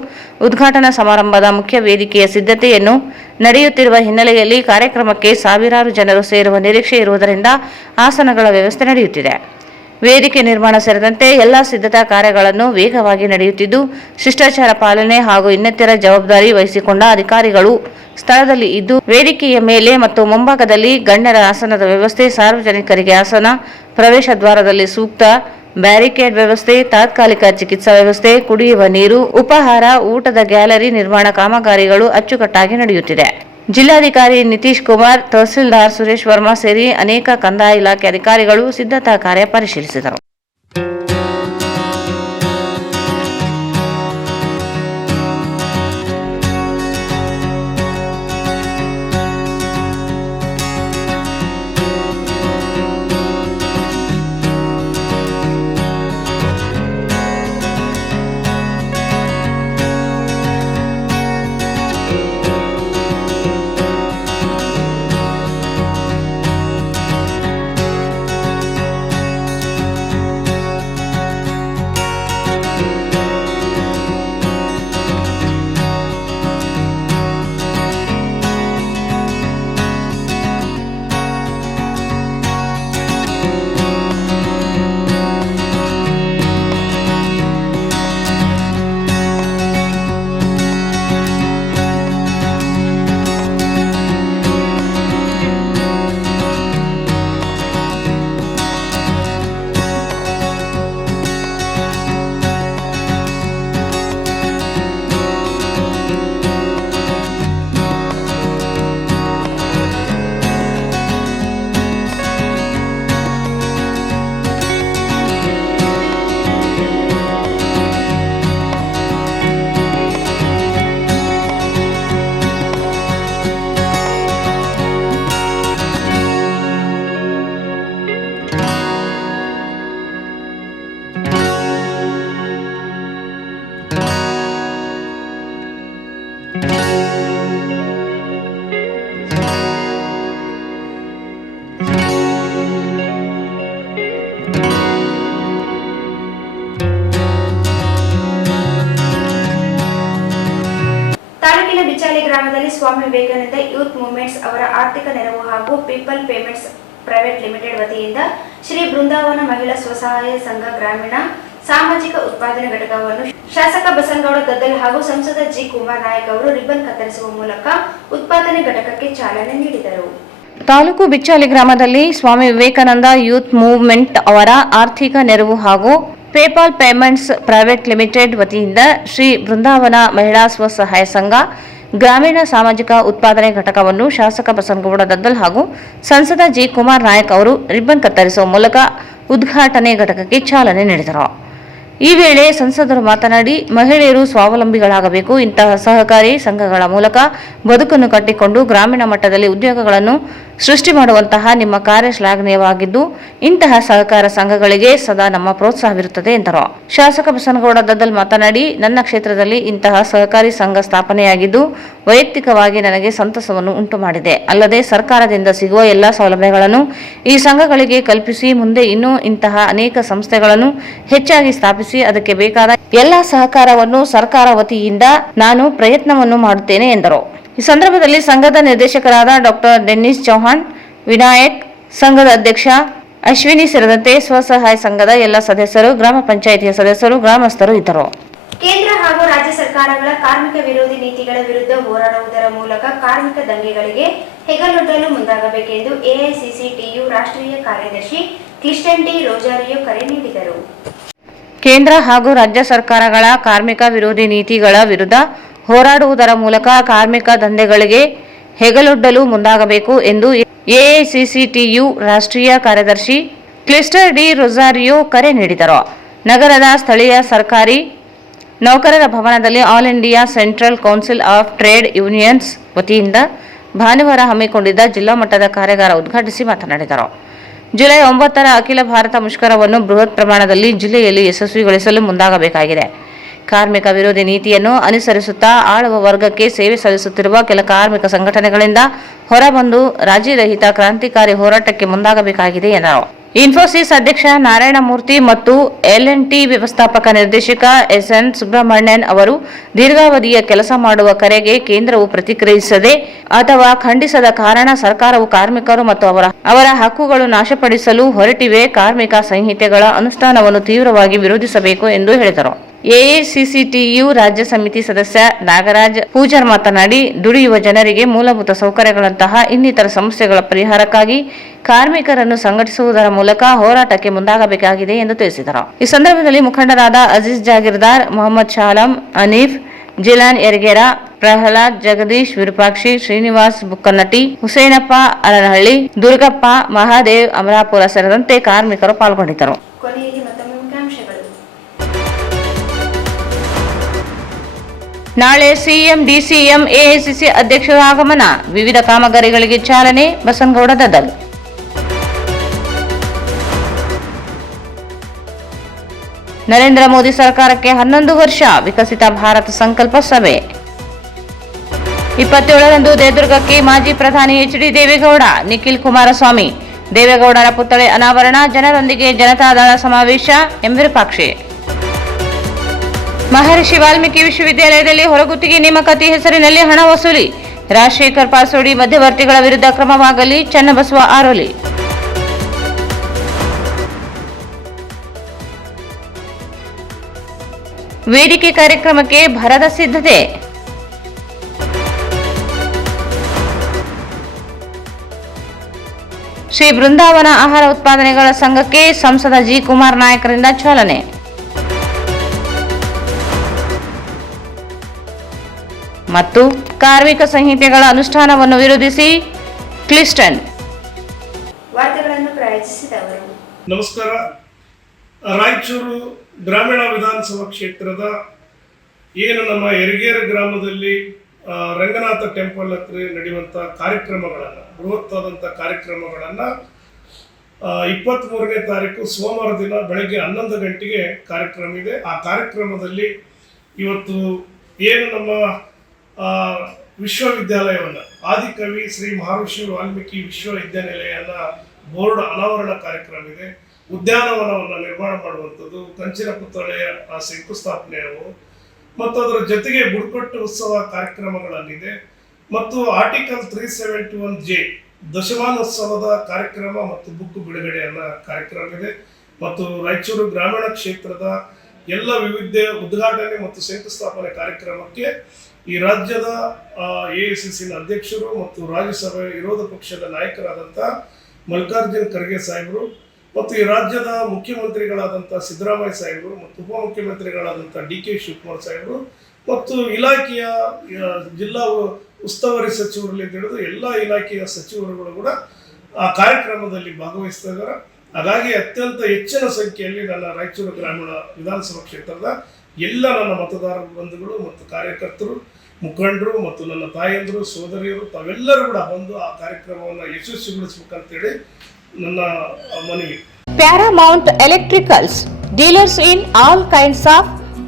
ಉದ್ಘಾಟನಾ ಸಮಾರಂಭದ ಮುಖ್ಯ ವೇದಿಕೆಯ ಸಿದ್ಧತೆಯನ್ನು ನಡೆಯುತ್ತಿರುವ ಹಿನ್ನೆಲೆಯಲ್ಲಿ ಕಾರ್ಯಕ್ರಮಕ್ಕೆ ಸಾವಿರಾರು ಜನರು ಸೇರುವ ನಿರೀಕ್ಷೆ ಇರುವುದರಿಂದ ಆಸನಗಳ ವ್ಯವಸ್ಥೆ ನಡೆಯುತ್ತಿದೆ. ವೇದಿಕೆ ನಿರ್ಮಾಣ ಸೇರಿದಂತೆ ಎಲ್ಲಾ ಸಿದ್ಧತಾ ಕಾರ್ಯಗಳನ್ನು ವೇಗವಾಗಿ ನಡೆಯುತ್ತಿದ್ದು, ಶಿಷ್ಟಾಚಾರ ಪಾಲನೆ ಹಾಗೂ ಇನ್ನಿತರ ಜವಾಬ್ದಾರಿ ವಹಿಸಿಕೊಂಡ ಅಧಿಕಾರಿಗಳು ಸ್ಥಳದಲ್ಲಿ ಇದ್ದು, ವೇದಿಕೆಯ ಮೇಲೆ ಮತ್ತು ಮುಂಭಾಗದಲ್ಲಿ ಗಣ್ಯರ ಆಸನದ ವ್ಯವಸ್ಥೆ, ಸಾರ್ವಜನಿಕರಿಗೆ ಆಸನ, ಪ್ರವೇಶ ದ್ವಾರದಲ್ಲಿ ಸೂಕ್ತ ಬ್ಯಾರಿಕೇಡ್ ವ್ಯವಸ್ಥೆ, ತಾತ್ಕಾಲಿಕ ಚಿಕಿತ್ಸಾ ವ್ಯವಸ್ಥೆ, ಕುಡಿಯುವ ನೀರು, ಉಪಹಾರ, ಊಟದ ಗ್ಯಾಲರಿ ನಿರ್ಮಾಣ ಕಾಮಗಾರಿಗಳು ಅಚ್ಚುಕಟ್ಟಾಗಿ ನಡೆಯುತ್ತಿದೆ. ಜಿಲ್ಲಾಧಿಕಾರಿ ನಿತೀಶ್ ಕುಮಾರ್, ತಹಸೀಲ್ದಾರ್ ಸುರೇಶ್ ವರ್ಮಾ ಸೇರಿ ಅನೇಕ ಕಂದಾಯ ಇಲಾಖೆ ಅಧಿಕಾರಿಗಳು ಸಿದ್ಧತಾ ಕಾರ್ಯ ಪರಿಶೀಲಿಸಿದರು. ತಾಲೂಕಿನ ಬಿಚಾಲಿ ಗ್ರಾಮದಲ್ಲಿ ಸ್ವಾಮಿ ವಿವೇಕಾನಂದ ಯೂತ್ ಮೂವ್ಮೆಂಟ್ಸ್ ಅವರ ಆರ್ಥಿಕ ನೆರವು ಹಾಗೂ ಪೀಪಲ್ ಪೇಮೆಂಟ್ಸ್ ಪ್ರೈವೇಟ್ ಲಿಮಿಟೆಡ್ ವತಿಯಿಂದ ಶ್ರೀ ಬೃಂದಾವನ ಮಹಿಳಾ ಸ್ವಸಹಾಯ ಸಂಘ ಗ್ರಾಮೀಣ ಸಾಮಾಜಿಕ ಉತ್ಪಾದನೆ ಘಟಕವನ್ನು ಶಾಸಕ ಬಸನಗೌಡ ದದ್ದಲ್ ಹಾಗೂ ಸಂಸದ ಜಿ ಕುಮಾರ್ ನಾಯಕ್ ಅವರು ರಿಬ್ಬನ್ ಕತ್ತರಿಸುವ ಮೂಲಕ ಉತ್ಪಾದನೆ ಘಟಕಕ್ಕೆ ಚಾಲನೆ ನೀಡಿದರು. ತಾಲೂಕು ಬಿಚ್ಚಾಲಿ ಗ್ರಾಮದಲ್ಲಿ ಸ್ವಾಮಿ ವಿವೇಕಾನಂದ ಯೂತ್ ಮೂವ್ಮೆಂಟ್ ಅವರ ಆರ್ಥಿಕ ನೆರವು ಹಾಗೂ ಪೇಪಾಲ್ ಪೇಮೆಂಟ್ಸ್ ಪ್ರೈವೇಟ್ ಲಿಮಿಟೆಡ್ ವತಿಯಿಂದ ಶ್ರೀ ಬೃಂದಾವನ ಮಹಿಳಾ ಸ್ವಸಹಾಯ ಸಂಘ ಗ್ರಾಮೀಣ ಸಾಮಾಜಿಕ ಉತ್ಪಾದನೆ ಘಟಕವನ್ನು ಶಾಸಕ ಬಸನಗೌಡ ದದ್ದಲ್ ಹಾಗೂ ಸಂಸದ ಜಿ ಕುಮಾರ್ ನಾಯಕ್ ಅವರು ರಿಬ್ಬನ್ ಕತ್ತರಿಸುವ ಮೂಲಕ ಉದ್ಘಾಟನೆ ಘಟಕಕ್ಕೆ ಚಾಲನೆ ನೀಡಿದರು. ಈ ವೇಳೆ ಸಂಸದರು ಮಾತನಾಡಿ, ಮಹಿಳೆಯರು ಸ್ವಾವಲಂಬಿಗಳಾಗಬೇಕು. ಇಂತಹ ಸಹಕಾರಿ ಸಂಘಗಳ ಮೂಲಕ ಬದುಕನ್ನು ಕಟ್ಟಿಕೊಂಡು ಗ್ರಾಮೀಣ ಮಟ್ಟದಲ್ಲಿ ಉದ್ಯೋಗಗಳನ್ನು ಸೃಷ್ಟಿ ಮಾಡುವಂತಹ ನಿಮ್ಮ ಕಾರ್ಯ ಶ್ಲಾಘನೀಯವಾಗಿದ್ದು, ಇಂತಹ ಸಹಕಾರ ಸಂಘಗಳಿಗೆ ಸದಾ ನಮ್ಮ ಪ್ರೋತ್ಸಾಹವಿರುತ್ತದೆ ಎಂದರು. ಶಾಸಕ ಬಸನಗೌಡ ದದ್ದಲ್ ಮಾತನಾಡಿ, ನನ್ನ ಕ್ಷೇತ್ರದಲ್ಲಿ ಇಂತಹ ಸಹಕಾರಿ ಸಂಘ ಸ್ಥಾಪನೆಯಾಗಿದ್ದು ವೈಯಕ್ತಿಕವಾಗಿ ನನಗೆ ಸಂತಸವನ್ನು ಉಂಟು ಮಾಡಿದೆ. ಅಲ್ಲದೆ ಸರ್ಕಾರದಿಂದ ಸಿಗುವ ಎಲ್ಲ ಸೌಲಭ್ಯಗಳನ್ನು ಈ ಸಂಘಗಳಿಗೆ ಕಲ್ಪಿಸಿ ಮುಂದೆ ಇನ್ನೂ ಇಂತಹ ಅನೇಕ ಸಂಸ್ಥೆಗಳನ್ನು ಹೆಚ್ಚಾಗಿ ಸ್ಥಾಪಿಸಿ ಅದಕ್ಕೆ ಬೇಕಾದ ಎಲ್ಲ ಸಹಕಾರವನ್ನು ಸರ್ಕಾರ ವತಿಯಿಂದ ನಾನು ಪ್ರಯತ್ನವನ್ನು ಮಾಡುತ್ತೇನೆ ಎಂದರು. ಈ ಸಂದರ್ಭದಲ್ಲಿ ಸಂಘದ ನಿರ್ದೇಶಕರಾದ ಡಾಕ್ಟರ್ ಡೆನ್ನಿಸ್ ಚೌಹಾಣ್, ವಿನಾಯಕ್, ಸಂಘದ ಅಧ್ಯಕ್ಷ ಅಶ್ವಿನಿ ಸೇರಿದಂತೆ ಸ್ವಸಹಾಯ ಸಂಘದ ಎಲ್ಲ ಸದಸ್ಯರು, ಗ್ರಾಮ ಪಂಚಾಯಿತಿಯ ಸದಸ್ಯರು, ಗ್ರಾಮಸ್ಥರು ಇದ್ದರು. ಕೇಂದ್ರ ಹಾಗೂ ರಾಜ್ಯ ಸರ್ಕಾರಗಳ ಕಾರ್ಮಿಕ ವಿರೋಧಿ ನೀತಿಗಳ ವಿರುದ್ಧ ಹೋರಾಡುವುದರ ಮೂಲಕ ಕಾರ್ಮಿಕ ದಂಗೆಗಳಿಗೆ ಹೆಗಲೊಡ್ಡಲು ಮುಂದಾಗಬೇಕೆಂದು ಎಐಸಿಸಿಟಿಯು ರಾಷ್ಟ್ರೀಯ ಕಾರ್ಯದರ್ಶಿ ಕ್ಲಿಸ್ಟನ್ ಡಿ ರೋಜಾರಿಯೋ ಕರೆ ನೀಡಿದರು. ಕೇಂದ್ರ ಹಾಗೂ ರಾಜ್ಯ ಸರ್ಕಾರಗಳ ಕಾರ್ಮಿಕ ವಿರೋಧಿ ನೀತಿಗಳ ವಿರುದ್ಧ ಹೋರಾಡುವುದರ ಮೂಲಕ ಕಾರ್ಮಿಕ ದಂಧೆಗಳಿಗೆ ಹೆಗಲೊಡ್ಡಲು ಮುಂದಾಗಬೇಕು ಎಂದು ಎಐಸಿಸಿಟಿಯು ರಾಷ್ಟ್ರೀಯ ಕಾರ್ಯದರ್ಶಿ ಕ್ಲಿಸ್ಟರ್ ಡಿ ರೊಜಾರಿಯೋ ಕರೆ ನೀಡಿದರು. ನಗರದ ಸ್ಥಳೀಯ ಸರ್ಕಾರಿ ನೌಕರರ ಭವನದಲ್ಲಿ all India central council of trade unions ವತಿಯಿಂದ ಭಾನುವಾರ ಹಮ್ಮಿಕೊಂಡಿದ್ದ ಜಿಲ್ಲಾ ಮಟ್ಟದ ಕಾರ್ಯಾಗಾರ ಉದ್ಘಾಟಿಸಿ ಮಾತನಾಡಿದರು. ಜುಲೈ 9ರ ಅಖಿಲ ಭಾರತ ಮುಷ್ಕರವನ್ನು ಬೃಹತ್ ಪ್ರಮಾಣದಲ್ಲಿ ಜಿಲ್ಲೆಯಲ್ಲಿ ಯಶಸ್ವಿಗೊಳಿಸಲು ಮುಂದಾಗಬೇಕಾಗಿದೆ. ಕಾರ್ಮಿಕ ವಿರೋಧಿ ನೀತಿಯನ್ನು ಅನುಸರಿಸುತ್ತಾ ಆಳುವ ವರ್ಗಕ್ಕೆ ಸೇವೆ ಸಲ್ಲಿಸುತ್ತಿರುವ ಕೆಲ ಕಾರ್ಮಿಕ ಸಂಘಟನೆಗಳಿಂದ ಹೊರಬಂದು ರಾಜಿರಹಿತ ಕ್ರಾಂತಿಕಾರಿ ಹೋರಾಟಕ್ಕೆ ಮುಂದಾಗಬೇಕಾಗಿದೆ ಎಂದರು. ಇನ್ಫೋಸಿಸ್ ಅಧ್ಯಕ್ಷ ನಾರಾಯಣ ಮೂರ್ತಿ ಮತ್ತು L&T ವ್ಯವಸ್ಥಾಪಕ ನಿರ್ದೇಶಕ SN ಸುಬ್ರಹ್ಮಣ್ಯನ್ ಅವರು ದೀರ್ಘಾವಧಿಯ ಕೆಲಸ ಮಾಡುವ ಕರೆಗೆ ಕೇಂದ್ರವು ಪ್ರತಿಕ್ರಿಯಿಸದೆ ಅಥವಾ ಖಂಡಿಸದ ಕಾರಣ ಸರ್ಕಾರವು ಕಾರ್ಮಿಕರು ಮತ್ತು ಅವರ ಹಕ್ಕುಗಳು ನಾಶಪಡಿಸಲು ಹೊರಟಿವೆ. ಕಾರ್ಮಿಕ ಸಂಹಿತೆಗಳ ಅನುಷ್ಠಾನವನ್ನು ತೀವ್ರವಾಗಿ ವಿರೋಧಿಸಬೇಕು ಎಂದು ಹೇಳಿದರು. ಎಐಸಿಸಿಟಿಯು ರಾಜ್ಯ ಸಮಿತಿ ಸದಸ್ಯ ನಾಗರಾಜ್ ಪೂಜಾರ್ ಮಾತನಾಡಿ, ದುಡಿಯುವ ಜನರಿಗೆ ಮೂಲಭೂತ ಸೌಕರ್ಯಗಳಂತಹ ಇನ್ನಿತರ ಸಮಸ್ಯೆಗಳ ಪರಿಹಾರಕ್ಕಾಗಿ ಕಾರ್ಮಿಕರನ್ನು ಸಂಘಟಿಸುವುದರ ಮೂಲಕ ಹೋರಾಟಕ್ಕೆ ಮುಂದಾಗಬೇಕಾಗಿದೆ ಎಂದು ತಿಳಿಸಿದರು. ಈ ಸಂದರ್ಭದಲ್ಲಿ ಮುಖಂಡರಾದ ಅಜೀಜ್ ಜಾಗೀರ್ದಾರ್, ಮೊಹಮ್ಮದ್ ಶಾಲಂ, ಅನೀಫ್, ಜಿಲಾನ್ ಯರ್ಗೇರ, ಪ್ರಹ್ಲಾದ್, ಜಗದೀಶ್, ವಿರೂಪಾಕ್ಷಿ, ಶ್ರೀನಿವಾಸ್ ಬುಕ್ಕನಟ್ಟಿ, ಹುಸೇನಪ್ಪ ಅರನಹಳ್ಳಿ, ದುರ್ಗಪ್ಪ, ಮಹಾದೇವ್ ಅಮರಾಪುರ ಸೇರಿದಂತೆ ಕಾರ್ಮಿಕರು ಪಾಲ್ಗೊಂಡಿದ್ದರು. ನಾಳೆ ಸಿಎಂ ಡಿಸಿಎಂ ಎಐಸಿಸಿ ಅಧ್ಯಕ್ಷರ ಆಗಮನ, ವಿವಿಧ ಕಾಮಗಾರಿಗಳಿಗೆ ಚಾಲನೆ, ಬಸನಗೌಡ ದದ್ದಲ್. ನರೇಂದ್ರ ಮೋದಿ ಸರ್ಕಾರಕ್ಕೆ 11 ವರ್ಷ, ವಿಕಸಿತ ಭಾರತ ಸಂಕಲ್ಪ ಸಭೆ. 27ರಂದು ದೇವದುರ್ಗಕ್ಕೆ ಮಾಜಿ ಪ್ರಧಾನಿ ಎಚ್.ಡಿ. ದೇವೇಗೌಡ, ನಿಖಿಲ್ ಕುಮಾರಸ್ವಾಮಿ, ದೇವೇಗೌಡರ ಪುತ್ಥಳಿ ಅನಾವರಣ, ಜನರೊಂದಿಗೆ ಜನತಾದಳ ಸಮಾವೇಶ, ಎಂ ವಿರೂಪಾಕ್ಷಿ. ಮಹರ್ಷಿ ವಾಲ್ಮೀಕಿ ವಿಶ್ವವಿದ್ಯಾಲಯದಲ್ಲಿ ಹೊರಗುತ್ತಿಗೆ ನೇಮಕಾತಿ ಹೆಸರಿನಲ್ಲಿ ಹಣ ವಸೂಲಿ, ರಾಜಶೇಖರ್ ಪಾಸೋಡಿ ಮಧ್ಯವರ್ತಿಗಳ ವಿರುದ್ಧ ಕ್ರಮವಾಗಲಿ, ಚನ್ನಬಸವ ಆರೋಲಿ. ವೇದಿಕೆ ಕಾರ್ಯಕ್ರಮಕ್ಕೆ ಭರದ ಸಿದ್ಧತೆ. ಶ್ರೀ ಬೃಂದಾವನ ಆಹಾರ ಉತ್ಪಾದನೆಗಳ ಸಂಘಕ್ಕೆ ಸಂಸದ ಜಿ ಕುಮಾರ್ ನಾಯಕರಿಂದ ಚಾಲನೆ. ಮತ್ತು ಕಾರ್ಮಿಕ ಸಂಹಿತೆಗಳ ಅನುಷ್ಠಾನವನ್ನು ವಿರೋಧಿಸಿ ಕ್ಲಿಸ್ಟನ್. ವಾರ್ತೆಗಳನ್ನು ಪ್ರಾಯೋಜಿಸಿದವರು. ನಮಸ್ಕಾರ. ರಾಯಚೂರು ಗ್ರಾಮೀಣ ವಿಧಾನಸಭಾ ಕ್ಷೇತ್ರದ ಏನು ನಮ್ಮ ಯರಗೇರ ಗ್ರಾಮದಲ್ಲಿ ರಂಗನಾಥ ಟೆಂಪಲ್ ಹತ್ರ ನಡೆಯುವಂಥ ಕಾರ್ಯಕ್ರಮಗಳನ್ನು, ಬೃಹತ್ತಾದಂಥ ಕಾರ್ಯಕ್ರಮಗಳನ್ನು 23ನೇ ತಾರೀಕು ಸೋಮವಾರ ದಿನ ಬೆಳಗ್ಗೆ 11 ಗಂಟೆಗೆ ಕಾರ್ಯಕ್ರಮ ಇದೆ. ಆ ಕಾರ್ಯಕ್ರಮದಲ್ಲಿ ಇವತ್ತು ಏನು ನಮ್ಮ ವಿಶ್ವವಿದ್ಯಾಲಯವನ್ನು ಆದಿಕವಿ ಶ್ರೀ ಮಹರ್ಷಿ ವಾಲ್ಮೀಕಿ ವಿಶ್ವವಿದ್ಯಾನಿಲಯನ ಬೋರ್ಡ್ ಅನಾವರಣ ಕಾರ್ಯಕ್ರಮ ಇದೆ. ಉದ್ಯಾನವನವನ್ನು ನಿರ್ಮಾಣ ಮಾಡುವಂಥದ್ದು, ಕಂಚಿನ ಪುತ್ಥಳಿಯ ಶಂಕುಸ್ಥಾಪನೆಯವು ಮತ್ತು ಅದರ ಜೊತೆಗೆ ಬುಡಕಟ್ಟು ಉತ್ಸವ ಕಾರ್ಯಕ್ರಮಗಳಲ್ಲಿದೆ. ಮತ್ತು ಆರ್ಟಿಕಲ್ 371J ದಶಮಾನೋತ್ಸವದ ಕಾರ್ಯಕ್ರಮ ಮತ್ತು ಬುಕ್ ಬಿಡುಗಡೆಯನ್ನ ಕಾರ್ಯಕ್ರಮ ಇದೆ. ಮತ್ತು ರಾಯಚೂರು ಗ್ರಾಮೀಣ ಕ್ಷೇತ್ರದ ಎಲ್ಲ ವಿವಿಧ ಉದ್ಘಾಟನೆ ಮತ್ತು ಶಂಕುಸ್ಥಾಪನೆ ಕಾರ್ಯಕ್ರಮಕ್ಕೆ ಈ ರಾಜ್ಯದ AICCನ ಅಧ್ಯಕ್ಷರು ಮತ್ತು ರಾಜ್ಯಸಭೆ ವಿರೋಧ ಪಕ್ಷದ ನಾಯಕರಾದಂಥ ಮಲ್ಲಿಕಾರ್ಜುನ್ ಖರ್ಗೆ ಸಾಹೇಬರು ಮತ್ತು ಈ ರಾಜ್ಯದ ಮುಖ್ಯಮಂತ್ರಿಗಳಾದಂಥ ಸಿದ್ದರಾಮಯ್ಯ ಸಾಹೇಬರು ಮತ್ತು ಉಪಮುಖ್ಯಮಂತ್ರಿಗಳಾದಂಥ DK ಶಿವಕುಮಾರ್ ಸಾಹೇಬರು ಮತ್ತು ಇಲಾಖೆಯ ಜಿಲ್ಲಾ ಉಸ್ತುವಾರಿ ಸಚಿವರಲ್ಲಿ ಹಿಡಿದು ಎಲ್ಲ ಇಲಾಖೆಯ ಸಚಿವರುಗಳು ಕೂಡ ಆ ಕಾರ್ಯಕ್ರಮದಲ್ಲಿ ಭಾಗವಹಿಸ್ತಾ ಇದ್ದಾರೆ. ಹಾಗಾಗಿ ಅತ್ಯಂತ ಹೆಚ್ಚಿನ ಸಂಖ್ಯೆಯಲ್ಲಿ ನನ್ನ ರಾಯಚೂರು ಗ್ರಾಮೀಣ ವಿಧಾನಸಭಾ ಕ್ಷೇತ್ರದ ಎಲ್ಲ ನನ್ನ ಮತದಾರ ಬಂಧುಗಳು ಮತ್ತು ಕಾರ್ಯಕರ್ತರು, ಮುಖಂಡರು ಮತ್ತು ನನ್ನ ತಾಯಂದರು, ಸೋದರಿಯರು ತಾವೆಲ್ಲರೂ ಕೂಡ ಬಂದು ಆ ಕಾರ್ಯಕ್ರಮವನ್ನು ಯಶಸ್ವಿಗೊಳಿಸಬೇಕಂತೇಳಿ ನನ್ನ ಮನವಿ. Paramount Electricals, dealers in all kinds of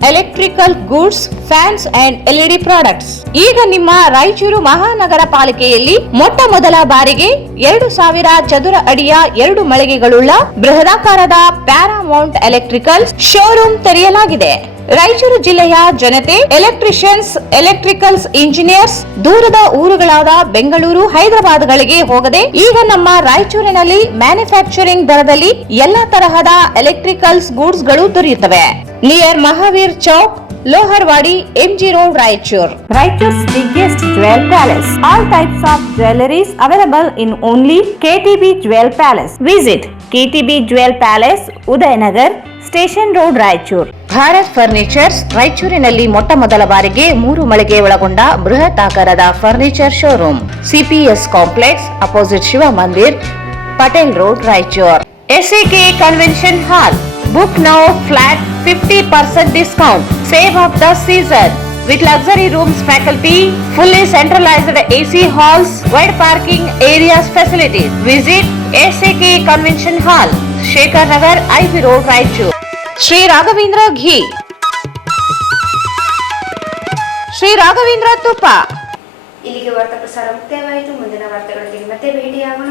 electrical goods, fans and LED products. ಈಗ ನಿಮ್ಮ ರಾಯಚೂರು ಮಹಾನಗರ ಪಾಲಿಕೆಯಲ್ಲಿ ಮೊಟ್ಟ ಮೊದಲ ಬಾರಿಗೆ 2000 ಚದುರ ಅಡಿಯ 2 ಮಳಿಗೆಗಳುಳ್ಳ ಬೃಹದಾಕಾರದ ಪ್ಯಾರಾಮೌಂಟ್ ಎಲೆಕ್ಟ್ರಿಕಲ್ಸ್ ಶೋರೂಮ್ ತೆರೆಯಲಾಗಿದೆ. ರಾಯಚೂರು ಜಿಲ್ಲೆಯ ಜನತೆ, ಎಲೆಕ್ಟ್ರಿಷಿಯನ್ಸ್, ಎಲೆಕ್ಟ್ರಿಕಲ್ಸ್ ಇಂಜಿನಿಯರ್ಸ್ ದೂರದ ಊರುಗಳಾದ ಬೆಂಗಳೂರು, ಹೈದರಾಬಾದ್ಗಳಿಗೆ ಹೋಗದೆ ಈಗ ನಮ್ಮ ರಾಯಚೂರಿನಲ್ಲಿ ಮ್ಯಾನುಫ್ಯಾಕ್ಚರಿಂಗ್ ದರದಲ್ಲಿ ಎಲ್ಲಾ ತರಹದ ಎಲೆಕ್ಟ್ರಿಕಲ್ಸ್ ಗೂಡ್ಸ್ ಗಳು ದೊರೆಯುತ್ತವೆ. Near Mahavir Chowk, Loharwadi, MG Road, Raichur. Raichur's biggest jewel palace. All types of jewelries available in only KTB Jewel Palace. Visit KTB Jewel Palace, Udayanagar, Station Road, Raichur. Bharat furnitures ರಾಯಚೂರಿನಲ್ಲಿ ಮೊಟ್ಟ ಮೊದಲ ಬಾರಿಗೆ 3 ಮಳಿಗೆ ಒಳಗೊಂಡ ಬೃಹತ್ ಆಕಾರದ furniture showroom. CPS complex, opposite Shiv Mandir, Patel road, Raichur. SAK convention hall. Book now flat 50% discount. Save of the season with luxury rooms, faculty, fully centralized AC halls, wide parking areas facilities. Visit SAK Convention Hall, Shekhar Nagar, IV Road, Raichur. Shri Raghavendra ghee, Shri Raghavendra ತುಪ್ಪ. ಇಲ್ಲಿಗೆ ವಾರ್ತಾ ಪ್ರಸಾರ ಮುಕ್ತಾಯವಾಯಿತು. ಮುಂದಿನ ವಾರ್ತೆಗಳೊಂದಿಗೆ ಮತ್ತೆ ಭೇಟಿಯಾಗೋಣ.